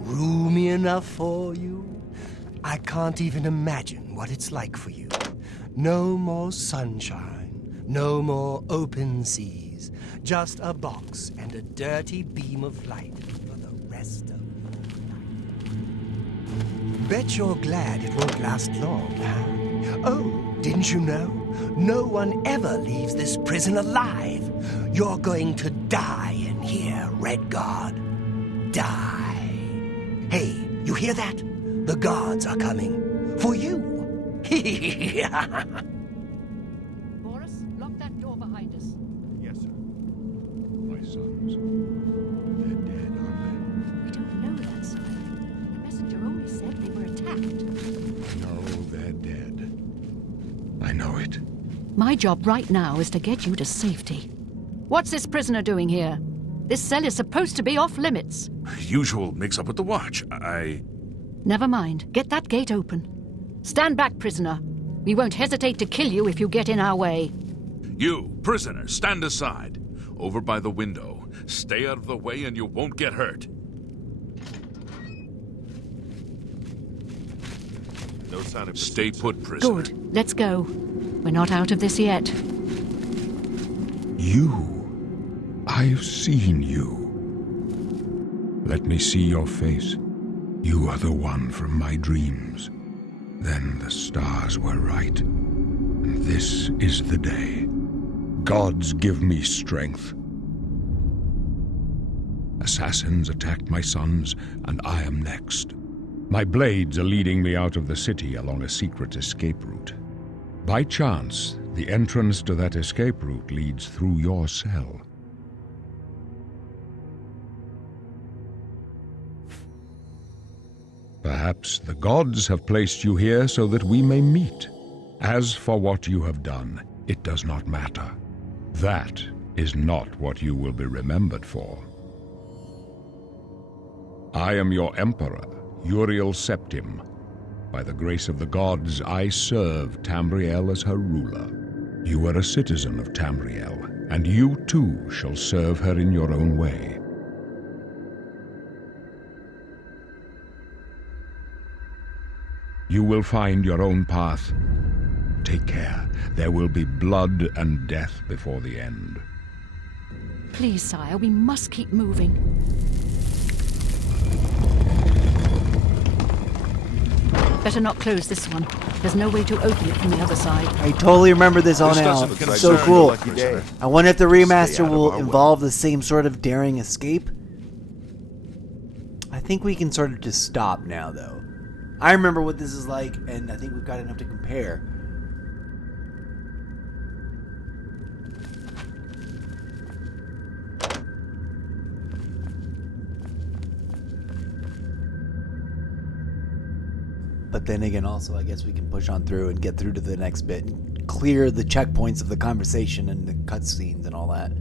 Roomy enough for you? I can't even imagine what it's like for you. No more sunshine, no more open seas, just a box and a dirty beam of light for the rest of your life. Bet you're glad it won't last long, huh? Oh, didn't you know? No one ever leaves this prison alive. You're going to die in here, Red Guard. Die. Hey, you hear that? The guards are coming. For you. Boris, lock that door behind us. Yes, sir. My sons, they're dead, aren't We don't know that, sire. The messenger only said they were attacked. they? No, they're dead. I know it. My job right now is to get you to safety. What's this prisoner doing here? This cell is supposed to be off limits. Usual mix-up with the watch. Never mind. Get that gate open. Stand back, prisoner. We won't hesitate to kill you if you get in our way. You, prisoner, stand aside. Over by the window. Stay out of the way and you won't get hurt. No sign of Stay put, prisoner. Good. Let's go. We're not out of this yet. You. I've seen you. Let me see your face. You are the one from my dreams. Then the stars were right. And this is the day. Gods give me strength. Assassins attacked my sons, and I am next. My blades are leading me out of the city along a secret escape route. By chance, the entrance to that escape route leads through your cell. Perhaps the gods have placed you here so that we may meet. As for what you have done, it does not matter. That is not what you will be remembered for. I am your emperor, Uriel Septim. By the grace of the gods, I serve Tamriel as her ruler. You are a citizen of Tamriel, and you too shall serve her in your own way. You will find your own path. Take care. There will be blood and death before the end. Please, sire, we must keep moving. Better not close this one. There's no way to open it from the other side. I totally remember this on now. It's so cool. I wonder if the remaster will involve the same sort of daring escape. I think we can sort of just stop now, though. I remember what this is like, and I think we've got enough to compare. But then again, also, I guess we can push on through and get through to the next bit and clear the checkpoints of the conversation and the cutscenes and all that.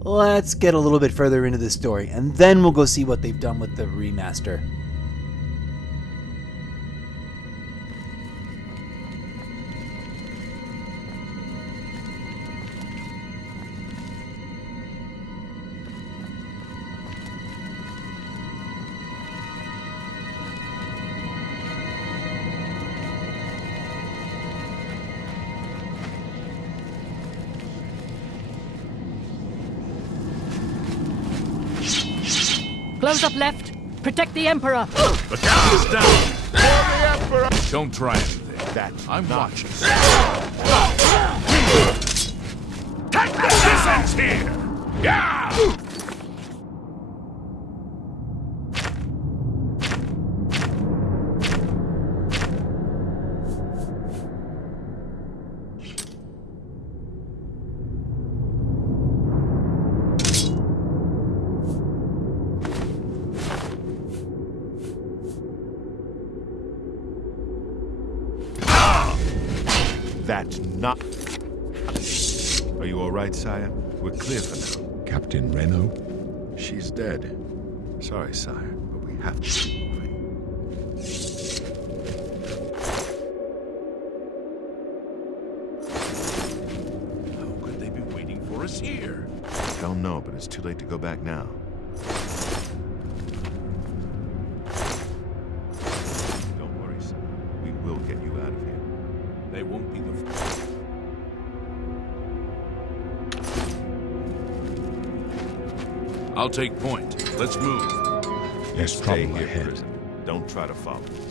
Let's get a little bit further into this story, and then we'll go see what they've done with the remaster. Close up left. Protect the Emperor. The count is down. For the Emperor. Don't try anything. I'm watching. Take this! This ends here! Yeah! That's not... Are you all right, sire? We're clear for now. Captain Reno? She's dead. Sorry, sire, but we have to keep moving. Don't know, but it's too late to go back now. Don't worry, son. We will get you out of here. They won't be the first. I'll take point. Let's move. There's Stay trouble here, ahead. prisoner. Don't try to follow us.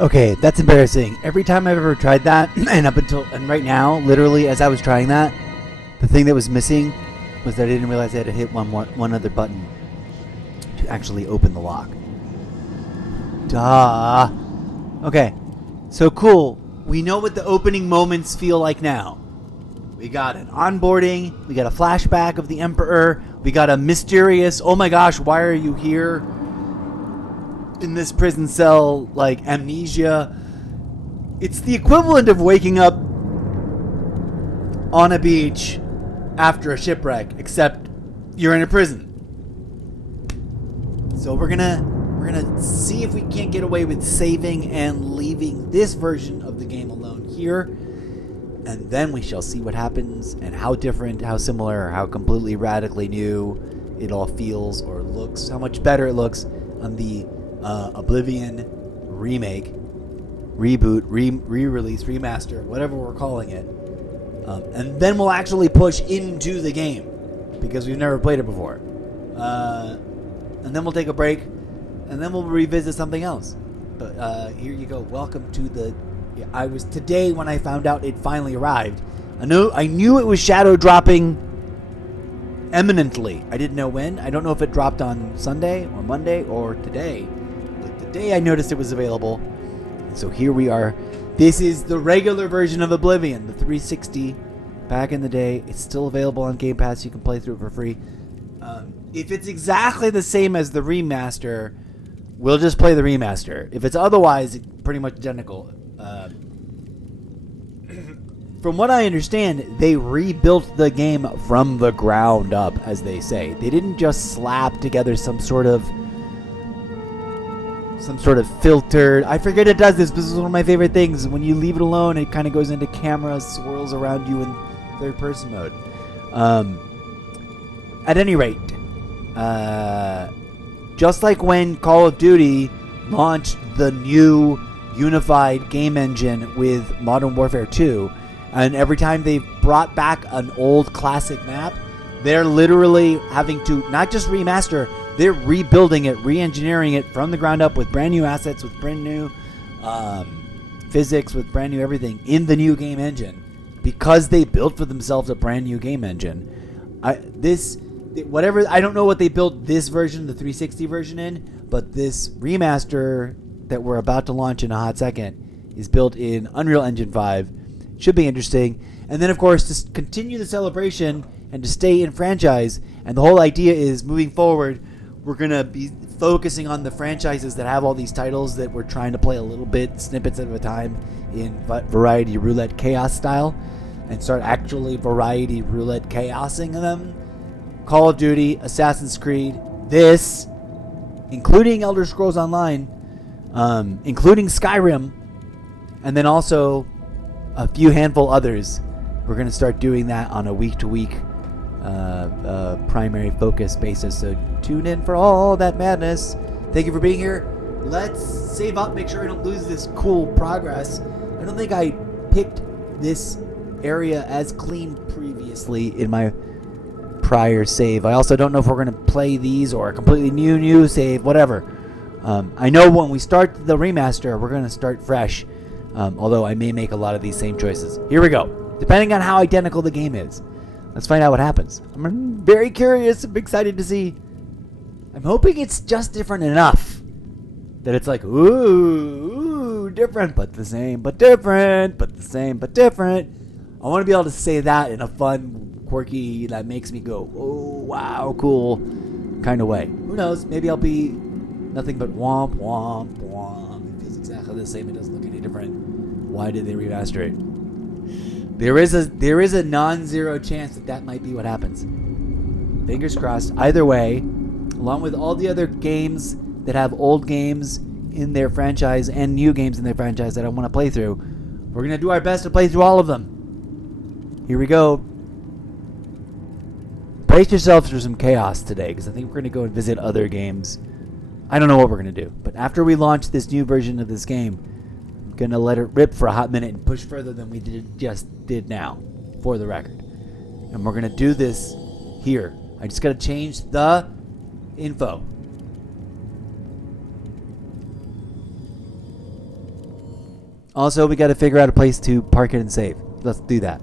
Okay, that's embarrassing. Every time I've ever tried that, and right now, literally as I was trying that, the thing that was missing was that I didn't realize I had to hit one other button to actually open the lock. Duh. Okay, so cool. We know what the opening moments feel like now. We got an onboarding, we got a flashback of the Emperor, we got a mysterious, oh my gosh, why are you here? In this prison cell, like amnesia. It's the equivalent of waking up on a beach after a shipwreck, except you're in a prison. So we're gonna see if we can't get away with saving and leaving this version of the game alone here, and then we shall see what happens and how different, how similar, or how completely radically new it all feels or looks, how much better it looks on the Oblivion remake, reboot, re-release, remaster, whatever we're calling it. And then we'll actually push into the game because we've never played it before. And then we'll take a break, and then we'll revisit something else. But here you go. Welcome to the... I was today when I found out it finally arrived. I knew it was shadow dropping imminently. I didn't know when. I don't know if it dropped on Sunday or Monday or today. But today I noticed it was available. And so here we are. This is the regular version of Oblivion, the 360 back in the day. It's still available on Game Pass. You can play through it for free. If it's exactly the same as the remaster, we'll just play the remaster. If it's otherwise, it's pretty much identical. From what I understand, they rebuilt the game from the ground up, as they say. They didn't just slap together some sort of filtered... I forget it does this. This is one of my favorite things. When you leave it alone, it kind of goes into camera, swirls around you in third-person mode. At any rate, just like when Call of Duty launched the new unified game engine with Modern Warfare 2, and every time they brought back an old classic map, they're literally having to not just remaster, they're rebuilding it, re-engineering it from the ground up with brand new assets, with brand new physics, with brand new everything in the new game engine, because they built for themselves a brand new game engine. I don't know what they built this version, the 360 version in, but this remaster that we're about to launch in a hot second is built in Unreal Engine 5. Should be interesting. And then, of course, to continue the celebration and to stay in franchise, and the whole idea is moving forward, we're going to be focusing on the franchises that have all these titles that we're trying to play a little bit, snippets at a time, in variety roulette chaos style, and start actually variety roulette chaosing them. Call of Duty, Assassin's Creed, this, including Elder Scrolls Online, including Skyrim, and then also a few handful others. We're going to start doing that on a week-to-week primary focus basis, so tune in for all that madness. Thank you for being here. Let's save up, make sure I don't lose this cool progress. I don't think I picked this area as clean previously in my prior save. I also don't know if we're going to play these or a completely new save, whatever. I know when we start the remaster, we're going to start fresh, although I may make a lot of these same choices. Here we go. Depending on how identical the game is. Let's find out what happens. I'm very curious. I'm excited to see. I'm hoping it's just different enough that it's like, ooh, different, but the same, but different, but the same, but different. I want to be able to say that in a fun, quirky, that makes me go, oh, wow, cool kind of way. Who knows? Maybe I'll be nothing but womp, womp, womp. It feels exactly the same. It doesn't look any different. Why did they remaster it? There is a non-zero chance that might be what happens. Fingers crossed. Either way, along with all the other games that have old games in their franchise and new games in their franchise that I want to play through, we're going to do our best to play through all of them. Here we go. Brace yourselves for some chaos today, because I think we're going to go and visit other games. I don't know what we're going to do, but after we launch this new version of this game, I'm going to let it rip for a hot minute and push further than we just did now, for the record. And we're going to do this here. I just got to change the info. Also, we got to figure out a place to park it and save. Let's do that.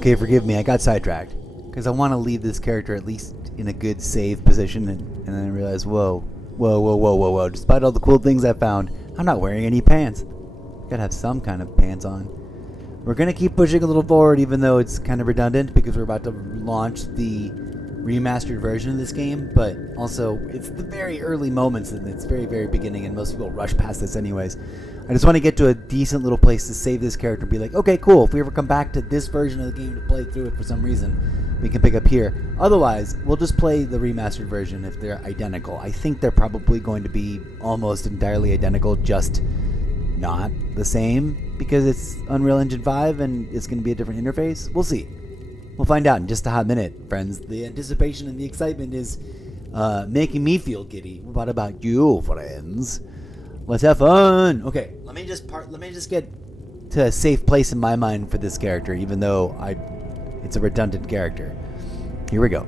Okay, forgive me. I got sidetracked. Because I want to leave this character at least in a good save position. And then I realized, whoa. Despite all the cool things I found, I'm not wearing any pants. Gotta have some kind of pants on. We're going to keep pushing a little forward, even though it's kind of redundant, because we're about to launch the remastered version of this game. But also, it's the very early moments in its very, very beginning, and most people rush past this anyways. I just want to get to a decent little place to save this character and be like, okay, cool. If we ever come back to this version of the game to play through it for some reason, we can pick up here. Otherwise, we'll just play the remastered version if they're identical. I think they're probably going to be almost entirely identical, just not the same, because it's Unreal Engine 5 and it's going to be a different interface. We'll see. We'll find out in just a hot minute, friends. The anticipation and the excitement is making me feel giddy. What about you, friends? Let's have fun. Okay, let me just get to a safe place in my mind for this character, even though it's a redundant character. Here we go.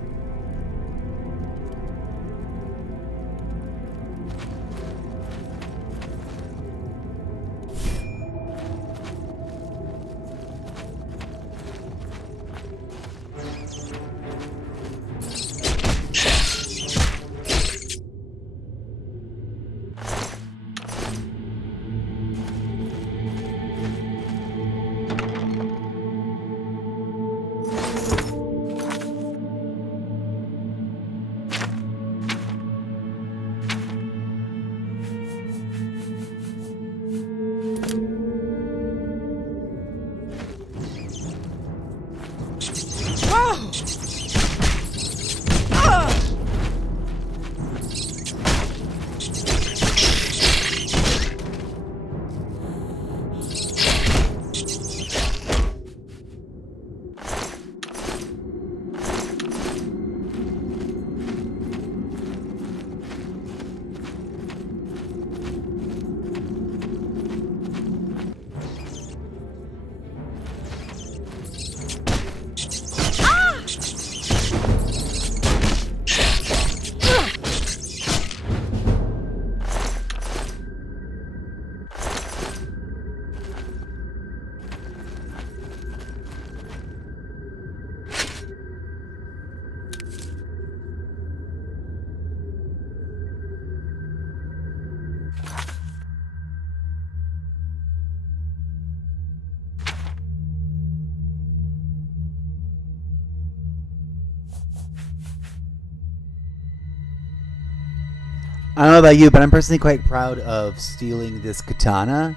I don't know about you, but I'm personally quite proud of stealing this katana.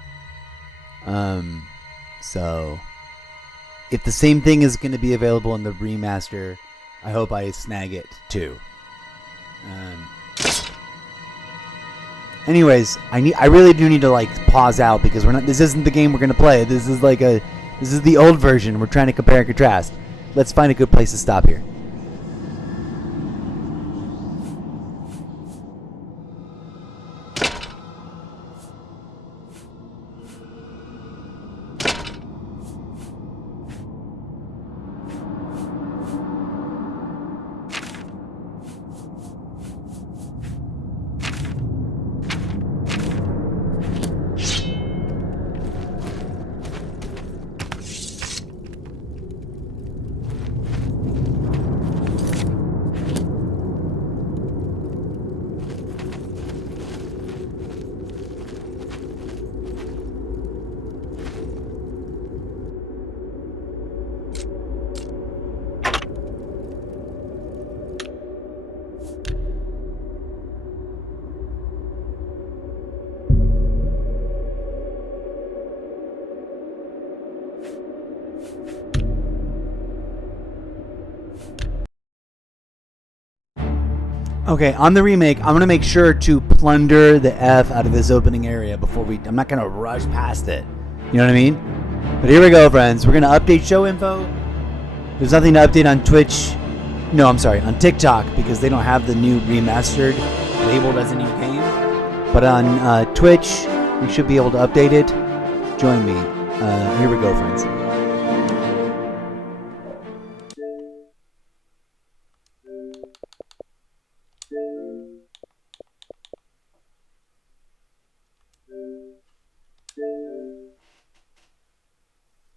So if the same thing is going to be available in the remaster, I hope I snag it too. Anyways, I really do need to like pause out because this isn't the game we're going to play. This is the old version. We're trying to compare and contrast. Let's find a good place to stop here. Okay, on the remake, I'm going to make sure to plunder the F out of this opening area before I'm not going to rush past it. You know what I mean? But here we go, friends. We're going to update show info. There's nothing to update on Twitch. No, I'm sorry, on TikTok, because they don't have the new remastered labeled as a new game. But on Twitch, we should be able to update it. Join me. Here we go, friends.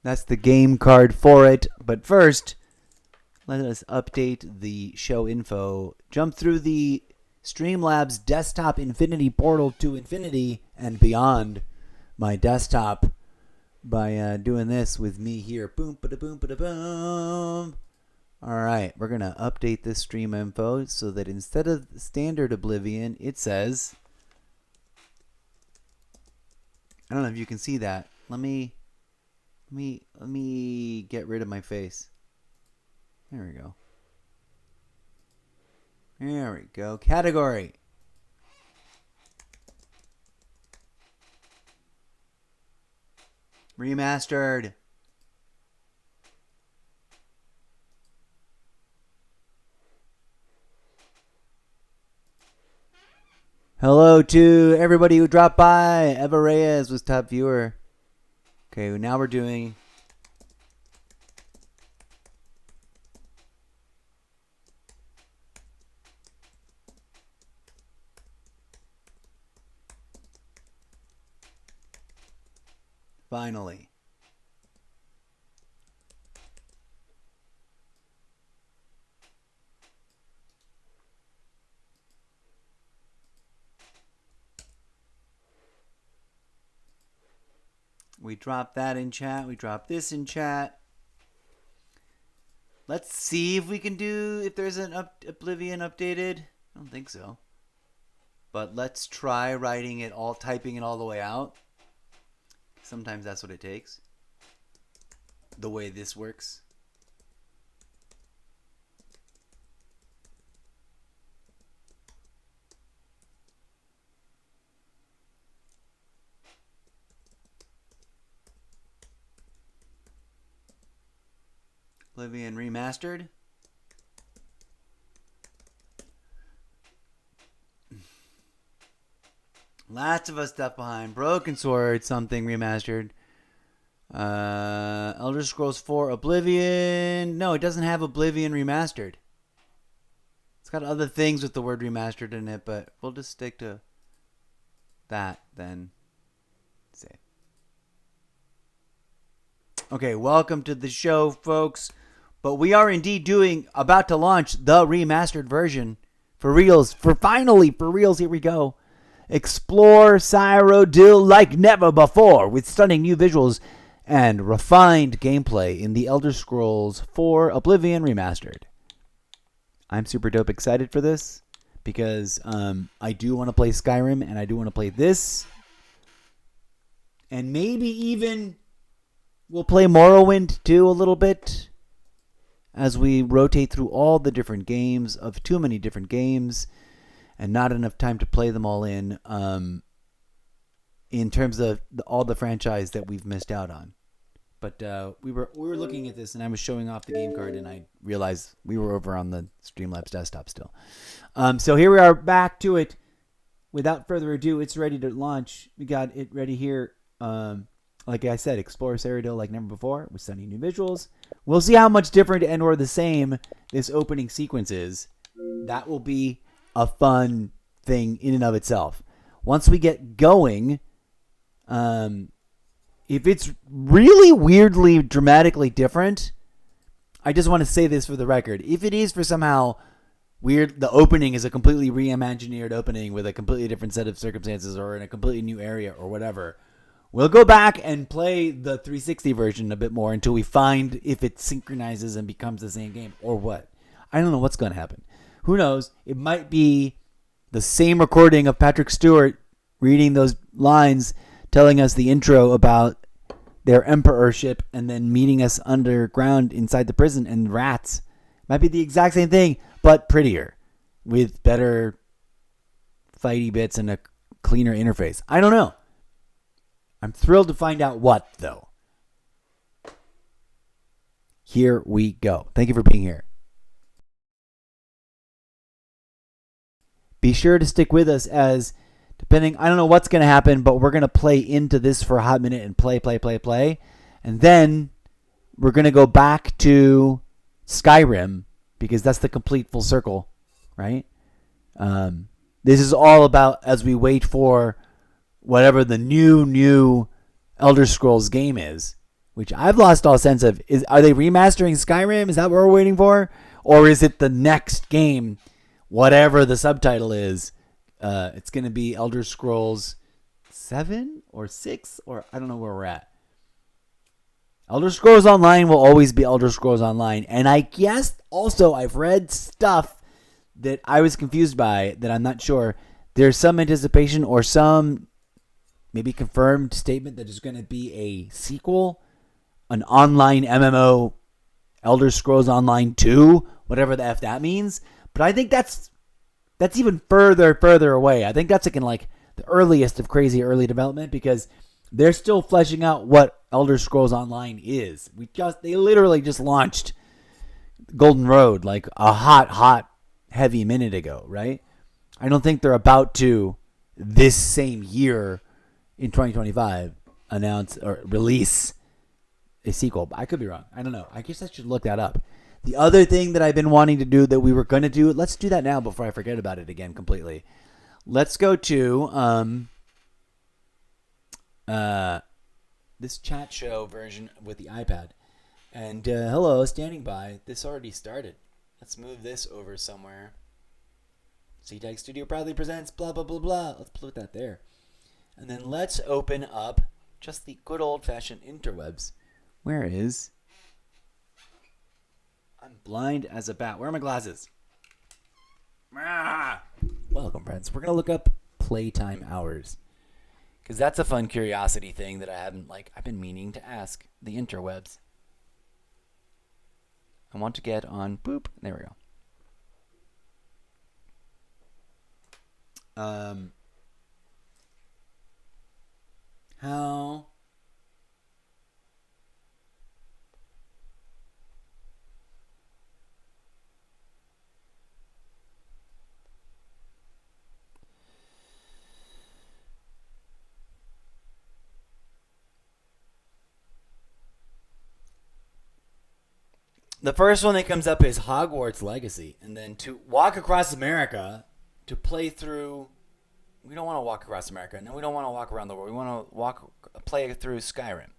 That's the game card for it. But first, let us update the show info. Jump through the Streamlabs desktop infinity portal to infinity and beyond my desktop by doing this with me here. Boom, ba-da, boom, ba-da, boom. All right, we're going to update this stream info so that instead of standard Oblivion, it says, I don't know if you can see that. Let me get rid of my face. There we go. There we go. Category. Remastered. Hello to everybody who dropped by. Eva Reyes was top viewer. Okay, now we're doing finally. We dropped that in chat. We dropped this in chat. Let's see if we can do, if there's an Oblivion updated. I don't think so. But let's try writing it all, typing it all the way out. Sometimes that's what it takes. The way this works. Oblivion Remastered. Lots of us stuff behind. Broken Sword, something remastered. Elder Scrolls 4 Oblivion. No, it doesn't have Oblivion Remastered. It's got other things with the word remastered in it, but we'll just stick to that then. Let's see. Okay, welcome to the show, folks. But we are indeed about to launch the remastered version for reals. For reals, here we go. Explore Cyrodiil like never before with stunning new visuals and refined gameplay in the Elder Scrolls 4 Oblivion Remastered. I'm super dope excited for this because I do want to play Skyrim and I do want to play this. And maybe even we'll play Morrowind too a little bit as we rotate through all the different games of too many different games and not enough time to play them all in terms of all the franchise that we've missed out on. But we were looking at this and I was showing off the game card and I realized we were over on the Streamlabs desktop still. So here we are back to it. Without further ado, it's ready to launch. We got it ready here. Like I said, explore Cyrodiil like never before with stunning new visuals. We'll see how much different and or the same this opening sequence is. That will be a fun thing in and of itself. Once we get going, if it's really weirdly, dramatically different, I just want to say this for the record. If it is for somehow weird, the opening is a completely reimagined opening with a completely different set of circumstances or in a completely new area or whatever, we'll go back and play the 360 version a bit more until we find if it synchronizes and becomes the same game or what. I don't know what's going to happen. Who knows? It might be the same recording of Patrick Stewart reading those lines, telling us the intro about their emperorship and then meeting us underground inside the prison and rats. Might be the exact same thing, but prettier with better fighty bits and a cleaner interface. I don't know. I'm thrilled to find out what, though. Here we go. Thank you for being here. Be sure to stick with us as, depending, I don't know what's going to happen, but we're going to play into this for a hot minute and play. And then we're going to go back to Skyrim because that's the complete full circle, right? This is all about as we wait for whatever the new Elder Scrolls game is, which I've lost all sense of. Are they remastering Skyrim? Is that what we're waiting for? Or is it the next game, whatever the subtitle is? It's going to be Elder Scrolls 7 or 6, or I don't know where we're at. Elder Scrolls Online will always be Elder Scrolls Online. And I guess also I've read stuff that I was confused by that I'm not sure. There's some anticipation or some maybe confirmed statement that there's going to be a sequel, an online MMO, Elder Scrolls Online 2, whatever the F that means. But I think that's even further away. I think that's like in like the earliest of crazy early development because they're still fleshing out what Elder Scrolls Online is. They literally just launched Golden Road like a hot heavy minute ago, right? I don't think they're about to this same year in 2025 announce or release a sequel. I could be wrong. I don't know. I guess I should look that up. The other thing that I've been wanting to do that we were going to do, let's do that now before I forget about it again completely. Let's go to this chat show version with the iPad. And hello, standing by. This already started. Let's move this over somewhere. CTech Studio proudly presents blah, blah, blah, blah. Let's put that there. And then let's open up just the good old-fashioned interwebs. Where is... I'm blind as a bat. Where are my glasses? Welcome, friends. We're going to look up playtime hours. Because that's a fun curiosity thing that I've been meaning to ask the interwebs. I want to get on, boop, there we go. How the first one that comes up is Hogwarts Legacy, and then to walk across America to play through. We don't want to walk across America. No, we don't want to walk around the world. We want to play through Skyrim.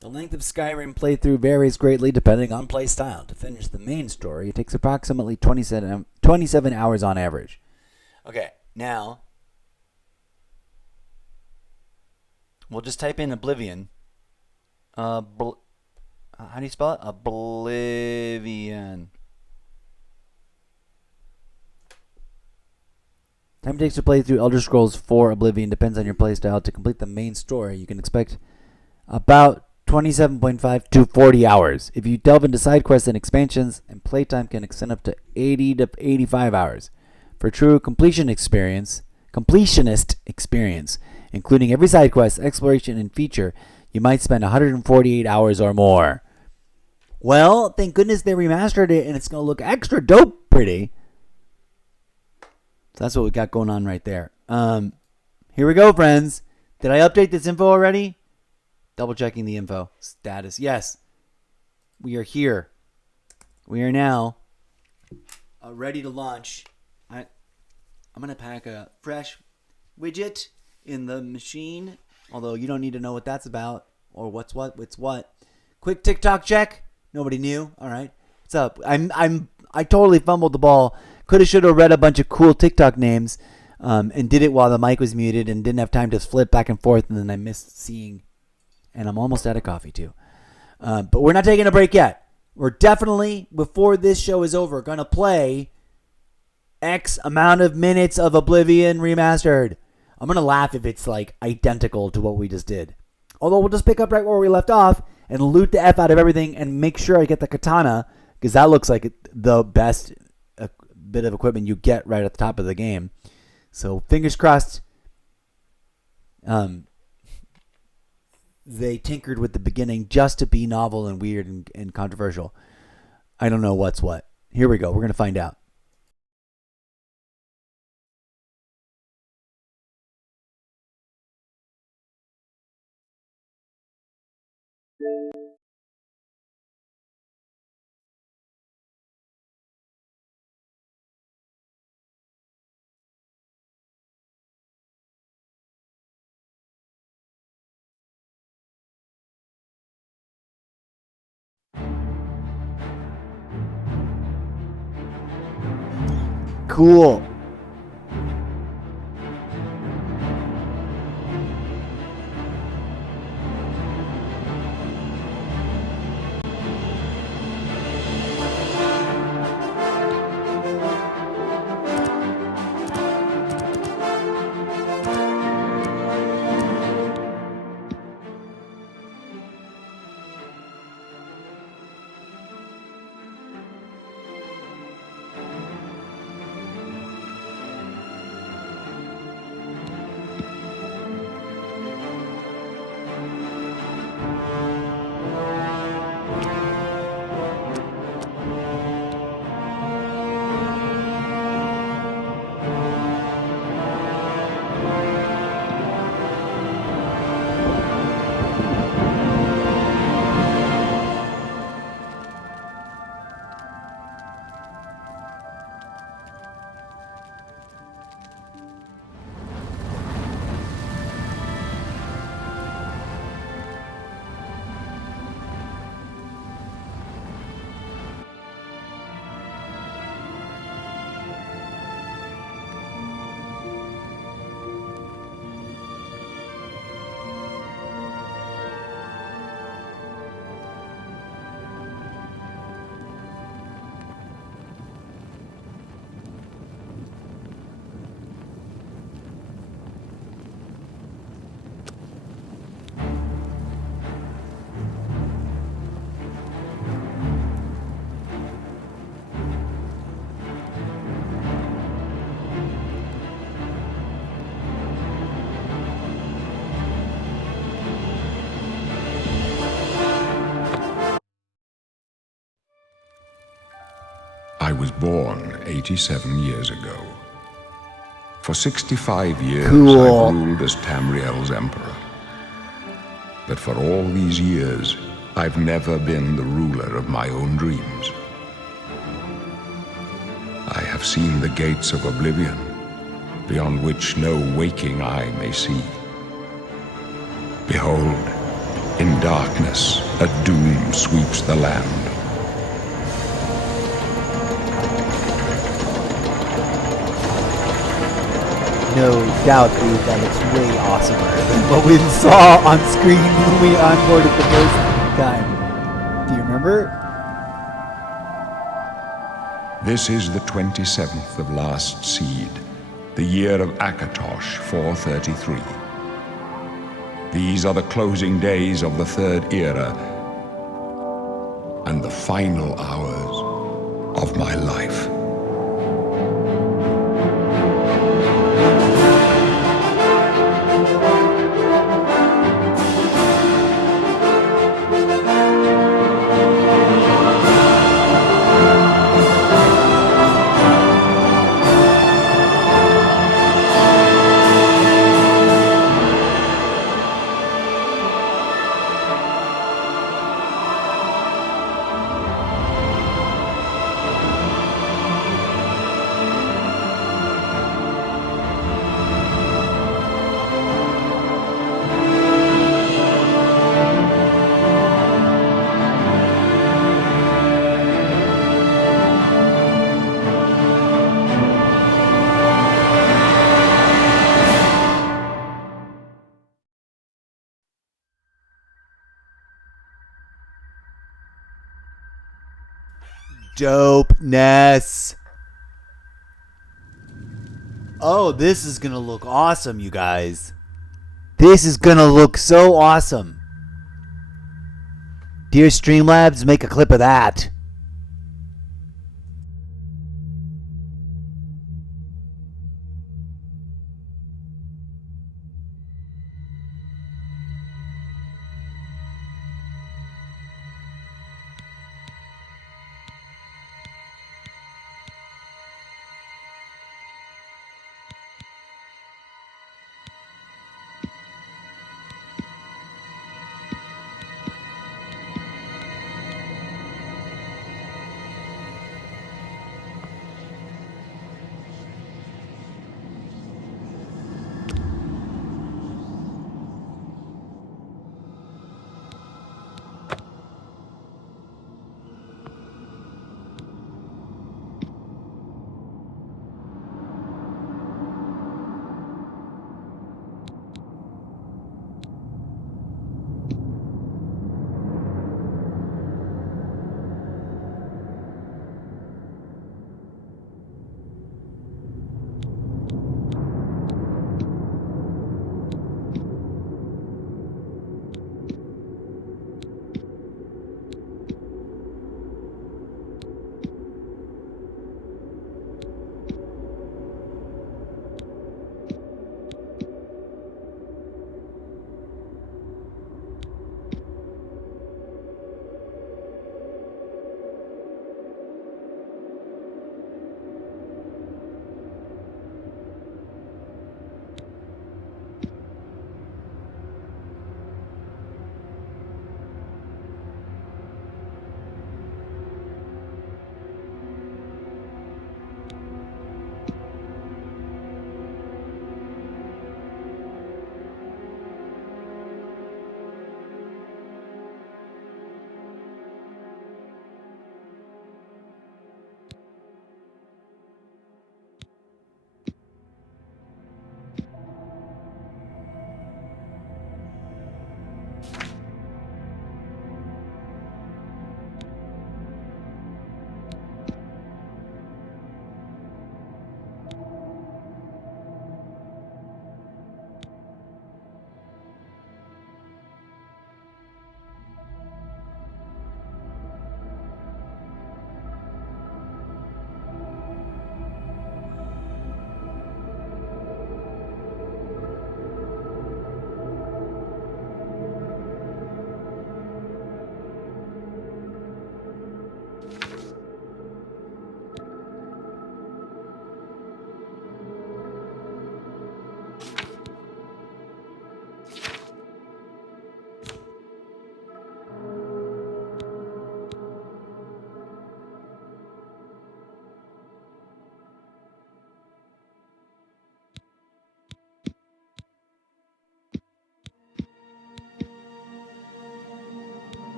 The length of Skyrim playthrough varies greatly depending on play style. To finish the main story, it takes approximately 27 hours on average. Okay, now we'll just type in Oblivion. How do you spell it? Oblivion. Time it takes to play through Elder Scrolls 4 Oblivion depends on your playstyle. To complete the main story, you can expect about 27.5 to 40 hours. If you delve into side quests and expansions, and playtime can extend up to 80 to 85 hours. For true completionist experience, including every side quest, exploration, and feature, you might spend 148 hours or more. Well, thank goodness they remastered it, and it's going to look extra dope pretty. So that's what we got going on right there. Here we go, friends. Did I update this info already? Double checking the info. Status. Yes. We are here. We are now ready to launch. I'm going to pack a fresh widget in the machine. Although you don't need to know what that's about or what's what. Quick TikTok check. Nobody knew. All right. What's up? I totally fumbled the ball. Coulda, shoulda read a bunch of cool TikTok names and did it while the mic was muted and didn't have time to flip back and forth, and then I missed seeing. And I'm almost out of coffee too. But we're not taking a break yet. We're definitely, before this show is over, going to play X amount of minutes of Oblivion Remastered. I'm going to laugh if it's like identical to what we just did. Although we'll just pick up right where we left off and loot the F out of everything and make sure I get the katana, because that looks like the best bit of equipment you get right at the top of the game. So fingers crossed they tinkered with the beginning just to be novel and weird and controversial. I don't know what's what. Here we go. We're going to find out. Cool. I was born 87 years ago. For 65 years, Cool. I've ruled as Tamriel's emperor. But for all these years, I've never been the ruler of my own dreams. I have seen the gates of Oblivion, beyond which no waking eye may see. Behold, in darkness, a doom sweeps the land. No doubt, dude, that looks way awesomer than what we saw on screen when we onboarded the first time. Do you remember? This is the 27th of last seed, the year of Akatosh 433. These are the closing days of the third era and the final hours of my life. Dopeness. Oh, this is gonna look awesome, you guys. This is gonna look so awesome. Dear Streamlabs, make a clip of that.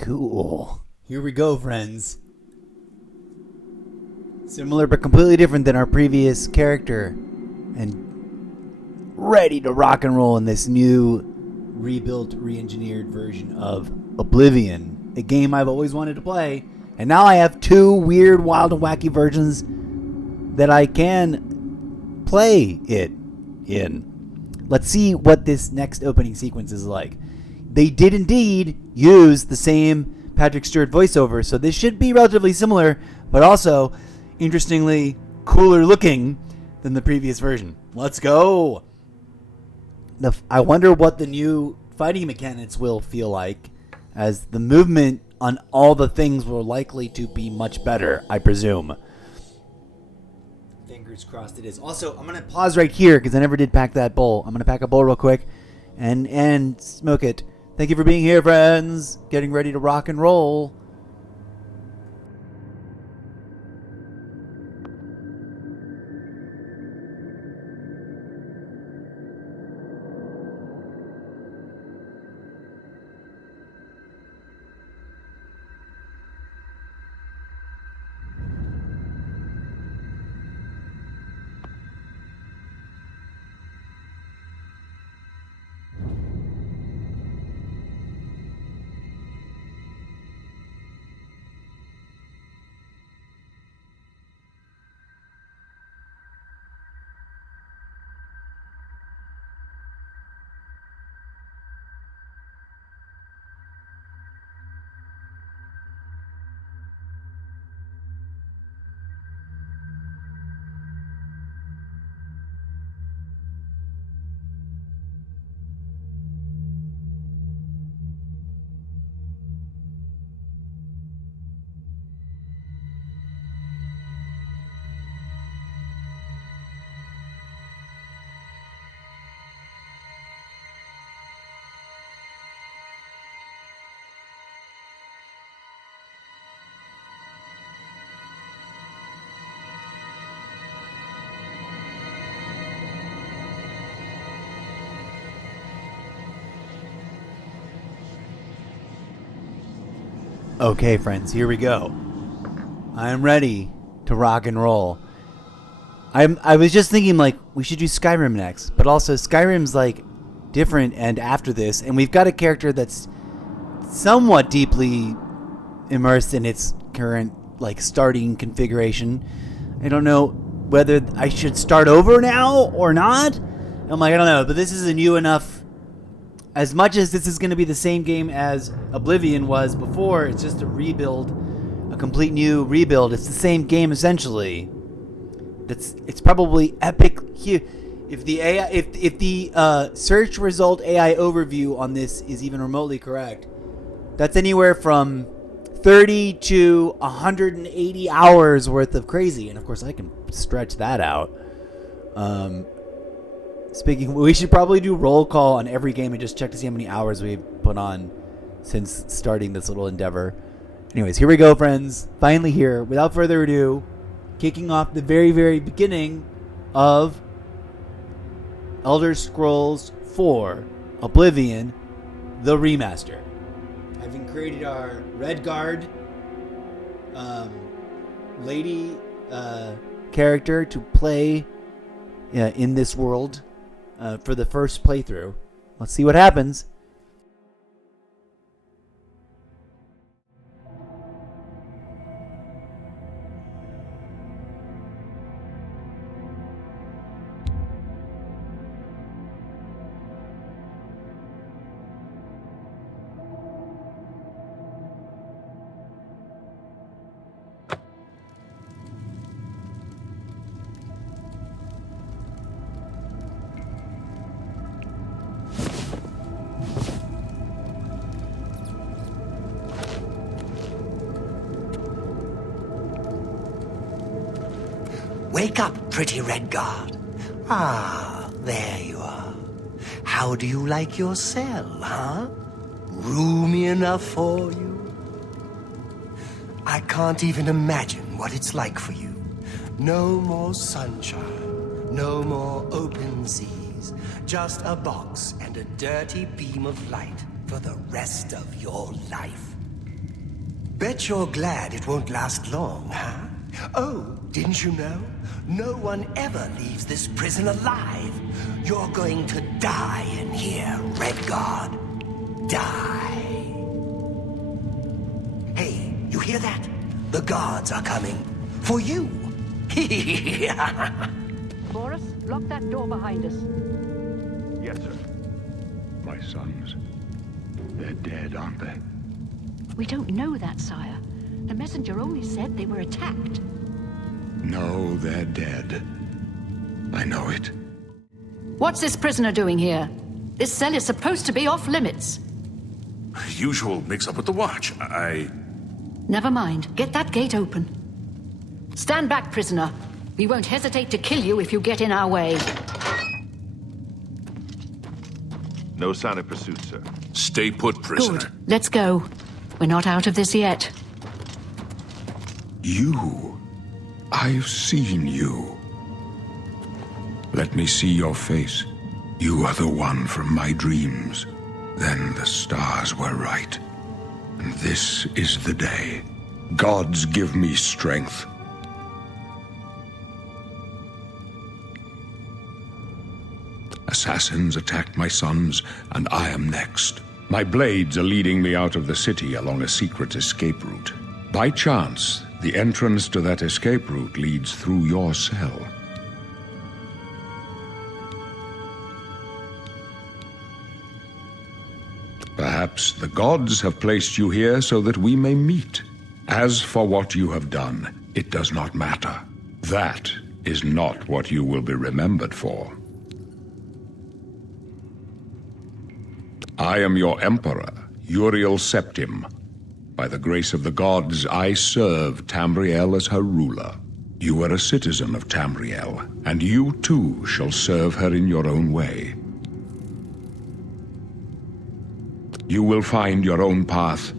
Cool. Here we go, friends. Similar but completely different than our previous character. And ready to rock and roll in this new, rebuilt, re-engineered version of Oblivion. A game I've always wanted to play. And now I have two weird, wild, and wacky versions that I can play it in. Let's see what this next opening sequence is like. They did indeed use the same Patrick Stewart voiceover, so this should be relatively similar, but also, interestingly, cooler looking than the previous version. Let's go! I wonder what the new fighting mechanics will feel like, as the movement on all the things will likely to be much better, I presume. Fingers crossed it is. Also, I'm going to pause right here because I never did pack that bowl. I'm going to pack a bowl real quick and smoke it. Thank you for being here, friends. Getting ready to rock and roll. Okay, friends, here we go. I am ready to rock and roll. I was just thinking, like, we should do Skyrim next, but also Skyrim's, like, different and after this, and we've got a character that's somewhat deeply immersed in its current, like, starting configuration. I don't know whether I should start over now or not. I'm like, I don't know, but this is a new enough... As much as this is going to be the same game as Oblivion was before, it's just a rebuild, a complete new rebuild. It's the same game essentially. It's probably epic. If the AI, if the search result AI overview on this is even remotely correct, that's anywhere from 30 to 180 hours worth of crazy, and of course I can stretch that out. Speaking, we should probably do roll call on every game and just check to see how many hours we've put on since starting this little endeavor. Anyways, here we go, friends. Finally here. Without further ado, kicking off the very, very beginning of Elder Scrolls 4 Oblivion, the remaster. Having created our Redguard lady character to play in this world for the first playthrough. Let's see what happens. Wake up, pretty Redguard. Ah, there you are. How do you like your cell, huh? Roomy enough for you? I can't even imagine what it's like for you. No more sunshine, no more open seas, just a box and a dirty beam of light for the rest of your life. Bet you're glad it won't last long, huh? Oh, didn't you know? No one ever leaves this prison alive. You're going to die in here, Red Guard. Die. Hey, you hear that? The guards are coming. For you. Boris, lock that door behind us. Yes, sir. My sons. They're dead, aren't they? We don't know that, sire. The messenger only said they were attacked. No, they're dead. I know it. What's this prisoner doing here? This cell is supposed to be off limits. Usual mix-up with the watch. Never mind. Get that gate open. Stand back, prisoner. We won't hesitate to kill you if you get in our way. No sign of pursuit, sir. Stay put, prisoner. Good. Let's go. We're not out of this yet. You. I've seen you. Let me see your face. You are the one from my dreams. Then the stars were right. And this is the day. Gods give me strength. Assassins attacked my sons, and I am next. My blades are leading me out of the city along a secret escape route. By chance, the entrance to that escape route leads through your cell. Perhaps the gods have placed you here so that we may meet. As for what you have done, it does not matter. That is not what you will be remembered for. I am your emperor, Uriel Septim. By the grace of the gods, I serve Tamriel as her ruler. You are a citizen of Tamriel, and you too shall serve her in your own way. You will find your own path.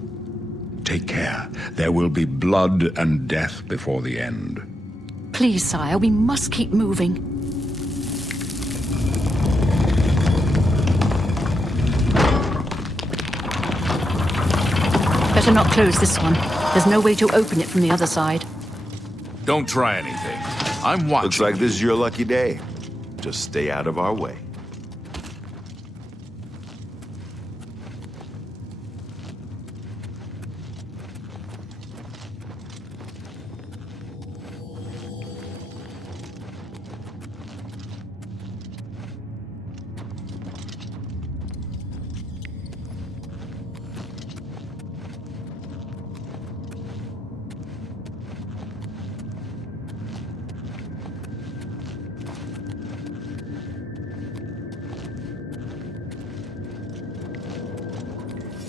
Take care. There will be blood and death before the end. Please, sire, we must keep moving. Better not close this one. There's no way to open it from the other side. Don't try anything. I'm watching. Looks like this is your lucky day. Just stay out of our way.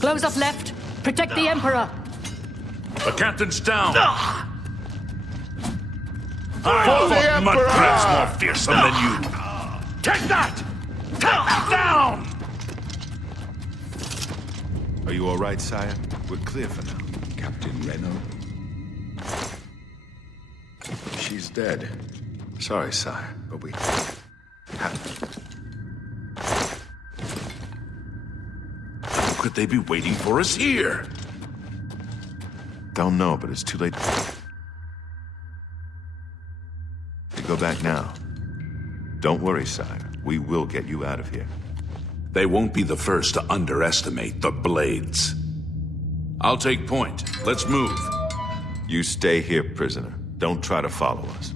Close up left. Protect the Emperor. The captain's down. I thought Mudcrab's more fearsome than you. Take that! Take that down! Are you all right, sire? We're clear for now. Captain Reno? She's dead. Sorry, sire, but we have... How could they be waiting for us here? Don't know, but it's too late. You go back now. Don't worry, sire. We will get you out of here. They won't be the first to underestimate the Blades. I'll take point. Let's move. You stay here, prisoner. Don't try to follow us.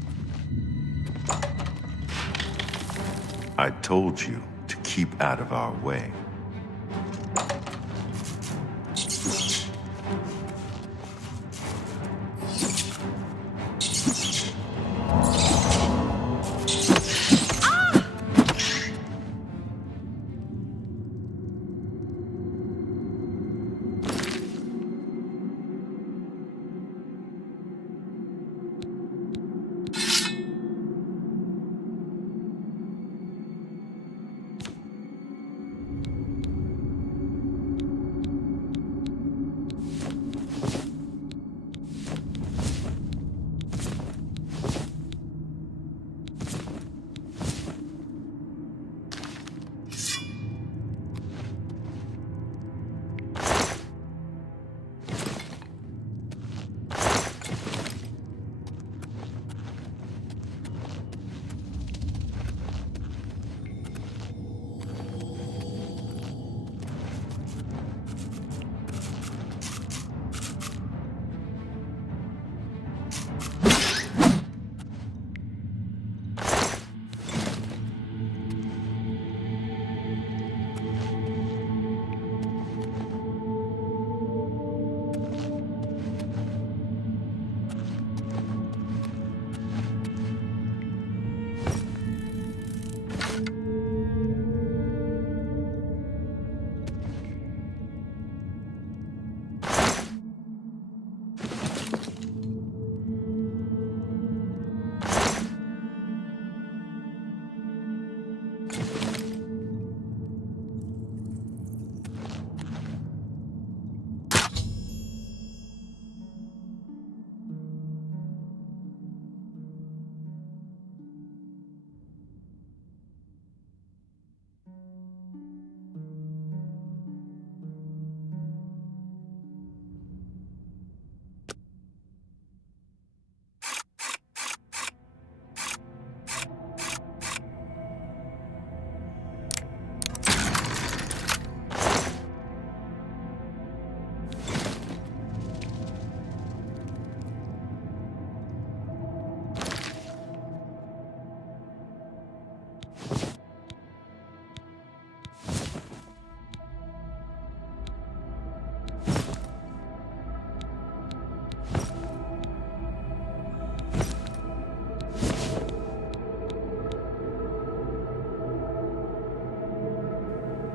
I told you to keep out of our way.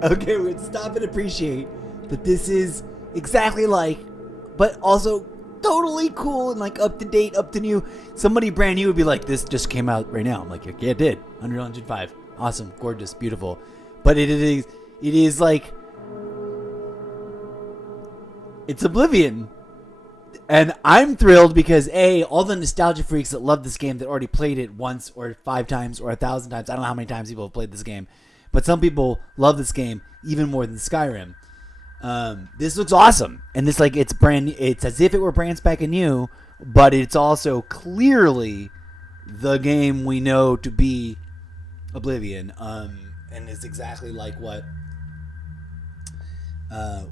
Okay, we would stop and appreciate that this is exactly like, but also totally cool and like up to date, up to new. Somebody brand new would be like, this just came out right now. I'm like, yeah, it did. Unreal Engine 5. Awesome, gorgeous, beautiful. But it is like, it's Oblivion. And I'm thrilled because all the nostalgia freaks that love this game that already played it once or 5 times or 1,000 times. I don't know how many times people have played this game, but some people love this game even more than Skyrim. This looks awesome, and this it's brand. It's as if it were brand spanking new, but it's also clearly the game we know to be Oblivion. And it's exactly like what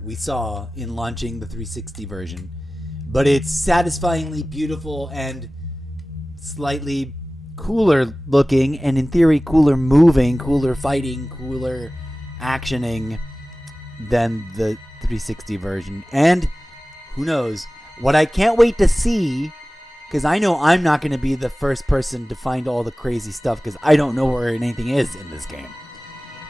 we saw in launching the 360 version. But it's satisfyingly beautiful and slightly cooler looking, and in theory cooler moving, cooler fighting, cooler actioning than the 360 version. And who knows, what I can't wait to see, because I know I'm not going to be the first person to find all the crazy stuff, because I don't know where anything is in this game.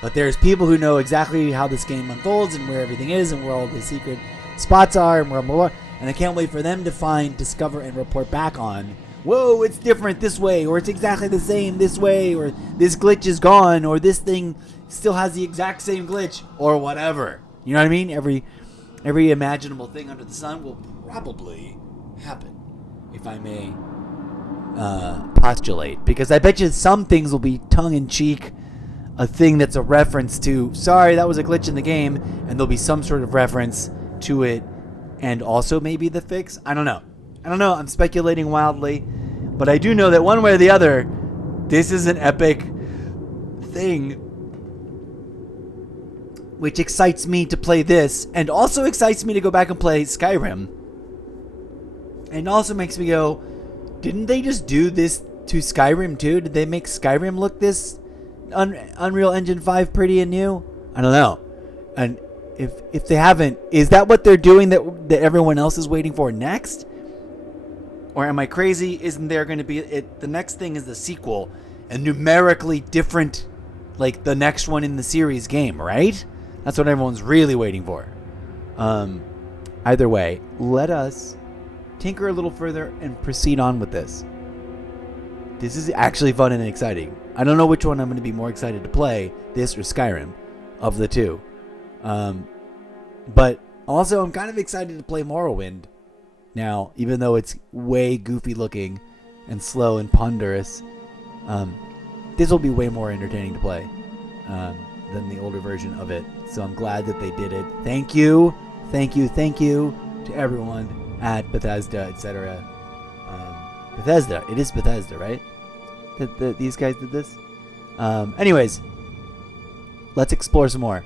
But there's people who know exactly how this game unfolds and where everything is and where all the secret spots are and blah, blah, blah. And I can't wait for them to find, discover, and report back on, whoa, it's different this way, or it's exactly the same this way, or this glitch is gone, or this thing still has the exact same glitch, or whatever. You know what I mean? Every imaginable thing under the sun will probably happen, if I may postulate. Because I bet you some things will be tongue-in-cheek, a thing that's a reference to, sorry, that was a glitch in the game, and there'll be some sort of reference to it, and also maybe the fix. I don't know. I'm speculating wildly, but I do know that one way or the other, this is an epic thing, which excites me to play this, and also excites me to go back and play Skyrim, and also makes me go, didn't they just do this to Skyrim too? Did they make Skyrim look this Unreal Engine 5 pretty and new? I don't know. And if they haven't, is that what they're doing that everyone else is waiting for next? Or am I crazy? Isn't there going to be the next thing is the sequel, a numerically different, like the next one in the series game, right? That's what everyone's really waiting for. Either way, let us tinker a little further and proceed on with this. This is actually fun and exciting. I don't know which one I'm going to be more excited to play, this or Skyrim, of the two. But also I'm kind of excited to play Morrowind now, even though it's way goofy looking and slow and ponderous. This will be way more entertaining to play than the older version of it. So I'm glad that they did it. Thank you to everyone at Bethesda, etc. Bethesda. It is Bethesda, right? That these guys did this? Anyways, let's explore some more.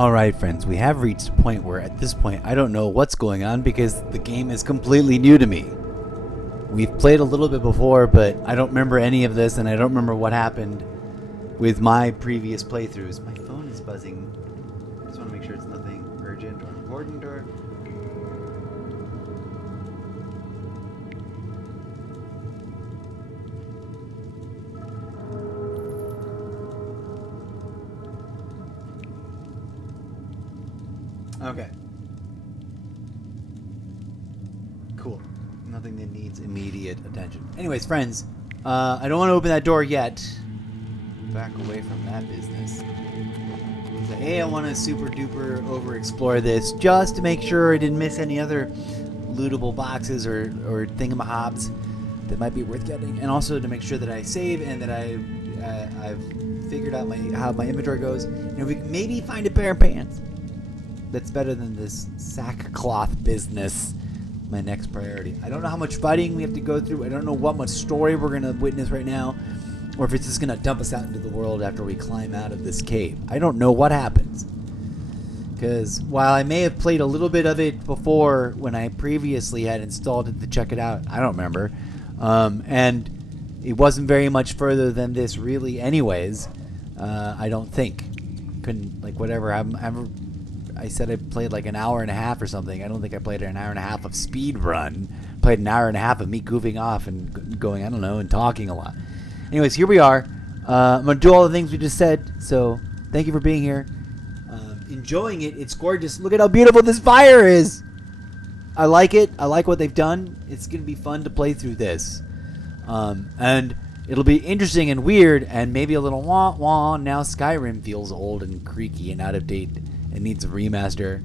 Alright friends, we have reached a point where at this point I don't know what's going on because the game is completely new to me. We've played a little bit before, but I don't remember any of this and I don't remember what happened with my previous playthroughs. My phone is buzzing. I just want to make sure it's nothing urgent or important or... Okay. Cool. Nothing that needs immediate attention. Anyways, friends, I don't want to open that door yet. Back away from that business. So, A, I want to super duper over explore this just to make sure I didn't miss any other lootable boxes or thingamahobs that might be worth getting, and also to make sure that I save and that I've figured out how my inventory goes. You know, we can maybe find a pair of pants. That's better than this sackcloth business. My next priority. I don't know how much fighting we have to go through. I don't know what much story we're going to witness right now. Or if it's just going to dump us out into the world after we climb out of this cave. I don't know what happens. Because while I may have played a little bit of it before when I previously had installed it to check it out. I don't remember. And it wasn't very much further than this really anyways. I don't think. Couldn't, like, whatever. I said I played like an hour and a half or something. I don't think I played an hour and a half of speed run. Played an hour and a half of me goofing off and going, I don't know, and talking a lot. Anyways, here we are. I'm going to do all the things we just said. So thank you for being here. Enjoying it. It's gorgeous. Look at how beautiful this fire is. I like it. I like what they've done. It's going to be fun to play through this. And it'll be interesting and weird and maybe a little wah-wah. Now Skyrim feels old and creaky and out of date. It needs a remaster.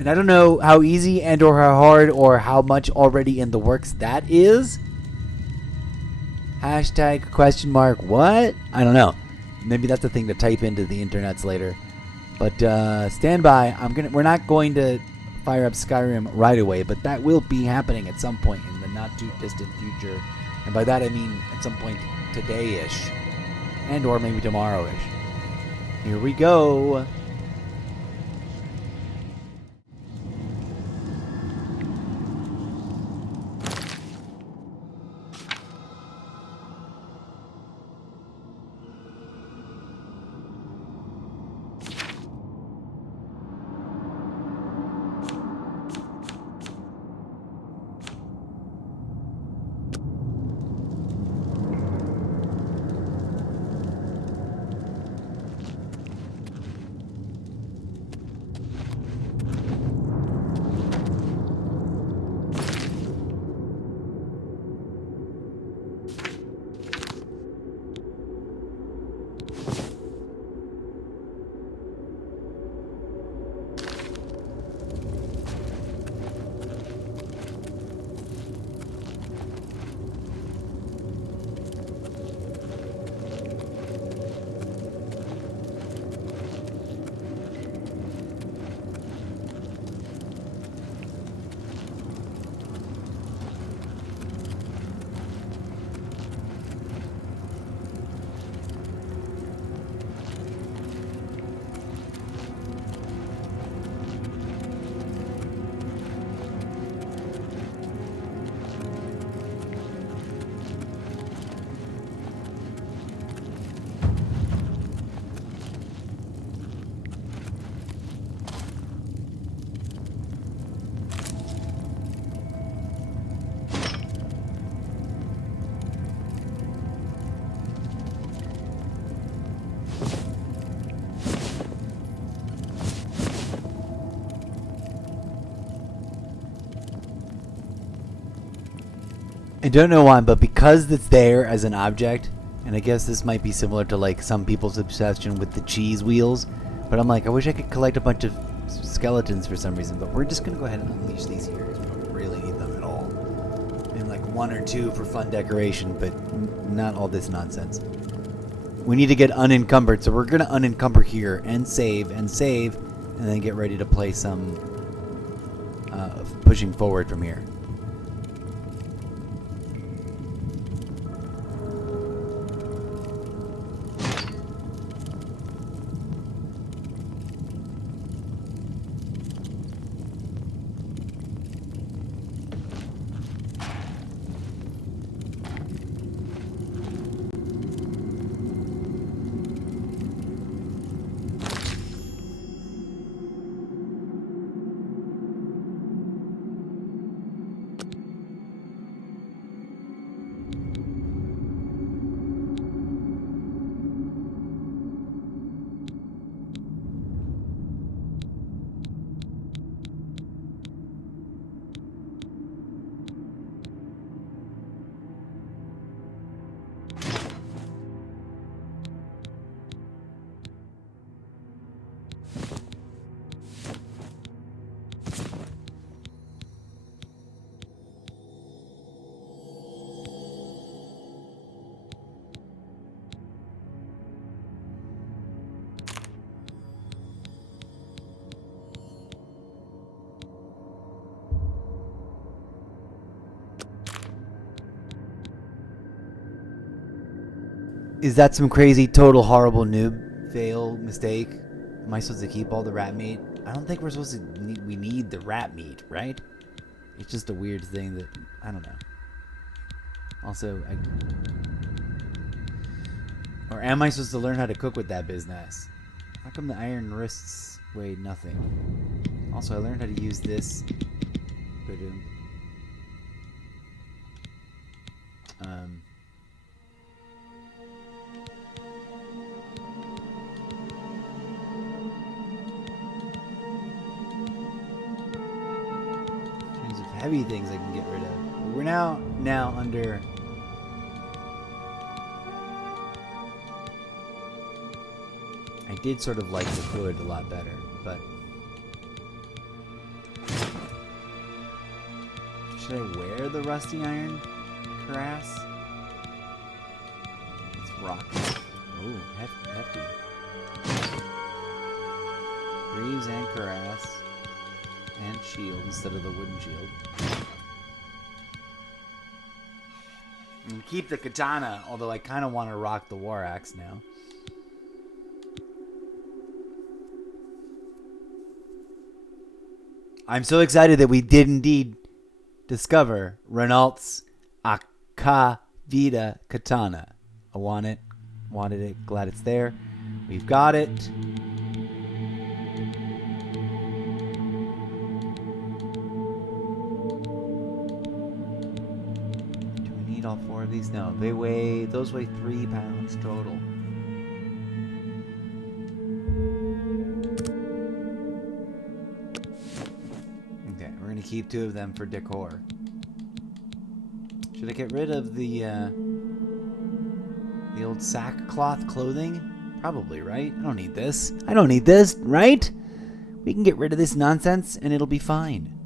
And I don't know how easy and or how hard or how much already in the works that is. Hashtag question mark what? I don't know. Maybe that's the thing to type into the internets later. But stand by. We're not going to fire up Skyrim right away, but that will be happening at some point in the not too distant future. And by that I mean at some point today-ish. And or maybe tomorrow-ish. Here we go. I don't know why, but because it's there as an object, and I guess this might be similar to like some people's obsession with the cheese wheels, but I'm like, I wish I could collect a bunch of skeletons for some reason, but we're just going to go ahead and unleash these here because we don't really need them at all. And like one or two for fun decoration, but not all this nonsense. We need to get unencumbered, so we're going to unencumber here and save, and then get ready to play some pushing forward from here. Is that some crazy, total, horrible noob fail mistake? Am I supposed to keep all the rat meat? I don't think we're supposed to. We need the rat meat, right? It's just a weird thing that I don't know. Also, or am I supposed to learn how to cook with that business? How come the iron wrists weigh nothing? Also, I learned how to use this. In terms of heavy things I can get rid of. But we're now under. I did sort of like the hood a lot better, but should I wear the rusty iron cuirass? It's rock. Oh, hefty. Greaves and cuirass and shield instead of the wooden shield. And keep the katana, although I kind of want to rock the war axe now. I'm so excited that we did indeed discover Renault's Akavita katana. I wanted it, glad it's there. We've got it. Do we need all 4 of these? No, those weigh 3 pounds total. Keep 2 of them for decor. Should I get rid of the old sackcloth clothing? Probably, right? I don't need this, right? We can get rid of this nonsense and it'll be fine.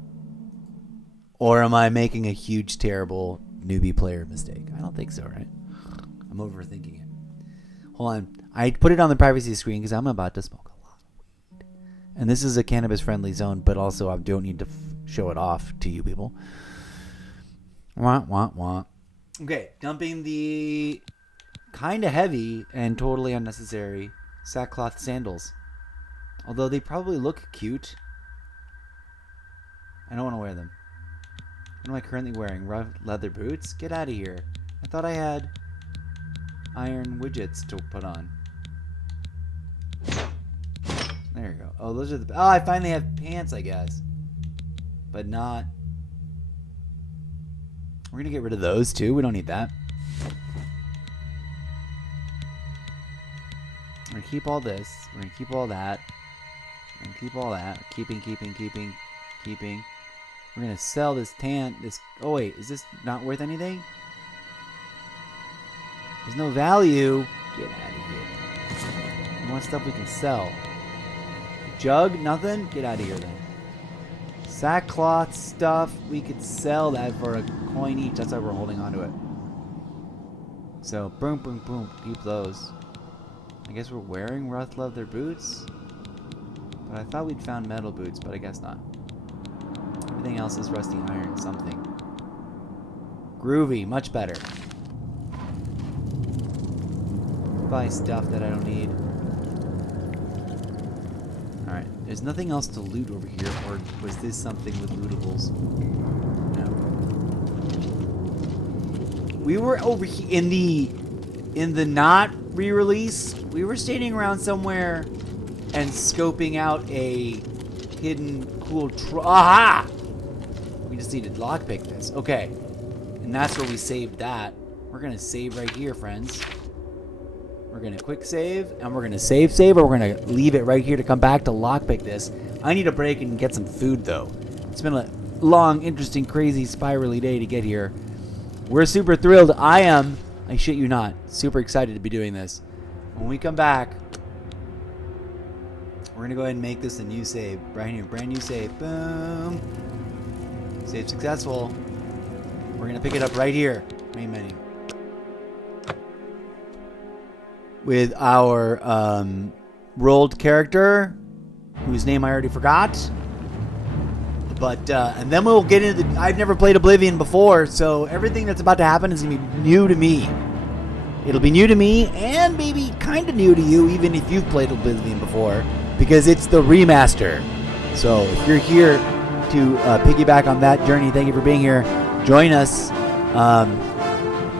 Or am I making a huge, terrible newbie player mistake? I don't think so, right? I'm overthinking it. Hold on. I put it on the privacy screen because I'm about to smoke a lot of weed. And this is a cannabis-friendly zone, but also I don't need to show it off to you people. Wah. Okay, dumping the kind of heavy and totally unnecessary sackcloth sandals. Although they probably look cute. I don't want to wear them. What am I currently wearing? Rough leather boots? Get out of here. I thought I had iron widgets to put on. There you go. Oh, those are the... Oh, I finally have pants, I guess. But not... We're going to get rid of those, too. We don't need that. We're going to keep all this. We're going to keep all that. We're going to keep all that. Keeping. We're going to sell this Oh, wait. Is this not worth anything? There's no value. Get out of here. We want stuff we can sell. Jug? Nothing? Get out of here, then. Sackcloth stuff. We could sell that for a coin each. That's why we're holding on to it. So, boom. Keep those. I guess we're wearing rough leather boots. But I thought we'd found metal boots, but I guess not. Everything else is rusty iron something. Groovy. Much better. Buy stuff that I don't need. Alright. There's nothing else to loot over here, or was this something with lootables? No. We were over here in the not re-release. We were standing around somewhere and scoping out a hidden cool aha! We just need to lockpick this. Okay. And that's where we saved that. We're gonna save right here, friends. We're gonna quick save, and we're gonna save, or we're gonna leave it right here to come back to lockpick this. I need a break and get some food, though. It's been a long, interesting, crazy, spirally day to get here. We're super thrilled. I am, I shit you not, super excited to be doing this. When we come back, we're gonna go ahead and make this a new save. Right here, brand new save. Boom. Save successful. We're gonna pick it up right here. Main menu. With our rolled character, whose name I already forgot. But, and then we'll get into I've never played Oblivion before, so everything that's about to happen is going to be new to me. It'll be new to me and maybe kind of new to you, even if you've played Oblivion before, because it's the remaster. So if you're here to piggyback on that journey, thank you for being here. Join us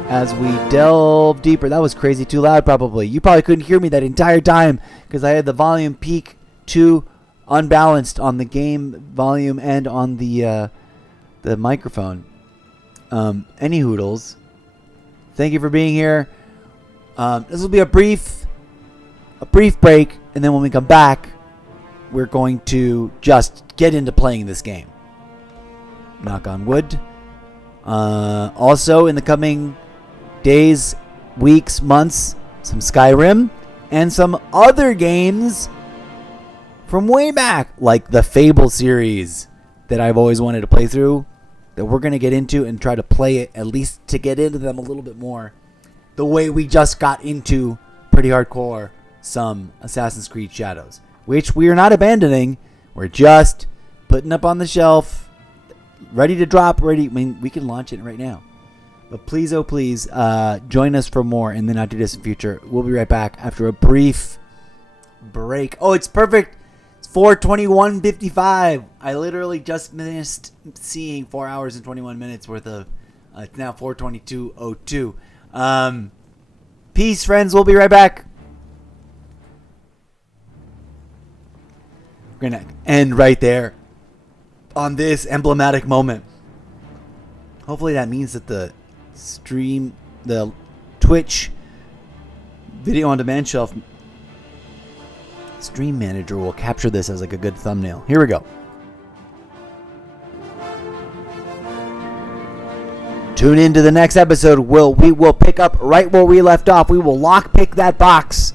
as we delve deeper. That was crazy too loud, probably. You probably couldn't hear me that entire time because I had the volume peak too unbalanced on the game volume and on the microphone. Any hoodles. Thank you for being here. This will be a brief break, and then when we come back, we're going to just get into playing this game. Knock on wood. Also, in the coming days, weeks, months, some Skyrim and some other games from way back, like the Fable series that I've always wanted to play through, that we're going to get into and try to play it, at least to get into them a little bit more, the way we just got into pretty hardcore some Assassin's Creed Shadows, which we are not abandoning. We're just putting up on the shelf, ready to drop, I mean, we can launch it right now. But please, oh please, join us for more in the not too distant future. We'll be right back after a brief break. Oh, it's perfect. It's 4:21:55. I literally just missed seeing 4 hours and 21 minutes worth of. It's now 4:22:02. Peace, friends. We'll be right back. We're gonna end right there on this emblematic moment. Hopefully that means that the stream, the Twitch video on demand shelf stream manager will capture this as like a good thumbnail. Here we go. Tune in to the next episode. We will pick up right where we left off. We will lockpick that box.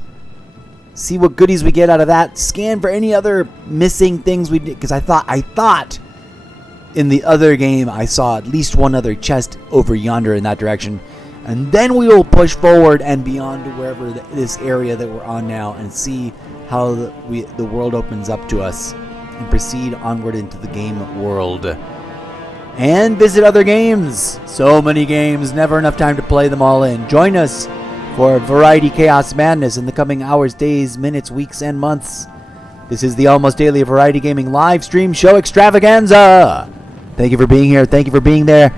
See what goodies we get out of that. Scan for any other missing things we did. Because I thought in the other game I saw at least one other chest over yonder in that direction. And then we will push forward and beyond to wherever this area that we're on now and see how the world opens up to us and proceed onward into the game world. And visit other games. So many games, never enough time to play them all in. Join us for Variety Chaos Madness in the coming hours, days, minutes, weeks, and months. This is the almost daily Variety Gaming live stream show Extravaganza. Thank you for being here. Thank you for being there.